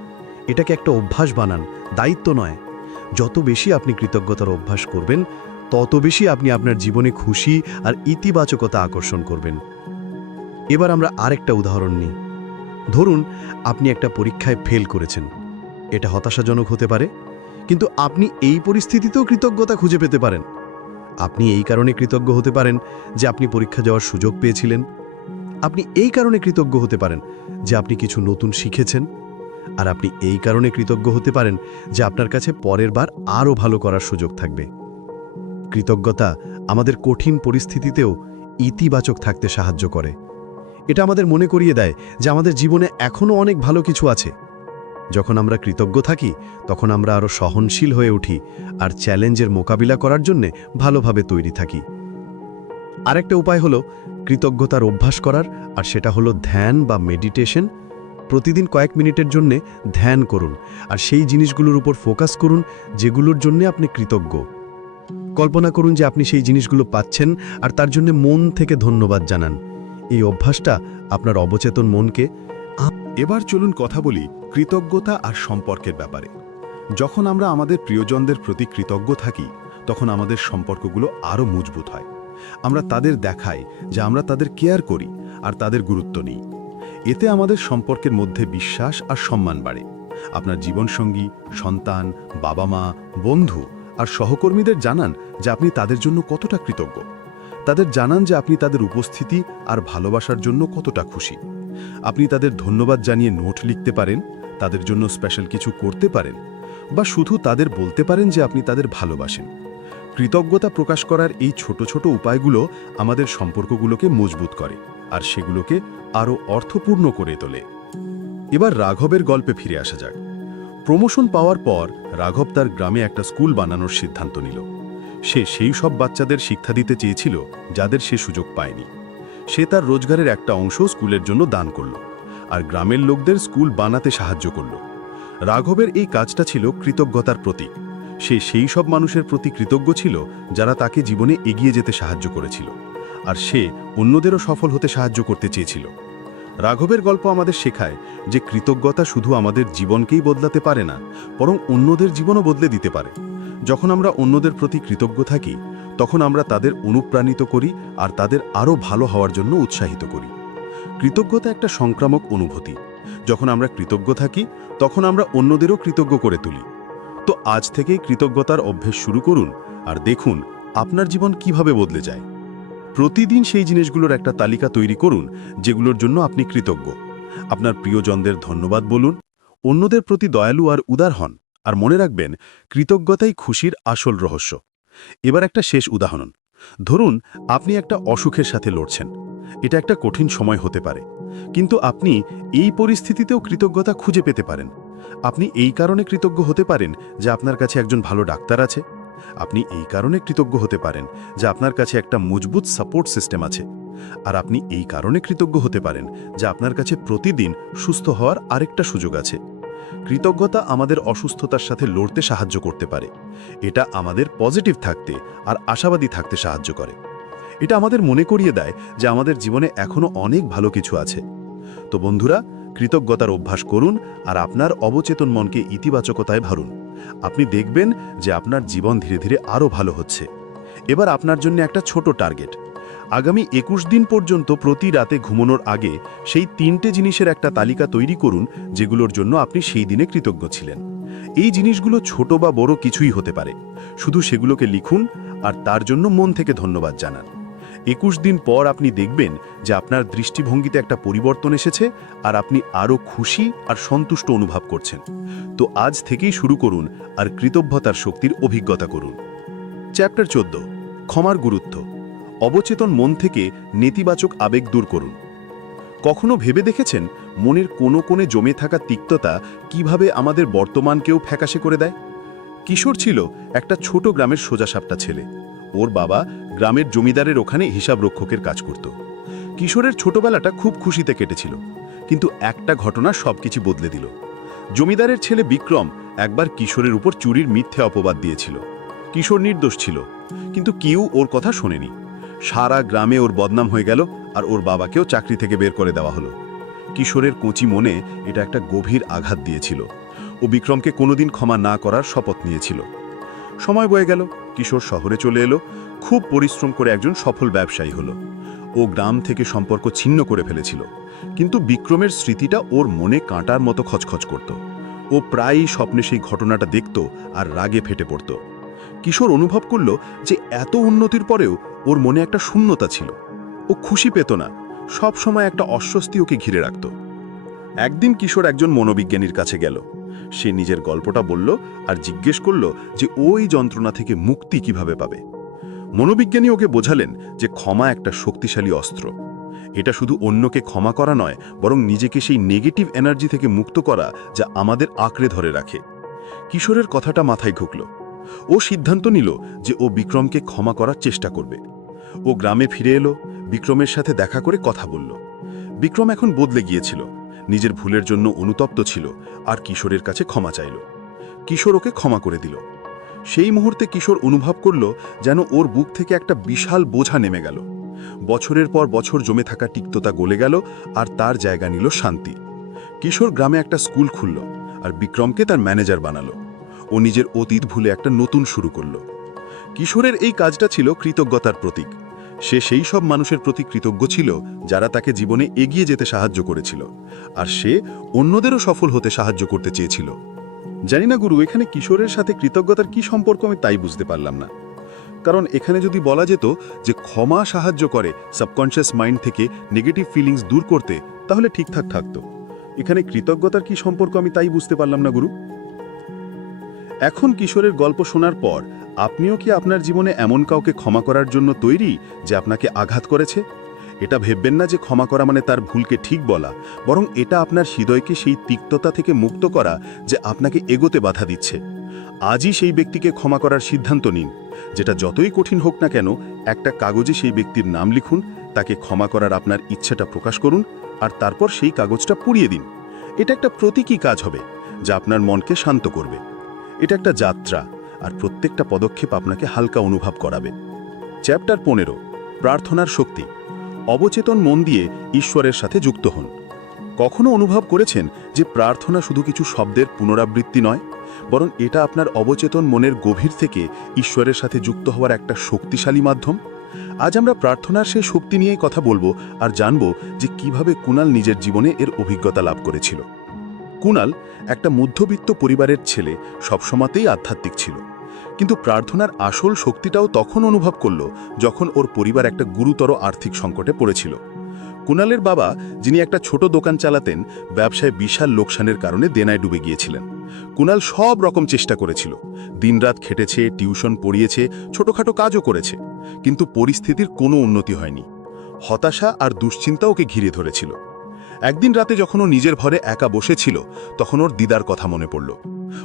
এটাকে একটা অভ্যাস বানান, দায়িত্ব নয়। যত বেশি আপনি কৃতজ্ঞতার অভ্যাস করবেন, তত বেশি আপনি আপনার জীবনে খুশি আর ইতিবাচকতা আকর্ষণ করবেন। এবার আমরা আরেকটা উদাহরণ নিই। ধরুন আপনি একটা পরীক্ষায় ফেল করেছেন। এটা হতাশাজনক হতে পারে, কিন্তু আপনি এই পরিস্থিতিতেও কৃতজ্ঞতা খুঁজে পেতে পারেন। আপনি এই কারণে কৃতজ্ঞ হতে পারেন যে আপনি পরীক্ষা দেওয়ার সুযোগ পেয়েছিলেন। আপনি এই কারণে কৃতজ্ঞ হতে পারেন যে আপনি কিছু নতুন শিখেছেন। আর আপনি এই কারণে কৃতজ্ঞ হতে পারেন যে আপনার কাছে পরের বার আরও ভালো করার সুযোগ থাকবে। কৃতজ্ঞতা আমাদের কঠিন পরিস্থিতিতেও ইতিবাচক থাকতে সাহায্য করে। এটা আমাদের মনে করিয়ে দেয় যে আমাদের জীবনে এখনও অনেক ভালো কিছু আছে। যখন আমরা কৃতজ্ঞ থাকি, তখন আমরা আরও সহনশীল হয়ে উঠি আর চ্যালেঞ্জের মোকাবিলা করার জন্যে ভালোভাবে তৈরি থাকি। আরেকটা উপায় হলো কৃতজ্ঞতার অভ্যাস করার, আর সেটা হলো ধ্যান বা মেডিটেশন। প্রতিদিন কয়েক মিনিটের জন্যে ধ্যান করুন, আর সেই জিনিসগুলোর উপর ফোকাস করুন যেগুলোর জন্য আপনি কৃতজ্ঞ। কল্পনা করুন যে আপনি সেই জিনিসগুলো পাচ্ছেন আর তার জন্য মন থেকে ধন্যবাদ জানান। এই অভ্যাসটা আপনার অবচেতন মনকে। এবার চলুন কথা বলি কৃতজ্ঞতা আর সম্পর্কের ব্যাপারে। যখন আমরা আমাদের প্রিয়জনদের প্রতি কৃতজ্ঞ থাকি, তখন আমাদের সম্পর্কগুলো আরও মজবুত হয়। আমরা তাদের দেখাই যে আমরা তাদের কেয়ার করি আর তাদের গুরুত্ব নিই। এতে আমাদের সম্পর্কের মধ্যে বিশ্বাস আর সম্মান বাড়ে। আপনার জীবনসঙ্গী, সন্তান, বাবা মা, বন্ধু আর সহকর্মীদের জানান যে আপনি তাদের জন্য কতটা কৃতজ্ঞ। তাদের জানান যে আপনি তাদের উপস্থিতি আর ভালোবাসার জন্য কতটা খুশি। আপনি তাদের ধন্যবাদ জানিয়ে নোট লিখতে পারেন, তাদের জন্য স্পেশাল কিছু করতে পারেন, বা শুধু তাদের বলতে পারেন যে আপনি তাদের ভালোবাসেন। কৃতজ্ঞতা প্রকাশ করার এই ছোট ছোট উপায়গুলো আমাদের সম্পর্কগুলোকে মজবুত করে আর সেগুলোকে আরও অর্থপূর্ণ করে তোলে। এবার রাঘবের গল্পে ফিরে আসা যাক। প্রমোশন পাওয়ার পর রাঘব তার গ্রামে একটা স্কুল বানানোর সিদ্ধান্ত নিল। সে সেই সব বাচ্চাদের শিক্ষা দিতে চেয়েছিল যাদের সে সুযোগ পায়নি। সে তার রোজগারের একটা অংশ স্কুলের জন্য দান করল আর গ্রামের লোকদের স্কুল বানাতে সাহায্য করল। রাঘবের এই কাজটা ছিল কৃতজ্ঞতার প্রতীক। সে সেই সব মানুষের প্রতি কৃতজ্ঞ ছিল যারা তাকে জীবনে এগিয়ে যেতে সাহায্য করেছিল, আর সে অন্যদেরও সফল হতে সাহায্য করতে চেয়েছিল। রাঘবের গল্প আমাদের শেখায় যে কৃতজ্ঞতা শুধু আমাদের জীবনকেই বদলাতে পারে না, বরং অন্যদের জীবনও বদলে দিতে পারে। যখন আমরা অন্যদের প্রতি কৃতজ্ঞ থাকি, তখন আমরা তাদের অনুপ্রাণিত করি আর তাদের আরও ভালো হওয়ার জন্য উৎসাহিত করি। কৃতজ্ঞতা একটা সংক্রামক অনুভূতি। যখন আমরা কৃতজ্ঞ থাকি, তখন আমরা অন্যদেরও কৃতজ্ঞ করে তুলি। তো আজ থেকেই কৃতজ্ঞতার অভ্যেস শুরু করুন আর দেখুন আপনার জীবন কিভাবে বদলে যায়। প্রতিদিন সেই জিনিসগুলোর একটা তালিকা তৈরি করুন যেগুলোর জন্য আপনি কৃতজ্ঞ। আপনার প্রিয়জনদের ধন্যবাদ বলুন, অন্যদের প্রতি দয়ালু আর উদার হন, আর মনে রাখবেন কৃতজ্ঞতাই খুশির আসল রহস্য। এবার একটা শেষ উদাহরণ। ধরুন আপনি একটা অসুখের সাথে লড়ছেন। এটা একটা কঠিন সময় হতে পারে, কিন্তু আপনি এই পরিস্থিতিতেও কৃতজ্ঞতা খুঁজে পেতে পারেন। আপনি এই কারণে কৃতজ্ঞ হতে পারেন যে আপনার কাছে একজন ভালো ডাক্তার আছে। আপনি এই কারণে কৃতজ্ঞ হতে পারেন যে আপনার কাছে একটা মজবুত সাপোর্ট সিস্টেম আছে। আর আপনি এই কারণে কৃতজ্ঞ হতে পারেন যে আপনার কাছে প্রতিদিন সুস্থ হওয়ার আরেকটা সুযোগ আছে। কৃতজ্ঞতা আমাদের অসুস্থতার সাথে লড়তে সাহায্য করতে পারে। এটা আমাদের পজিটিভ থাকতে আর আশাবাদী থাকতে সাহায্য করে। এটা আমাদের মনে করিয়ে দেয় যে আমাদের জীবনে এখনো অনেক ভালো কিছু আছে। তো বন্ধুরা, কৃতজ্ঞতার অভ্যাস করুন আর আপনার অবচেতন মনকে ইতিবাচকতায় ভরুন। আপনি দেখবেন যে আপনার জীবন ধীরে ধীরে আরও ভালো হচ্ছে। এবার আপনার জন্য একটা ছোট টার্গেট। আগামী 21 দিন পর্যন্ত প্রতি রাতে ঘুমানোর আগে সেই 3টে জিনিসের একটা তালিকা তৈরি করুন যেগুলোর জন্য আপনি সেই দিনে কৃতজ্ঞ ছিলেন। এই জিনিসগুলো ছোট বা বড় কিছুই হতে পারে, শুধু সেগুলোকে লিখুন আর তার জন্য মন থেকে ধন্যবাদ জানান। 21 দিন পর আপনি দেখবেন যে আপনার দৃষ্টিভঙ্গিতে একটা পরিবর্তন এসেছে আর আপনি আরও খুশি আর সন্তুষ্ট অনুভব করছেন। তো আজ থেকেই শুরু করুন আর কৃতজ্ঞতার শক্তির অভিজ্ঞতা করুন। চ্যাপ্টার 14, ক্ষমার গুরুত্ব। অবচেতন মন থেকে নেতিবাচক আবেগ দূর করুন। কখনো ভেবে দেখেছেন মনের কোণে কোণে জমে থাকা তিক্ততা কিভাবে আমাদের বর্তমানকেও ফ্যাকাশে করে দেয়? কিশোর ছিল একটা ছোট গ্রামের সোজাসাপটা ছেলে। ওর বাবা গ্রামের জমিদারের ওখানে হিসাব রক্ষকের কাজ করত। কিশোরের ছোটবেলাটা খুব খুশিতে কেটেছিল, কিন্তু একটা ঘটনা সবকিছু বদলে দিল। জমিদারের ছেলে বিক্রম একবার কিশোরের উপর চুরির মিথ্যে অপবাদ দিয়েছিল। কিশোর নির্দোষ ছিল, কিন্তু কেউ ওর কথা শোনেনি। সারা গ্রামে ওর বদনাম হয়ে গেল আর ওর বাবাকেও চাকরি থেকে বের করে দেওয়া হলো। কিশোরের কচি মনে এটা একটা গভীর আঘাত দিয়েছিল। ও বিক্রমকে কোনোদিন ক্ষমা না করার শপথ নিয়েছিল। সময় বয়ে গেল, কিশোর শহরে চলে এলো, খুব পরিশ্রম করে একজন সফল ব্যবসায়ী হলো। ও গ্রাম থেকে সম্পর্ক ছিন্ন করে ফেলেছিল, কিন্তু বিক্রমের স্মৃতিটা ওর মনে কাঁটার মতো খচখচ করত। ও প্রায়ই স্বপ্নে সেই ঘটনাটা দেখত আর রাগে ফেটে পড়ত। কিশোর অনুভব করল যে এত উন্নতির পরেও ওর মনে একটা শূন্যতা ছিল। ও খুশি পেত না, সব সময় একটা অস্বস্তি ওকে ঘিরে রাখত। একদিন কিশোর একজন মনোবিজ্ঞানীর কাছে গেল। সে নিজের গল্পটা বলল আর জিজ্ঞেস করল যে ওই যন্ত্রণা থেকে মুক্তি কিভাবে পাবে। মনোবিজ্ঞানী ওকে বোঝালেন যে ক্ষমা একটা শক্তিশালী অস্ত্র। এটা শুধু অন্যকে ক্ষমা করা নয়, বরং নিজেকে সেই নেগেটিভ এনার্জি থেকে মুক্ত করা যা আমাদের আঁকড়ে ধরে রাখে। কিশোরের কথাটা মাথায় ঢুকল। ও সিদ্ধান্ত নিল যে ও বিক্রমকে ক্ষমা করার চেষ্টা করবে। ও গ্রামে ফিরে এলো, বিক্রমের সাথে দেখা করে কথা বলল। বিক্রম এখন বদলে গিয়েছিল, নিজের ভুলের জন্য অনুতপ্ত ছিল আর কিশোরের কাছে ক্ষমা চাইল। কিশোর ওকে ক্ষমা করে দিল। সেই মুহূর্তে কিশোর অনুভব করল যেন ওর বুক থেকে একটা বিশাল বোঝা নেমে গেল। বছরের পর বছর জমে থাকা তিক্ততা গলে গেল আর তার জায়গা নিল শান্তি। কিশোর গ্রামে একটা স্কুল খুলল আর বিক্রমকে তার ম্যানেজার বানালো। ও নিজের অতীত ভুলে একটা নতুন শুরু করল। কিশোরের এই কাজটা ছিল কৃতজ্ঞতার প্রতীক। সে সেই সব মানুষের প্রতি কৃতজ্ঞ ছিল যারা তাকে জীবনে এগিয়ে যেতে সাহায্য করেছিল, আর সে অন্যদেরও সফল হতে সাহায্য করতে চেয়েছিল। জানি না গুরু, এখানে কিশোরের সাথে কৃতজ্ঞতার কি সম্পর্ক আমি তাই বুঝতে পারলাম না। কারণ এখানে যদি বলা যেত যে ক্ষমা সাহায্য করে সাবকনশিয়াস মাইন্ড থেকে নেগেটিভ ফিলিংস দূর করতে, তাহলে ঠিকঠাক থাকতো। এখানে কৃতজ্ঞতার কি সম্পর্ক আমি তাই বুঝতে পারলাম না গুরু। এখন কিশোরের গল্প শোনার পর আপনিও কি আপনার জীবনে এমন কাউকে ক্ষমা করার জন্য তৈরি যে আপনাকে আঘাত করেছে? এটা ভেববেন না যে ক্ষমা করা মানে তার ভুলকে ঠিক বলা, বরং এটা আপনার হৃদয়কে সেই তিক্ততা থেকে মুক্ত করা যে আপনাকে এগোতে বাধা দিচ্ছে। আজই সেই ব্যক্তিকে ক্ষমা করার সিদ্ধান্ত নিন। যেটা যতই কঠিন হোক না কেন, একটা কাগজে সেই ব্যক্তির নাম লিখুন, তাকে ক্ষমা করার আপনার ইচ্ছাটা প্রকাশ করুন, আর তারপর সেই কাগজটা পুড়িয়ে দিন। এটা একটা প্রতীকী কাজ হবে যা আপনার মনকে শান্ত করবে। এটা একটা যাত্রা, আর প্রত্যেকটা পদক্ষেপ আপনাকে হালকা অনুভব করাবে। চ্যাপ্টার 15, প্রার্থনার শক্তি। অবচেতন মন দিয়ে ঈশ্বরের সাথে যুক্ত হন। কখনো অনুভব করেছেন যে প্রার্থনা শুধু কিছু শব্দের পুনরাবৃত্তি নয়, বরং এটা আপনার অবচেতন মনের গভীর থেকে ঈশ্বরের সাথে যুক্ত হওয়ার একটা শক্তিশালী মাধ্যম? আজ আমরা প্রার্থনার সেই শক্তি নিয়েই কথা বলবো, আর জানব যে কিভাবে কুনাল নিজের জীবনে এর অভিজ্ঞতা লাভ করেছিল। কুনাল একটা মধ্যবিত্ত পরিবারের ছেলে, সবসময়তেই আধ্যাত্মিক ছিল। কিন্তু প্রার্থনার আসল শক্তিটাও তখন অনুভব করল যখন ওর পরিবার একটা গুরুতর আর্থিক সংকটে পড়েছিল। কুনালের বাবা, যিনি একটা ছোট দোকান চালাতেন, ব্যবসায় বিশাল লোকসানের কারণে দেনায় ডুবে গিয়েছিলেন। কুনাল সব রকম চেষ্টা করেছিল, দিনরাত খেটেছে, টিউশন পড়িয়েছে, ছোটখাটো কাজও করেছে, কিন্তু পরিস্থিতির কোনো উন্নতি হয়নি। হতাশা আর দুশ্চিন্তা ওকে ঘিরে ধরেছিল। একদিন রাতে যখন ও নিজের ঘরে একা বসেছিল, তখন ওর দিদার কথা মনে পড়ল।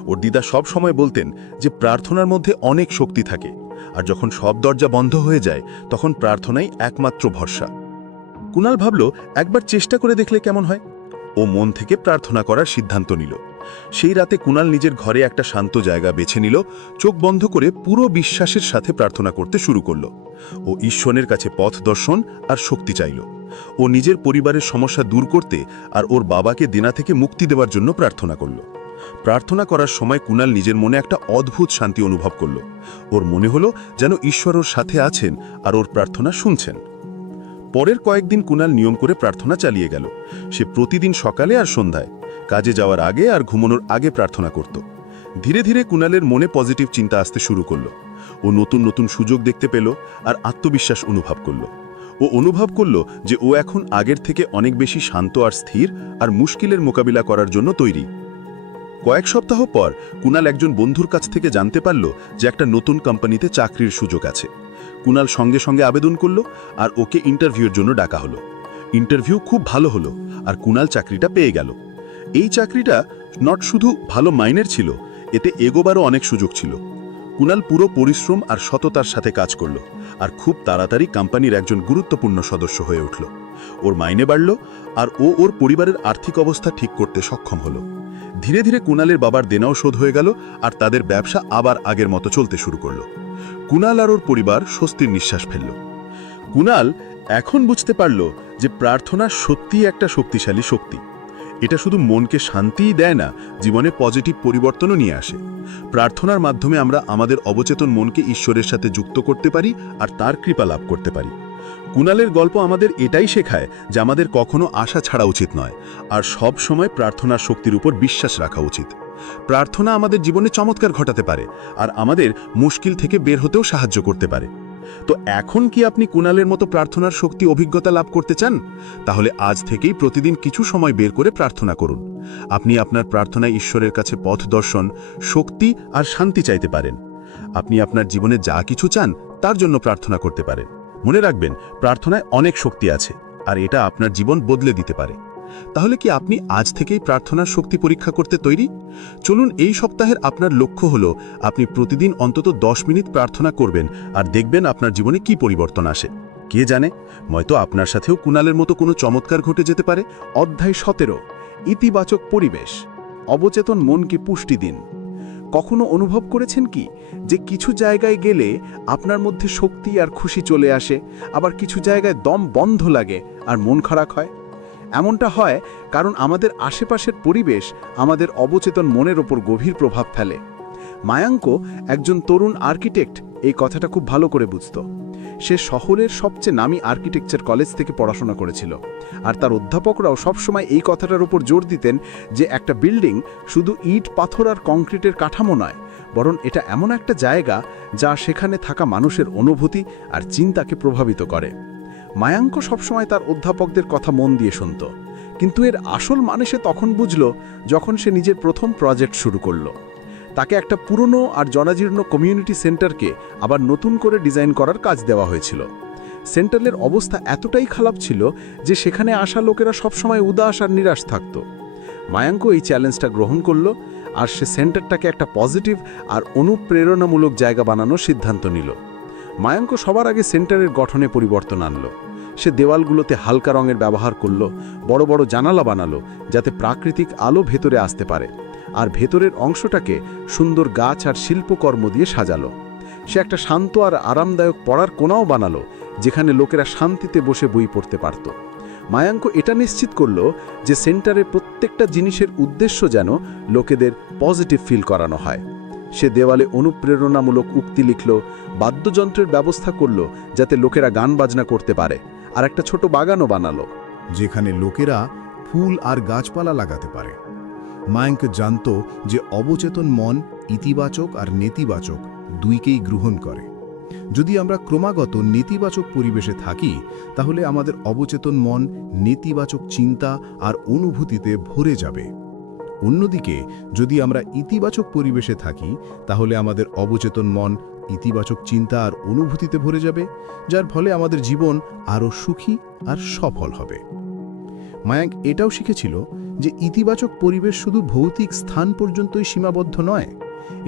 ওর দিদা সব সময় বলতেন যে প্রার্থনার মধ্যে অনেক শক্তি থাকে, আর যখন সব দরজা বন্ধ হয়ে যায় তখন প্রার্থনাই একমাত্র ভরসা। কুনাল ভাবল একবার চেষ্টা করে দেখলে কেমন হয়। ও মন থেকে প্রার্থনা করার সিদ্ধান্ত নিল। সেই রাতে কুনাল নিজের ঘরে একটা শান্ত জায়গা বেছে নিল, চোখ বন্ধ করে পুরো বিশ্বাসের সাথে প্রার্থনা করতে শুরু করল। ও ঈশ্বরের কাছে পথ দর্শন আর শক্তি চাইল। ও নিজের পরিবারের সমস্যা দূর করতে আর ওর বাবাকে দেনা থেকে মুক্তি দেওয়ার জন্য প্রার্থনা করল। প্রার্থনা করার সময় কুনাল নিজের মনে একটা অদ্ভুত শান্তি অনুভব করল। ওর মনে হলো যেন ঈশ্বর ওর সাথে আছেন আর ওর প্রার্থনা শুনছেন। পরের কয়েকদিন কুনাল নিয়ম করে প্রার্থনা চালিয়ে গেল। সে প্রতিদিন সকালে আর সন্ধ্যায়, কাজে যাওয়ার আগে আর ঘুমানোর আগে প্রার্থনা করত। ধীরে ধীরে কুনালের মনে পজিটিভ চিন্তা আসতে শুরু করল। ও নতুন নতুন সুযোগ দেখতে পেল আর আত্মবিশ্বাস অনুভব করল। ও অনুভব করল যে ও এখন আগের থেকে অনেক বেশি শান্ত আর স্থির, আর মুশকিলের মোকাবিলা করার জন্য তৈরি। কয়েক সপ্তাহ পর কুনাল একজন বন্ধুর কাছ থেকে জানতে পারল যে একটা নতুন কোম্পানিতে চাকরির সুযোগ আছে। কুনাল সঙ্গে সঙ্গে আবেদন করল আর ওকে ইন্টারভিউর জন্য ডাকা হলো। ইন্টারভিউ খুব ভালো হলো আর কুনাল চাকরিটা পেয়ে গেল। এই চাকরিটা নট শুধু ভালো মাইনের ছিল, এতে এগোবারও অনেক সুযোগ ছিল। কুনাল পুরো পরিশ্রম আর সততার সাথে কাজ করল, আর খুব তাড়াতাড়ি কোম্পানির একজন গুরুত্বপূর্ণ সদস্য হয়ে উঠল। ওর মাইনে বাড়ল আর ও ওর পরিবারের আর্থিক অবস্থা ঠিক করতে সক্ষম হলো। ধীরে ধীরে কুনালের বাবার দেনাও শোধ হয়ে গেল আর তাদের ব্যবসা আবার আগের মতো চলতে শুরু করল। কুনাল আর ওর পরিবার স্বস্তির নিঃশ্বাস ফেলল। কুনাল এখন বুঝতে পারল যে প্রার্থনা সত্যিই একটা শক্তিশালী শক্তি। এটা শুধু মনকে শান্তিই দেয় না, জীবনে পজিটিভ পরিবর্তনও নিয়ে আসে। প্রার্থনার মাধ্যমে আমরা আমাদের অবচেতন মনকে ঈশ্বরের সাথে যুক্ত করতে পারি আর তার কৃপা লাভ করতে পারি। কুনালের গল্প আমাদের এটাই শেখায় যে আমাদের কখনো আশা ছাড়া উচিত নয়, আর সব সময় প্রার্থনার শক্তির উপর বিশ্বাস রাখা উচিত। প্রার্থনা আমাদের জীবনে চমৎকার ঘটাতে পারে আর আমাদের মুশকিল থেকে বের হতেও সাহায্য করতে পারে। তো এখন কি আপনি কুনালের মতো প্রার্থনার শক্তি অভিজ্ঞতা লাভ করতে চান? তাহলে আজ থেকেই প্রতিদিন কিছু সময় বের করে প্রার্থনা করুন। আপনি আপনার প্রার্থনায় ঈশ্বরের কাছে পথ দর্শন, শক্তি আর শান্তি চাইতে পারেন। আপনি আপনার জীবনে যা কিছু চান তার জন্য প্রার্থনা করতে পারেন। মনে রাখবেন, প্রার্থনায় অনেক শক্তি আছে আর এটা আপনার জীবন বদলে দিতে পারে। তাহলে কি আপনি আজ থেকেই প্রার্থনার শক্তি পরীক্ষা করতে তৈরি? চলুন, এই সপ্তাহের আপনার লক্ষ্য হলো আপনি প্রতিদিন অন্তত 10 মিনিট প্রার্থনা করবেন আর দেখবেন আপনার জীবনে কি পরিবর্তন আসে। কে জানে, হয়তো আপনার সাথেও কুনালের মতো কোনো চমৎকার ঘটে যেতে পারে। অধ্যায় 17, ইতিবাচক পরিবেশ। অবচেতন মনকে পুষ্টি দিন। কখনো অনুভব করেছেন কি যে কিছু জায়গায় গেলে আপনার মধ্যে শক্তি আর খুশি চলে আসে, আবার কিছু জায়গায় দম বন্ধ লাগে আর মন খারাপ হয়? এমনটা হয় কারণ আমাদের আশেপাশের পরিবেশ আমাদের অবচেতন মনের ওপর গভীর প্রভাব ফেলে। মায়াঙ্ক একজন তরুণ আর্কিটেক্ট এই কথাটা খুব ভালো করে বুঝত। সে শহরের সবচেয়ে নামী আর্কিটেকচার কলেজ থেকে পড়াশোনা করেছিল, আর তার অধ্যাপকরাও সবসময় এই কথাটার উপর জোর দিতেন যে একটা বিল্ডিং শুধু ইট পাথর আর কংক্রিটের কাঠামো নয়, বরং এটা এমন একটা জায়গা যা সেখানে থাকা মানুষের অনুভূতি আর চিন্তাকে প্রভাবিত করে। মায়াঙ্ক সবসময় তার অধ্যাপকদের কথা মন দিয়ে শুনত, কিন্তু এর আসল মানে সে তখন বুঝল যখন সে নিজের প্রথম প্রজেক্ট শুরু করল। তাকে একটা পুরনো আর জরাজীর্ণ কমিউনিটি সেন্টারকে আবার নতুন করে ডিজাইন করার কাজ দেওয়া হয়েছিল। সেন্টারের অবস্থা এতটাই খারাপ ছিল যে সেখানে আসা লোকেরা সবসময় উদাস আর নিরাশ থাকত। মায়াঙ্ক এই চ্যালেঞ্জটা গ্রহণ করল, আর সে সেন্টারটাকে একটা পজিটিভ আর অনুপ্রেরণামূলক জায়গা বানানোর সিদ্ধান্ত নিল। মায়াঙ্ক সবার আগে সেন্টারের গঠনে পরিবর্তন আনল। সে দেওয়ালগুলোতে হালকা রঙের ব্যবহার করল, বড় বড় জানালা বানালো যাতে প্রাকৃতিক আলো ভেতরে আসতে পারে, আর ভেতরের অংশটাকে সুন্দর গাছ আর শিল্পকর্ম দিয়ে সাজালো। সে একটা শান্ত আর আরামদায়ক পড়ার কোণাও বানালো যেখানে লোকেরা শান্তিতে বসে বই পড়তে পারত। মায়াঙ্ক এটা নিশ্চিত করল যে সেন্টারের প্রত্যেকটা জিনিসের উদ্দেশ্য যেন লোকেদের পজিটিভ ফিল করানো হয়। সে দেওয়ালে অনুপ্রেরণামূলক উক্তি লিখল, বাদ্যযন্ত্রের ব্যবস্থা করল যাতে লোকেরা গান বাজনা করতে পারে, আর একটা ছোট বাগানও বানালো যেখানে লোকেরা ফুল আর গাছপালা লাগাতে পারে। মায়াঙ্ক জানত যে অবচেতন মন ইতিবাচক আর নেতিবাচক দুইকেই গ্রহণ করে। যদি আমরা ক্রমাগত নেতিবাচক পরিবেশে থাকি তাহলে আমাদের অবচেতন মন নেতিবাচক চিন্তা আর অনুভূতিতে ভরে যাবে। অন্যদিকে যদি আমরা ইতিবাচক পরিবেশে থাকি তাহলে আমাদের অবচেতন মন ইতিবাচক চিন্তা আর অনুভূতিতে ভরে যাবে, যার ফলে আমাদের জীবন আরও সুখী আর সফল হবে। মায়াঙ্ক এটাও শিখেছিল যে ইতিবাচক পরিবেশ শুধু ভৌতিক স্থান পর্যন্তই সীমাবদ্ধ নয়,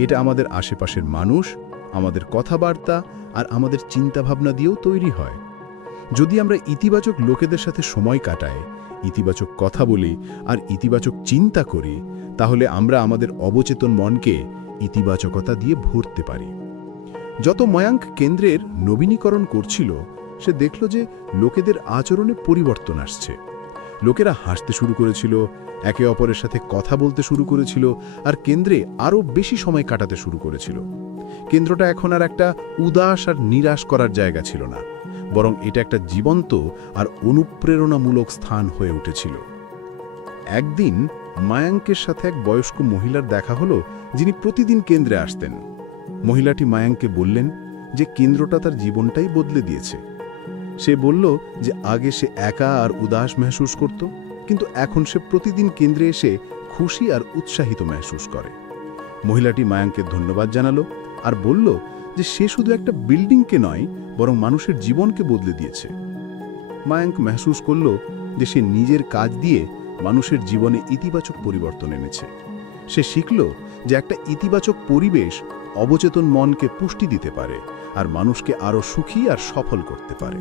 এটা আমাদের আশেপাশের মানুষ, আমাদের কথাবার্তা আর আমাদের চিন্তাভাবনা দিয়েও তৈরি হয়। যদি আমরা ইতিবাচক লোকেদের সাথে সময় কাটাই, ইতিবাচক কথা বলি আর ইতিবাচক চিন্তা করি, তাহলে আমরা আমাদের অবচেতন মনকে ইতিবাচকতা দিয়ে ভরতে পারি। যত মায়াঙ্ক কেন্দ্রের নবীনীকরণ করছিল, সে দেখল যে লোকেদের আচরণে পরিবর্তন আসছে। লোকেরা হাসতে শুরু করেছিল, একে অপরের সাথে কথা বলতে শুরু করেছিল, আর কেন্দ্রে আরও বেশি সময় কাটাতে শুরু করেছিল। কেন্দ্রটা এখন আর একটা উদাস আর নিরাশ করার জায়গা ছিল না, বরং এটা একটা জীবন্ত আর অনুপ্রেরণামূলক স্থান হয়ে উঠেছিল। একদিন মায়াঙ্কের সাথে এক বয়স্ক মহিলার দেখা হলো, যিনি প্রতিদিন কেন্দ্রে আসতেন। মহিলাটি মায়াঙ্ককে বললেন যে কেন্দ্রটা তার জীবনটাই বদলে দিয়েছে। সে বলল যে আগে সে একা আর উদাস মেহসুস করত, কিন্তু এখন সে প্রতিদিন কেন্দ্রে এসে খুশি আর উৎসাহিত মেহসুস করে। মহিলাটি মায়াঙ্ককে ধন্যবাদ জানালো আর বলল যে সে শুধু একটা বিল্ডিংকে নয়, বরং মানুষের জীবনকে বদলে দিয়েছে। মায়াঙ্ক মেহসুস করল যে সে নিজের কাজ দিয়ে মানুষের জীবনে ইতিবাচক পরিবর্তন এনেছে। সে শিখল যে একটা ইতিবাচক পরিবেশ অবচেতন মনকে পুষ্টি দিতে পারে আর মানুষকে আরও সুখী আর সফল করতে পারে।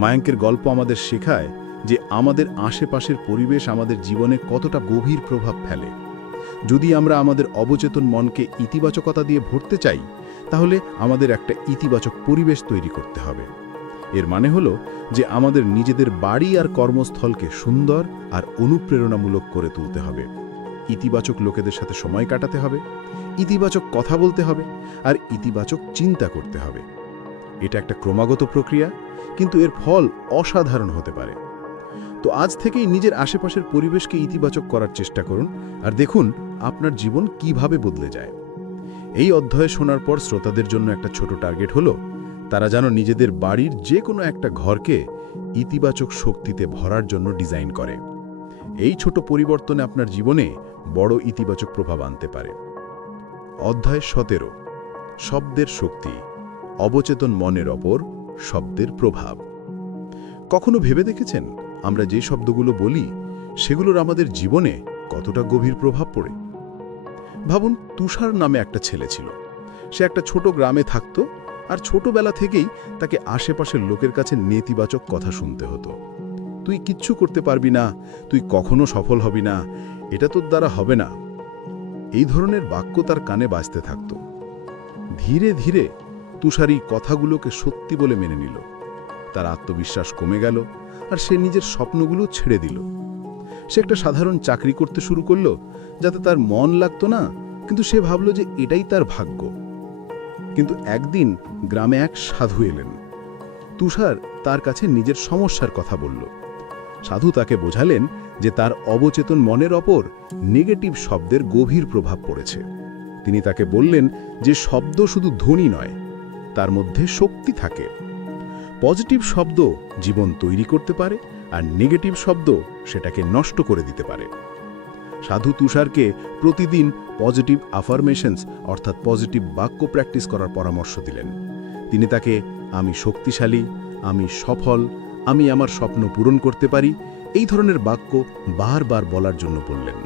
মায়াঙ্কের গল্প আমাদের শেখায় যে আমাদের আশেপাশের পরিবেশ আমাদের জীবনে কতটা গভীর প্রভাব ফেলে। যদি আমরা আমাদের অবচেতন মনকে ইতিবাচকতা দিয়ে ভরতে চাই, তাহলে আমাদের একটা ইতিবাচক পরিবেশ তৈরি করতে হবে। এর মানে হলো যে আমাদের নিজেদের বাড়ি আর কর্মস্থলকে সুন্দর আর অনুপ্রেরণামূলক করে তুলতে হবে। ইতিবাচক লোকেদের সাথে সময় কাটাতে হবে, ইতিবাচক কথা বলতে হবে আর ইতিবাচক চিন্তা করতে হবে। এটা একটা ক্রমাগত প্রক্রিয়া, কিন্তু এর ফল অসাধারণ হতে পারে। তো আজ থেকেই নিজের আশেপাশের পরিবেশকে ইতিবাচক করার চেষ্টা করুন আর দেখুন আপনার জীবন কিভাবে বদলে যায়। এই অধ্যায় শোনার পর শ্রোতাদের জন্য একটা ছোট টার্গেট হলো, তারা যেন নিজেদের বাড়ির যে কোনো একটা ঘরকে ইতিবাচক শক্তিতে ভরার জন্য ডিজাইন করে। এই ছোট পরিবর্তনে আপনার জীবনে বড় ইতিবাচক প্রভাব আনতে পারে। অধ্যায় 17, শব্দের শক্তি, অবচেতন মনের ওপর শব্দের প্রভাব। কখনো ভেবে দেখেছেন আমরা যে শব্দগুলো বলি সেগুলোর আমাদের জীবনে কতটা গভীর প্রভাব পড়ে? ভাবুন, তুষার নামে একটা ছেলে ছিল। সে একটা ছোট গ্রামে থাকত, আর ছোটবেলা থেকেই তাকে আশেপাশের লোকের কাছে নেতিবাচক কথা শুনতে হতো। তুই কিচ্ছু করতে পারবি না, তুই কখনো সফল হবি না, এটা তোর দ্বারা হবে না। এই ধরনের বাক্য তার কানে বাজতে থাকত। ধীরে ধীরে তুষার এই কথাগুলোকে সত্যি বলে মেনে নিল। তার আত্মবিশ্বাস কমে গেল আর সে নিজের স্বপ্নগুলো ছেড়ে দিল। সে একটা সাধারণ চাকরি করতে শুরু করল, যাতে তার মন লাগতো না, কিন্তু সে ভাবল যে এটাই তার ভাগ্য। কিন্তু একদিন গ্রামে এক সাধু এলেন। তুষার তার কাছে নিজের সমস্যার কথা বলল। সাধু তাকে বোঝালেন যে তার অবচেতন মনের ওপর নেগেটিভ শব্দের গভীর প্রভাব পড়েছে। তিনি তাকে বললেন যে শব্দ শুধু ধ্বনি নয়, তার মধ্যে শক্তি থাকে। পজিটিভ শব্দ জীবন তৈরি করতে পারে, আর নেগেটিভ শব্দ সেটাকে নষ্ট করে দিতে পারে। সাধু তুষারকে প্রতিদিন পজিটিভ আফার্মেশনস অর্থাৎ পজিটিভ বাক্য প্র্যাকটিস করার পরামর্শ দিলেন। তিনি তাকে আমি শক্তিশালী, আমি সফল, আমি আমার স্বপ্ন পূরণ করতে পারি এই ধরনের বাক্য বারবার বলার জন্য বললেন।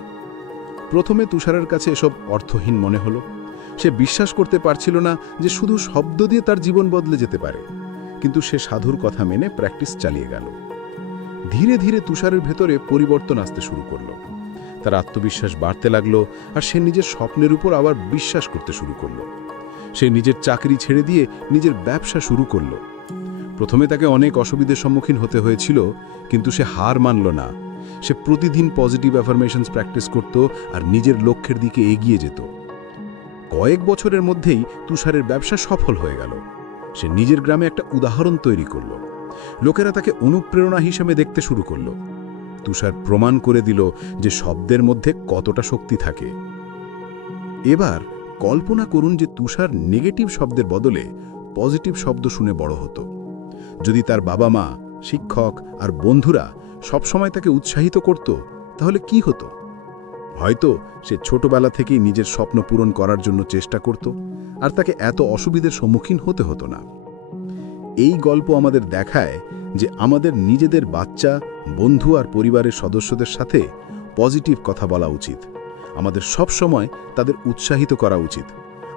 প্রথমে তুষারের কাছে এসব অর্থহীন মনে হলো। সে বিশ্বাস করতে পারছিল না যে শুধু শব্দ দিয়ে তার জীবন বদলে যেতে পারে। কিন্তু সে সাধুর কথা মেনে প্র্যাকটিস চালিয়ে গেল। ধীরে ধীরে তুষারের ভেতরে পরিবর্তন আসতে শুরু করলো। তার আত্মবিশ্বাস বাড়তে লাগলো, আর সে নিজের স্বপ্নের উপর আবার বিশ্বাস করতে শুরু করলো। সে নিজের চাকরি ছেড়ে দিয়ে নিজের ব্যবসা শুরু করলো। প্রথমে তাকে অনেক অসুবিধার সম্মুখীন হতে হয়েছিল, কিন্তু সে হার মানল না। সে প্রতিদিন পজিটিভ অ্যাফার্মেশনস প্র্যাকটিস করত আর নিজের লক্ষ্যের দিকে এগিয়ে যেত। কয়েক বছরের মধ্যেই তুষারের ব্যবসা সফল হয়ে গেল। সে নিজের গ্রামে একটা উদাহরণ তৈরি করল। লোকেরা তাকে অনুপ্রেরণা হিসেবে দেখতে শুরু করল। তুষার প্রমাণ করে দিল যে শব্দের মধ্যে কতটা শক্তি থাকে। এবার কল্পনা করুন যে তুষার নেগেটিভ শব্দের বদলে পজিটিভ শব্দ শুনে বড় হতো। যদি তার বাবা মা, শিক্ষক আর বন্ধুরা সবসময় তাকে উৎসাহিত করত, তাহলে কি হতো? হয়তো সে ছোটবেলা থেকেই নিজের স্বপ্ন পূরণ করার জন্য চেষ্টা করত, আর তাকে এত অসুবিধার সম্মুখীন হতে হতো না। এই গল্প আমাদের দেখায় যে আমাদের নিজেদের বাচ্চা, বন্ধু আর পরিবারের সদস্যদের সাথে পজিটিভ কথা বলা উচিত। আমাদের সব সময় তাদের উৎসাহিত করা উচিত,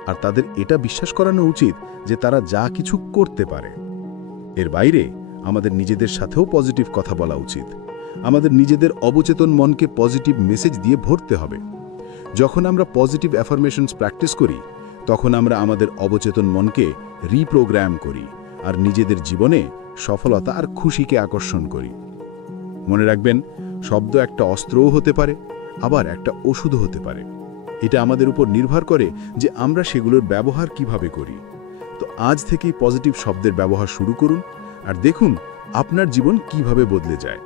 আর তাদের এটা বিশ্বাস করানো উচিত যে তারা যা কিছু করতে পারে। এর বাইরে আমাদের নিজেদের সাথেও পজিটিভ কথা বলা উচিত। আমাদের নিজেদের অবচেতন মনকে পজিটিভ মেসেজ দিয়ে ভরতে হবে। যখন আমরা পজিটিভ অ্যাফার্মেশনস প্র্যাকটিস করি, তখন আমরা আমাদের অবচেতন মনকে রিপ্রোগ্রাম করি আর নিজেদের জীবনে সফলতা আর খুশিকে আকর্ষণ করি। মনে রাখবেন, শব্দ একটা অস্ত্রও হতে পারে, আবার একটা ওষুধও হতে পারে। এটা আমাদের উপর নির্ভর করে যে আমরা সেগুলোর ব্যবহার কিভাবে করি। তো আজ থেকেই পজিটিভ শব্দের ব্যবহার শুরু করুন, আর দেখুন আপনার জীবন কিভাবে বদলে যায়।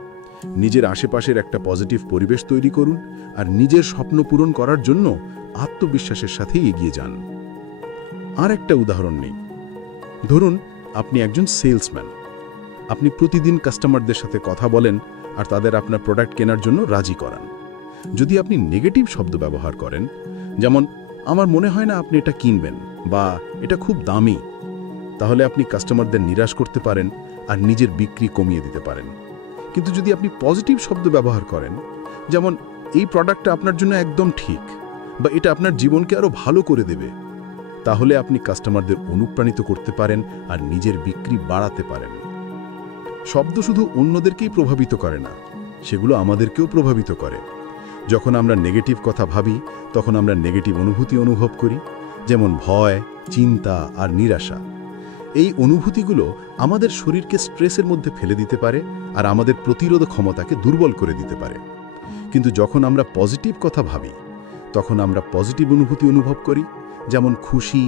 নিজের আশেপাশের একটা পজিটিভ পরিবেশ তৈরি করুন, আর নিজের স্বপ্ন পূরণ করার জন্য আত্মবিশ্বাসের সাথে এগিয়ে যান। আর একটা উদাহরণ নেই। ধরুন আপনি একজন সেলসম্যান। আপনি প্রতিদিন কাস্টমারদের সাথে কথা বলেন আর তাদের আপনার প্রোডাক্ট কেনার জন্য রাজি করান। যদি আপনি নেগেটিভ শব্দ ব্যবহার করেন, যেমন আমার মনে হয় না আপনি এটা কিনবেন বা এটা খুব দামি, তাহলে আপনি কাস্টমারদের নিরাশ করতে পারেন আর নিজের বিক্রি কমিয়ে দিতে পারেন। কিন্তু যদি আপনি পজিটিভ শব্দ ব্যবহার করেন, যেমন এই প্রোডাক্টটা আপনার জন্য একদম ঠিক, বা এটা আপনার জীবনকে আরও ভালো করে দেবে, তাহলে আপনি কাস্টমারদের অনুপ্রাণিত করতে পারেন আর নিজের বিক্রি বাড়াতে পারেন। শব্দ শুধু অন্যদেরকেই প্রভাবিত করে না, সেগুলো আমাদেরকেও প্রভাবিত করে। যখন আমরা নেগেটিভ কথা ভাবি, তখন আমরা নেগেটিভ অনুভূতি অনুভব করি, যেমন ভয়, চিন্তা আর নিরাশা। এই অনুভূতিগুলো আমাদের শরীরকে স্ট্রেসের মধ্যে ফেলে দিতে পারে আর আমাদের প্রতিরোধ ক্ষমতাকে দুর্বল করে দিতে পারে। কিন্তু যখন আমরা পজিটিভ কথা ভাবি, তখন আমরা পজিটিভ অনুভূতি অনুভব করি, যেমন খুশি,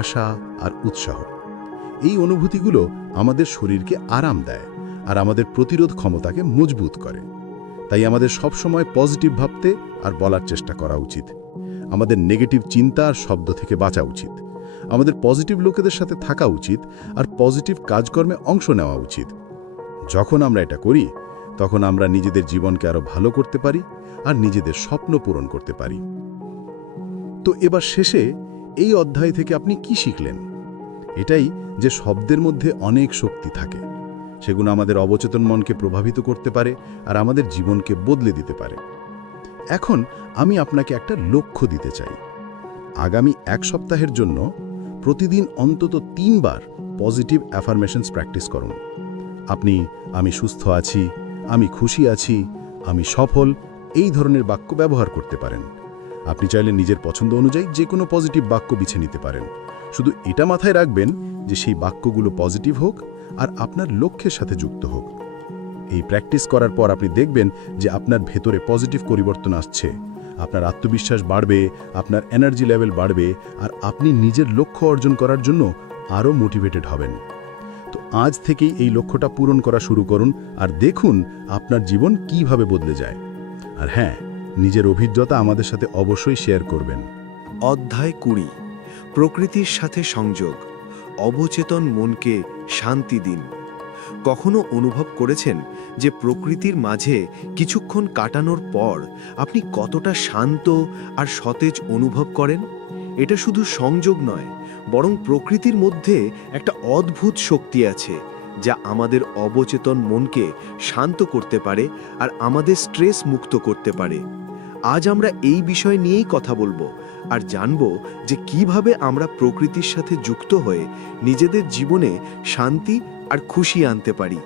আশা আর উৎসাহ। এই অনুভূতিগুলো আমাদের শরীরকে আরাম দেয় আর আমাদের প্রতিরোধ ক্ষমতাকে মজবুত করে। তাই আমাদের সবসময় পজিটিভ ভাবতে আর বলার চেষ্টা করা উচিত। আমাদের নেগেটিভ চিন্তা আর শব্দ থেকে বাঁচা উচিত। আমাদের পজিটিভ লোকেদের সাথে থাকা উচিত আর পজিটিভ কাজকর্মে অংশ নেওয়া উচিত। যখন আমরা এটা করি, তখন আমরা নিজেদের জীবনকে আরো ভালো করতে পারি আর নিজেদের স্বপ্ন পূরণ করতে পারি। তো এবার শেষে এই অধ্যায় থেকে আপনি কি শিখলেন? এটাই যে শব্দের মধ্যে অনেক শক্তি থাকে। সেগুলো আমাদের অবচেতন মনকে প্রভাবিত করতে পারে আর আমাদের জীবনকে বদলে দিতে পারে। এখন আমি আপনাকে একটা লক্ষ্য দিতে চাই। আগামী 1 সপ্তাহের জন্য প্রতিদিন অন্তত 3 বার পজিটিভ অ্যাফার্মেশনস প্র্যাকটিস করুন। আপনি আমি সুস্থ আছি, আমি খুশি আছি, আমি সফল এই ধরনের বাক্য ব্যবহার করতে পারেন। আপনি চাইলে নিজের পছন্দ অনুযায়ী যে কোনো পজিটিভ বাক্য বেছে নিতে পারেন। শুধু এটা মাথায় রাখবেন যে সেই বাক্যগুলো পজিটিভ হোক আর আপনার লক্ষ্যের সাথে যুক্ত হোক। এই প্র্যাকটিস করার পর আপনি দেখবেন যে আপনার ভেতরে পজিটিভ পরিবর্তন আসছে। আপনার আত্মবিশ্বাস বাড়বে, আপনার এনার্জি লেভেল বাড়বে, আর আপনি নিজের লক্ষ্য অর্জন করার জন্য আরও মোটিভেটেড হবেন। তো আজ থেকেই এই লক্ষ্যটা পূরণ করা শুরু করুন আর দেখুন আপনার জীবন কিভাবে বদলে যায়। আর হ্যাঁ, নিজের অভিজ্ঞতা আমাদের সাথে অবশ্যই শেয়ার করবেন। অধ্যায় 20, প্রকৃতির সাথে সংযোগ। অবচেতন মনকে শান্তি দিন। কখনো অনুভব করেছেন যে প্রকৃতির মাঝে কিছুক্ষণ কাটানোর পর আপনি কতটা শান্ত আর সতেজ অনুভব করেন? এটা শুধু সংযোগ নয়, বরং প্রকৃতির মধ্যে একটা অদ্ভুত শক্তি আছে যা আমাদের অবচেতন মনকে শান্ত করতে পারে আর আমাদের স্ট্রেস মুক্ত করতে পারে। আজ আমরা এই বিষয় নিয়েই কথা বলবো আর জানব যে কিভাবে আমরা প্রকৃতির সাথে যুক্ত হয়ে নিজেদের জীবনে শান্তি আর খুশি আনতে পারি।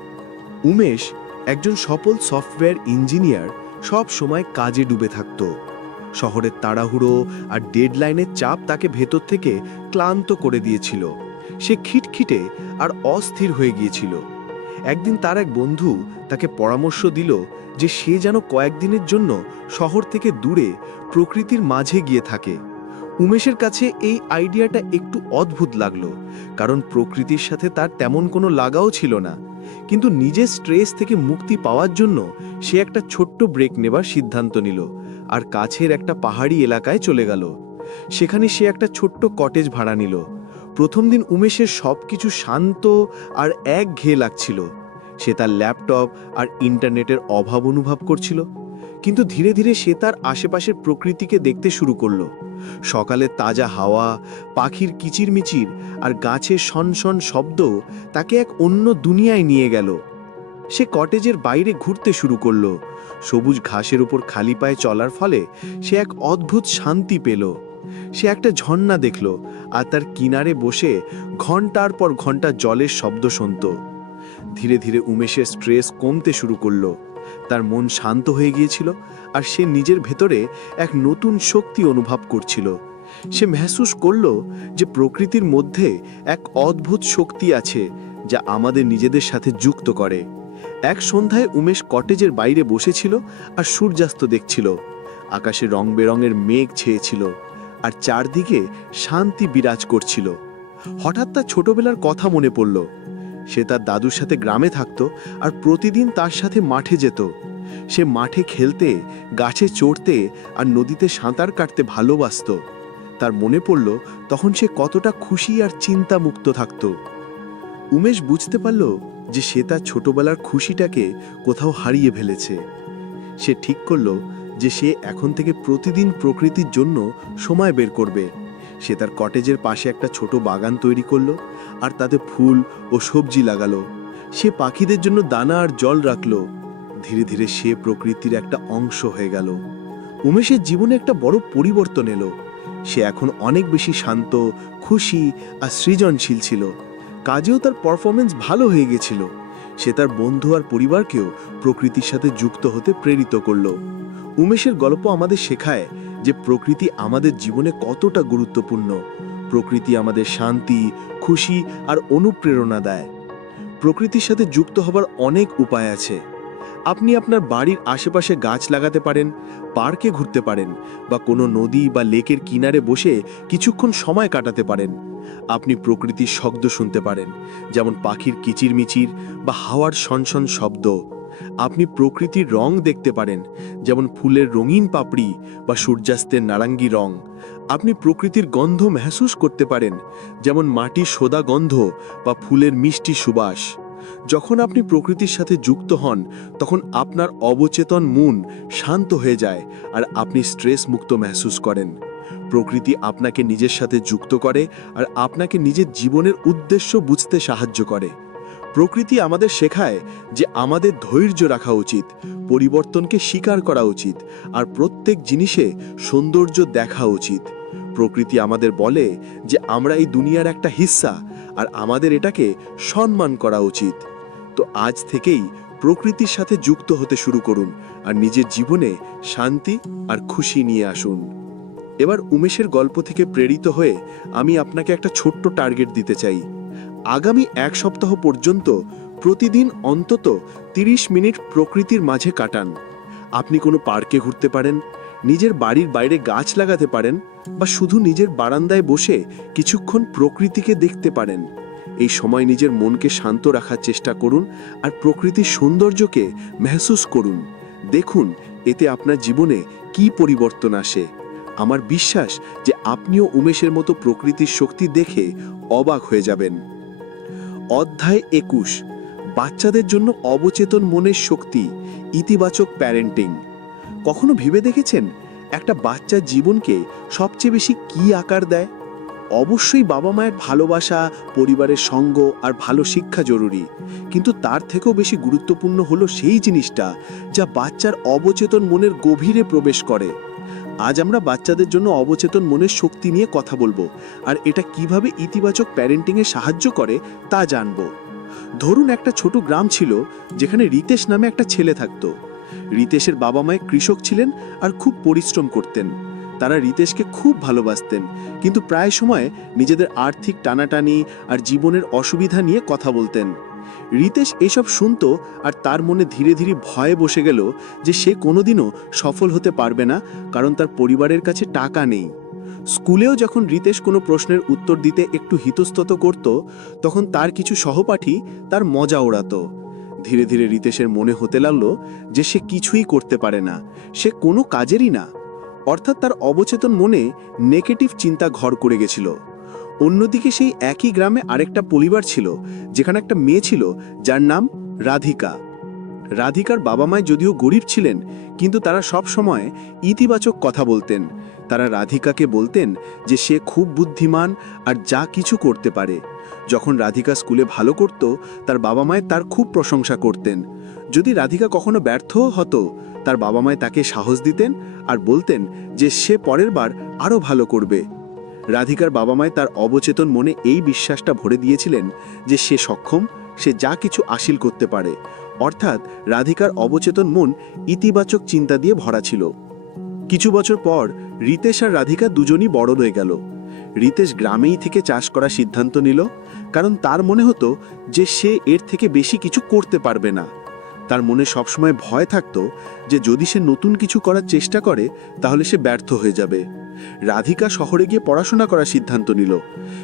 উমেশ, একজন সফল সফটওয়্যার ইঞ্জিনিয়ার, সব সময় কাজে ডুবে থাকত। শহরের তাড়াহুড়ো আর ডেডলাইনের চাপ তাকে ভেতর থেকে ক্লান্ত করে দিয়েছিল। সে খিটখিটে আর অস্থির হয়ে গিয়েছিল। একদিন তার এক বন্ধু তাকে পরামর্শ দিল যে সে যেন কয়েকদিনের জন্য শহর থেকে দূরে প্রকৃতির মাঝে গিয়ে থাকে। উমেশের কাছে এই আইডিয়াটা একটু অদ্ভুত লাগলো, কারণ প্রকৃতির সাথে তার তেমন কোনো লাগাও ছিল না। কিন্তু নিজের স্ট্রেস থেকে মুক্তি পাওয়ার জন্য সে একটা ছোট্ট ব্রেক নেবার সিদ্ধান্ত নিল আর কাছের একটা পাহাড়ি এলাকায় চলে গেল। সেখানে সে একটা ছোট্ট কটেজ ভাড়া নিল। প্রথম দিন উমেশের সবকিছু শান্ত আর একঘেয়ে লাগছিল। সে তার ল্যাপটপ আর ইন্টারনেটের অভাব অনুভব করছিল। কিন্তু ধীরে ধীরে সে তার আশেপাশের প্রকৃতিকে দেখতে শুরু করলো। সকালের তাজা হাওয়া, পাখির কিচিরমিচির আর গাছের শনশন শব্দ তাকে এক অন্য দুনিয়ায় নিয়ে গেল। সে কটেজের বাইরে ঘুরতে শুরু করলো। সবুজ ঘাসের উপর খালি পায়ে চলার ফলে সে এক অদ্ভুত শান্তি পেল। সে একটা ঝর্ণা দেখল আর তার কিনারে বসে ঘন্টার পর ঘন্টা জলের শব্দ শুনত। ধীরে ধীরে উমেশের স্ট্রেস কমতে শুরু করলো। তার মন শান্ত হয়ে গিয়েছিল আর সে নিজের ভেতরে এক নতুন শক্তি অনুভব করছিল। সে মেহসুস করলো যে প্রকৃতির মধ্যে এক অদ্ভুত শক্তি আছে যা আমাদের নিজেদের সাথে যুক্ত করে। এক সন্ধ্যায় উমেশ কটেজের বাইরে বসেছিল আর সূর্যাস্ত দেখছিল। আকাশে রং বেরঙের মেঘ ছেয়েছিল আর চারদিকে শান্তি বিরাজ করছিল। হঠাৎ তার ছোটবেলার কথা মনে পড়ল। সে তার দাদুর সাথে গ্রামে থাকত আর প্রতিদিন তার সাথে মাঠে যেত। সে মাঠে খেলতে, গাছে চড়তে আর নদীতে সাঁতার কাটতে ভালোবাসত। তার মনে পড়ল তখন সে কতটা খুশি আর চিন্তামুক্ত থাকত। উমেশ বুঝতে পারল যে সে তার ছোটবেলার খুশিটাকে কোথাও হারিয়ে ফেলেছে। সে ঠিক করল যে সে এখন থেকে প্রতিদিন প্রকৃতির জন্য সময় বের করবে। সে তার কটেজের পাশে একটা ছোট বাগান তৈরি করলো আর তাতে ফুল ও সবজি লাগালো। সে পাখিদের জন্য দানা আর জল রাখলো। ধীরে ধীরে সে প্রকৃতির একটা অংশ হয়ে গেল। উমেশের জীবনে একটা বড় পরিবর্তন এলো। সে এখন অনেক বেশি শান্ত, খুশি আর সৃজনশীল ছিল। কাজেও তার পারফরমেন্স ভালো হয়ে গেছিল। সে তার বন্ধু আর পরিবারকেও প্রকৃতির সাথে যুক্ত হতে প্রেরিত করলো। উমেশের গল্প আমাদের শেখায় যে প্রকৃতি আমাদের জীবনে কতটা গুরুত্বপূর্ণ। প্রকৃতি আমাদের শান্তি, খুশি আর অনুপ্রেরণা দেয়। প্রকৃতির সাথে যুক্ত হবার অনেক উপায় আছে। আপনি আপনার বাড়ির আশেপাশে গাছ লাগাতে পারেন, পার্কে ঘুরতে পারেন বা কোনো নদী বা লেকের কিনারে বসে কিছুক্ষণ সময় কাটাতে পারেন। আপনি প্রকৃতির শব্দ শুনতে পারেন, যেমন পাখির কিচিরমিচির বা হাওয়ার শনশন শব্দ। আপনি প্রকৃতির রং দেখতে পারেন, যেমন ফুলের রঙিন পাপড়ি বা সূর্যাস্তের নারঙ্গি রং। আপনি প্রকৃতির গন্ধ মেহসুস করতে পারেন, যেমন মাটির সোদা গন্ধ বা ফুলের মিষ্টি সুবাস। যখন আপনি প্রকৃতির সাথে যুক্ত হন তখন আপনার অবচেতন মন শান্ত হয়ে যায় আর আপনি স্ট্রেস মুক্ত মেহসুস করেন। প্রকৃতি আপনাকে নিজের সাথে যুক্ত করে আর আপনাকে নিজের জীবনের উদ্দেশ্য বুঝতে সাহায্য করে। প্রকৃতি আমাদের শেখায় যে আমাদের ধৈর্য রাখা উচিত, পরিবর্তনকে স্বীকার করা উচিত আর প্রত্যেক জিনিসে সৌন্দর্য দেখা উচিত। প্রকৃতি আমাদের বলে যে আমরা এই দুনিয়ার একটা হিস্সা আর আমাদের এটাকে সম্মান করা উচিত। তো আজ থেকেই প্রকৃতির সাথে যুক্ত হতে শুরু করুন আর নিজের জীবনে শান্তি আর খুশি নিয়ে আসুন। এবার উমেশের গল্প থেকে প্রেরিত হয়ে আমি আপনাকে একটা ছোট্ট টার্গেট দিতে চাই। আগামী এক সপ্তাহ পর্যন্ত প্রতিদিন অন্তত 30 মিনিট প্রকৃতির মাঝে কাটান। আপনি কোনো পার্কে ঘুরতে পারেন, নিজের বাড়ির বাইরে গাছ লাগাতে পারেন বা শুধু নিজের বারান্দায় বসে কিছুক্ষণ প্রকৃতিকে দেখতে পারেন। এই সময় নিজের মনকে শান্ত রাখার চেষ্টা করুন আর প্রকৃতির সৌন্দর্যকে মেহসুস করুন। দেখুন এতে আপনার জীবনে কি পরিবর্তন আসে। আমার বিশ্বাস যে আপনিও উমেশের মতো প্রকৃতির শক্তি দেখে অবাক হয়ে যাবেন। অধ্যায় 21, বাচ্চাদের জন্য অবচেতন মনের শক্তি, ইতিবাচক প্যারেন্টিং। কখনো ভেবে দেখেছেন একটা বাচ্চার জীবনকে সবচেয়ে বেশি কি আকার দেয়? অবশ্যই বাবা মায়ের ভালোবাসা, পরিবারের সঙ্গ আর ভালো শিক্ষা জরুরি, কিন্তু তার থেকেও বেশি গুরুত্বপূর্ণ হলো সেই জিনিসটা যা বাচ্চার অবচেতন মনের গভীরে প্রবেশ করে। আজ আমরা বাচ্চাদের জন্য অবচেতন মনের শক্তি নিয়ে কথা বলবো, আর এটা কিভাবে ইতিবাচক প্যারেন্টিংয়ে সাহায্য করে তা জানব। ধরুন একটা ছোট গ্রাম ছিল যেখানে রিতেশ নামে একটা ছেলে থাকতো। রিতেশের বাবা মায়ে কৃষক ছিলেন আর খুব পরিশ্রম করতেন। তারা রিতেশকে খুব ভালোবাসতেন, কিন্তু প্রায় সময় নিজেদের আর্থিক টানাটানি আর জীবনের অসুবিধা নিয়ে কথা বলতেন। রিতেশ এসব শুনতো আর তার মনে ধীরে ধীরে ভয়ে বসে গেল যে সে কোনোদিনও সফল হতে পারবে না, কারণ তার পরিবারের কাছে টাকা নেই। স্কুলেও যখন রিতেশ কোনো প্রশ্নের উত্তর দিতে একটু হিতস্তত করত, তখন তার কিছু সহপাঠী তার মজা ওড়াতো। ধীরে ধীরে রিতেশের মনে হতে লাগলো যে সে কিছুই করতে পারে না, সে কোনো কাজেরই না। অর্থাৎ তার অবচেতন মনে নেগেটিভ চিন্তা ঘর করে গেছিল। অন্যদিকে সেই একই গ্রামে আরেকটা পরিবার ছিল যেখানে একটা মেয়ে ছিল যার নাম রাধিকা। রাধিকার বাবা মায় যদিও গরিব ছিলেন, কিন্তু তারা সব সময় ইতিবাচক কথা বলতেন। তারা রাধিকাকে বলতেন যে সে খুব বুদ্ধিমান আর যা কিছু করতে পারে। যখন রাধিকা স্কুলে ভালো করত, তার বাবা মায় তার খুব প্রশংসা করতেন। যদি রাধিকা কখনো ব্যর্থও হতো, তার বাবা মায় তাকে সাহস দিতেন আর বলতেন যে সে পরের বার আরও ভালো করবে। রাধিকার বাবা মায় তার অবচেতন মনে এই বিশ্বাসটা ভরে দিয়েছিলেন যে সে সক্ষম, সে যা কিছু হাসিল করতে পারে। অর্থাৎ রাধিকার অবচেতন মন ইতিবাচক চিন্তা দিয়ে ভরা ছিল। কিছু বছর পর রিতেশ আর রাধিকা দুজনই বড় হয়ে গেল। রিতেশ গ্রামেই থেকে চাষ করার সিদ্ধান্ত নিল, কারণ তার মনে হতো যে সে এর থেকে বেশি কিছু করতে পারবে না। তার মনে সবসময় ভয় থাকতো যে যদি সে নতুন কিছু করার চেষ্টা করে তাহলে সে ব্যর্থ হয়ে যাবে। রাধিকা শহরে গিয়ে পড়াশোনা করার সিদ্ধান্ত নিল।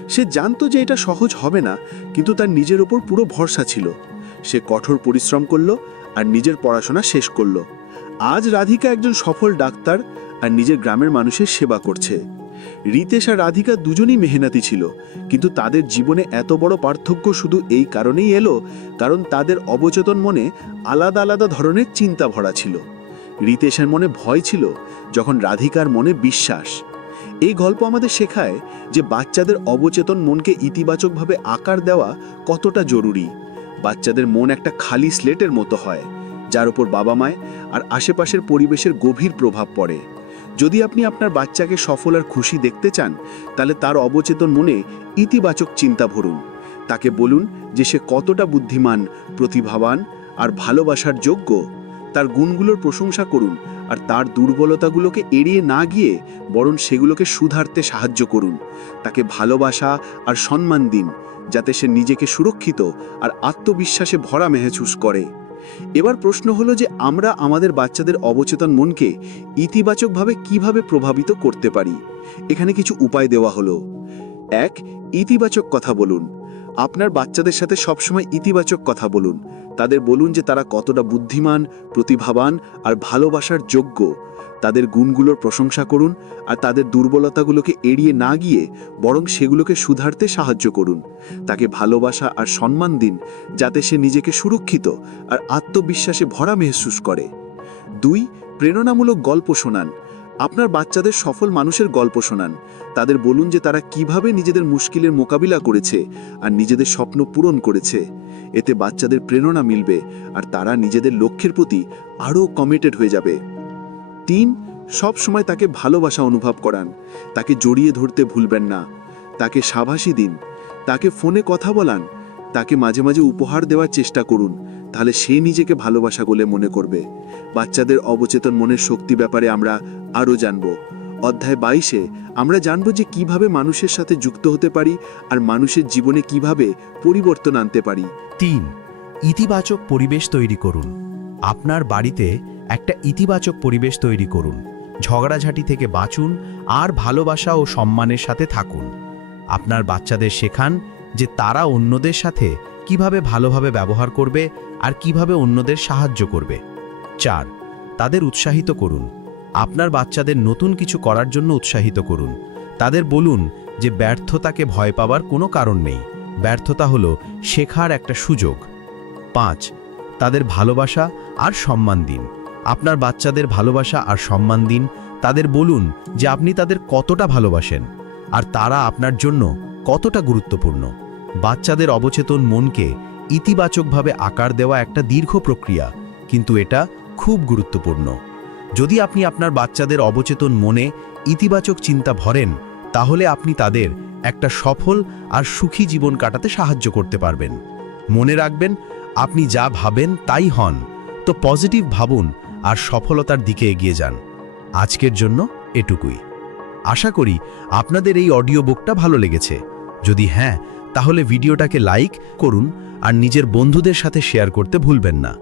সে জানতো যে এটা সহজ হবে না, কিন্তু তার নিজের ওপর পুরো ভরসা ছিল। সে কঠোর পরিশ্রম করলো আর নিজের পড়াশোনা শেষ করলো। আজ রাধিকা একজন সফল ডাক্তার আর নিজের গ্রামের মানুষের সেবা করছে। রিতেশ আর রাধিকা দুজনই মেহনতি ছিল, কিন্তু তাদের জীবনে এত বড় পার্থক্য শুধু এই কারণেই এলো কারণ তাদের অবচেতন মনে আলাদা আলাদা ধরনের চিন্তা ভরা ছিল। রিতেশের মনে ভয় ছিল, যখন রাধিকার মনে বিশ্বাস। এই গল্প আমাদের শেখায় যে বাচ্চাদের অবচেতন মনকে ইতিবাচকভাবে আকার দেওয়া কতটা জরুরি। বাচ্চাদের মন একটা খালি স্লেটের মতো হয়, যার উপর বাবা মায় আর আশেপাশের পরিবেশের গভীর প্রভাব পড়ে। যদি আপনি আপনার বাচ্চাকে সফল আর খুশি দেখতে চান, তাহলে তার অবচেতন মনে ইতিবাচক চিন্তা ভরুন। তাকে বলুন যে সে কতটা বুদ্ধিমান, প্রতিভাবান আর ভালোবাসার যোগ্য। তার গুণগুলোর প্রশংসা করুন আর তার দুর্বলতাগুলোকে এড়িয়ে না গিয়ে বরং সেগুলোকে সুধারতে সাহায্য করুন। তাকে ভালোবাসা আর সম্মান দিন, যাতে সে নিজেকে সুরক্ষিত আর আত্মবিশ্বাসে ভরা মেহসুস করে। এবার প্রশ্ন হলো যে আমরা আমাদের বাচ্চাদের অবচেতন মনকে ইতিবাচকভাবে কিভাবে প্রভাবিত করতে পারি। এখানে কিছু উপায় দেওয়া হলো। 1. ইতিবাচক কথা বলুন। আপনার বাচ্চাদের সাথে সবসময় ইতিবাচক কথা বলুন। তাদের বলুন যে তারা কতটা বুদ্ধিমান, প্রতিভাবান আর ভালোবাসার যোগ্য। তাদের গুণগুলোর প্রশংসা করুন আর তাদের দুর্বলতাগুলোকে এড়িয়ে না গিয়ে বরং সেগুলোকে সুধারতে সাহায্য করুন। তাকে ভালোবাসা আর সম্মান দিন, যাতে সে নিজেকে সুরক্ষিত আর আত্মবিশ্বাসে ভরা মেহসুস করে। 2. প্রেরণামূলক গল্প শোনান। আপনার বাচ্চাদের সফল মানুষের গল্প শোনান। তাদের বলুন যে তারা কিভাবে নিজেদের মুশকিলের মোকাবিলা করেছে আর নিজেদের স্বপ্ন পূরণ করেছে। এতে বাচ্চাদের প্রেরণা মিলবে আর তারা নিজেদের লক্ষ্যের প্রতি আরও কমিটেড হয়ে যাবে। 3. সব সময় তাকে ভালোবাসা অনুভব করান। তাকে জড়িয়ে ধরতে ভুলবেন না। তাকে সাবাসী দিন। তাকে ফোনে কথা বলান। তাকে মাঝে মাঝে উপহার দেওয়ার চেষ্টা করুন, তাহলে সে নিজেকে ভালোবাসা বলে মনে করবে। বাচ্চাদের অবচেতন মনের শক্তি ব্যাপারে আমরা আরও জানব। অধ্যায় 22-এ আমরা জানব যে কিভাবে মানুষের সাথে যুক্ত হতে পারি আর মানুষের জীবনে কিভাবে পরিবর্তন আনতে পারি। 3. ইতিবাচক পরিবেশ তৈরি করুন। আপনার বাড়িতে একটা ইতিবাচক পরিবেশ তৈরি করুন। ঝগড়াঝাটি থেকে বাঁচুন আর ভালোবাসা ও সম্মানের সাথে থাকুন। আপনার বাচ্চাদের শেখান যে তারা অন্যদের সাথে কিভাবে ভালোভাবে ব্যবহার করবে আর কিভাবে অন্যদের সাহায্য করবে। 4. তাদের উৎসাহিত করুন। আপনার বাচ্চাদের নতুন কিছু করার জন্য উৎসাহিত করুন। তাদের বলুন যে ব্যর্থতাকে ভয় পাবার কোনো কারণ নেই, ব্যর্থতা হলো শেখার একটা সুযোগ। 5. তাদের ভালোবাসা আর সম্মান দিন। আপনার বাচ্চাদের ভালোবাসা আর সম্মান দিন। তাদের বলুন যে আপনি তাদের কতটা ভালোবাসেন আর তারা আপনার জন্য কতটা গুরুত্বপূর্ণ। বাচ্চাদের অবচেতন মনকে ইতিবাচকভাবে আকার দেওয়া একটা দীর্ঘ প্রক্রিয়া, কিন্তু এটা খুব গুরুত্বপূর্ণ। যদি আপনি আপনার বাচ্চাদের অবচেতন মনে ইতিবাচক চিন্তা ভরেন, তাহলে আপনি তাদের একটা সফল আর সুখী জীবন কাটাতে সাহায্য করতে পারবেন। মনে রাখবেন, আপনি যা ভাবেন তাই হন। তো পজিটিভ ভাবুন আর সফলতার দিকে এগিয়ে যান। আজকের জন্য এটুকুই। আশা করি আপনাদের এই অডিও বুকটা ভালো লেগেছে। যদি হ্যাঁ, তাহলে ভিডিওটাকে লাইক করুন আর নিজের বন্ধুদের সাথে শেয়ার করতে ভুলবেন না।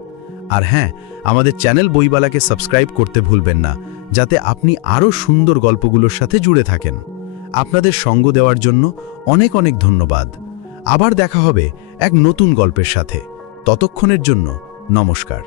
আর হ্যাঁ, আমাদের চ্যানেল বইবালাকে সাবস্ক্রাইব করতে ভুলবেন না, যাতে আপনি আরও সুন্দর গল্পগুলোর সাথে জুড়ে থাকেন। আপনাদের সঙ্গ দেওয়ার জন্য অনেক অনেক ধন্যবাদ। আবার দেখা হবে এক নতুন গল্পের সাথে। ততক্ষণের জন্য নমস্কার।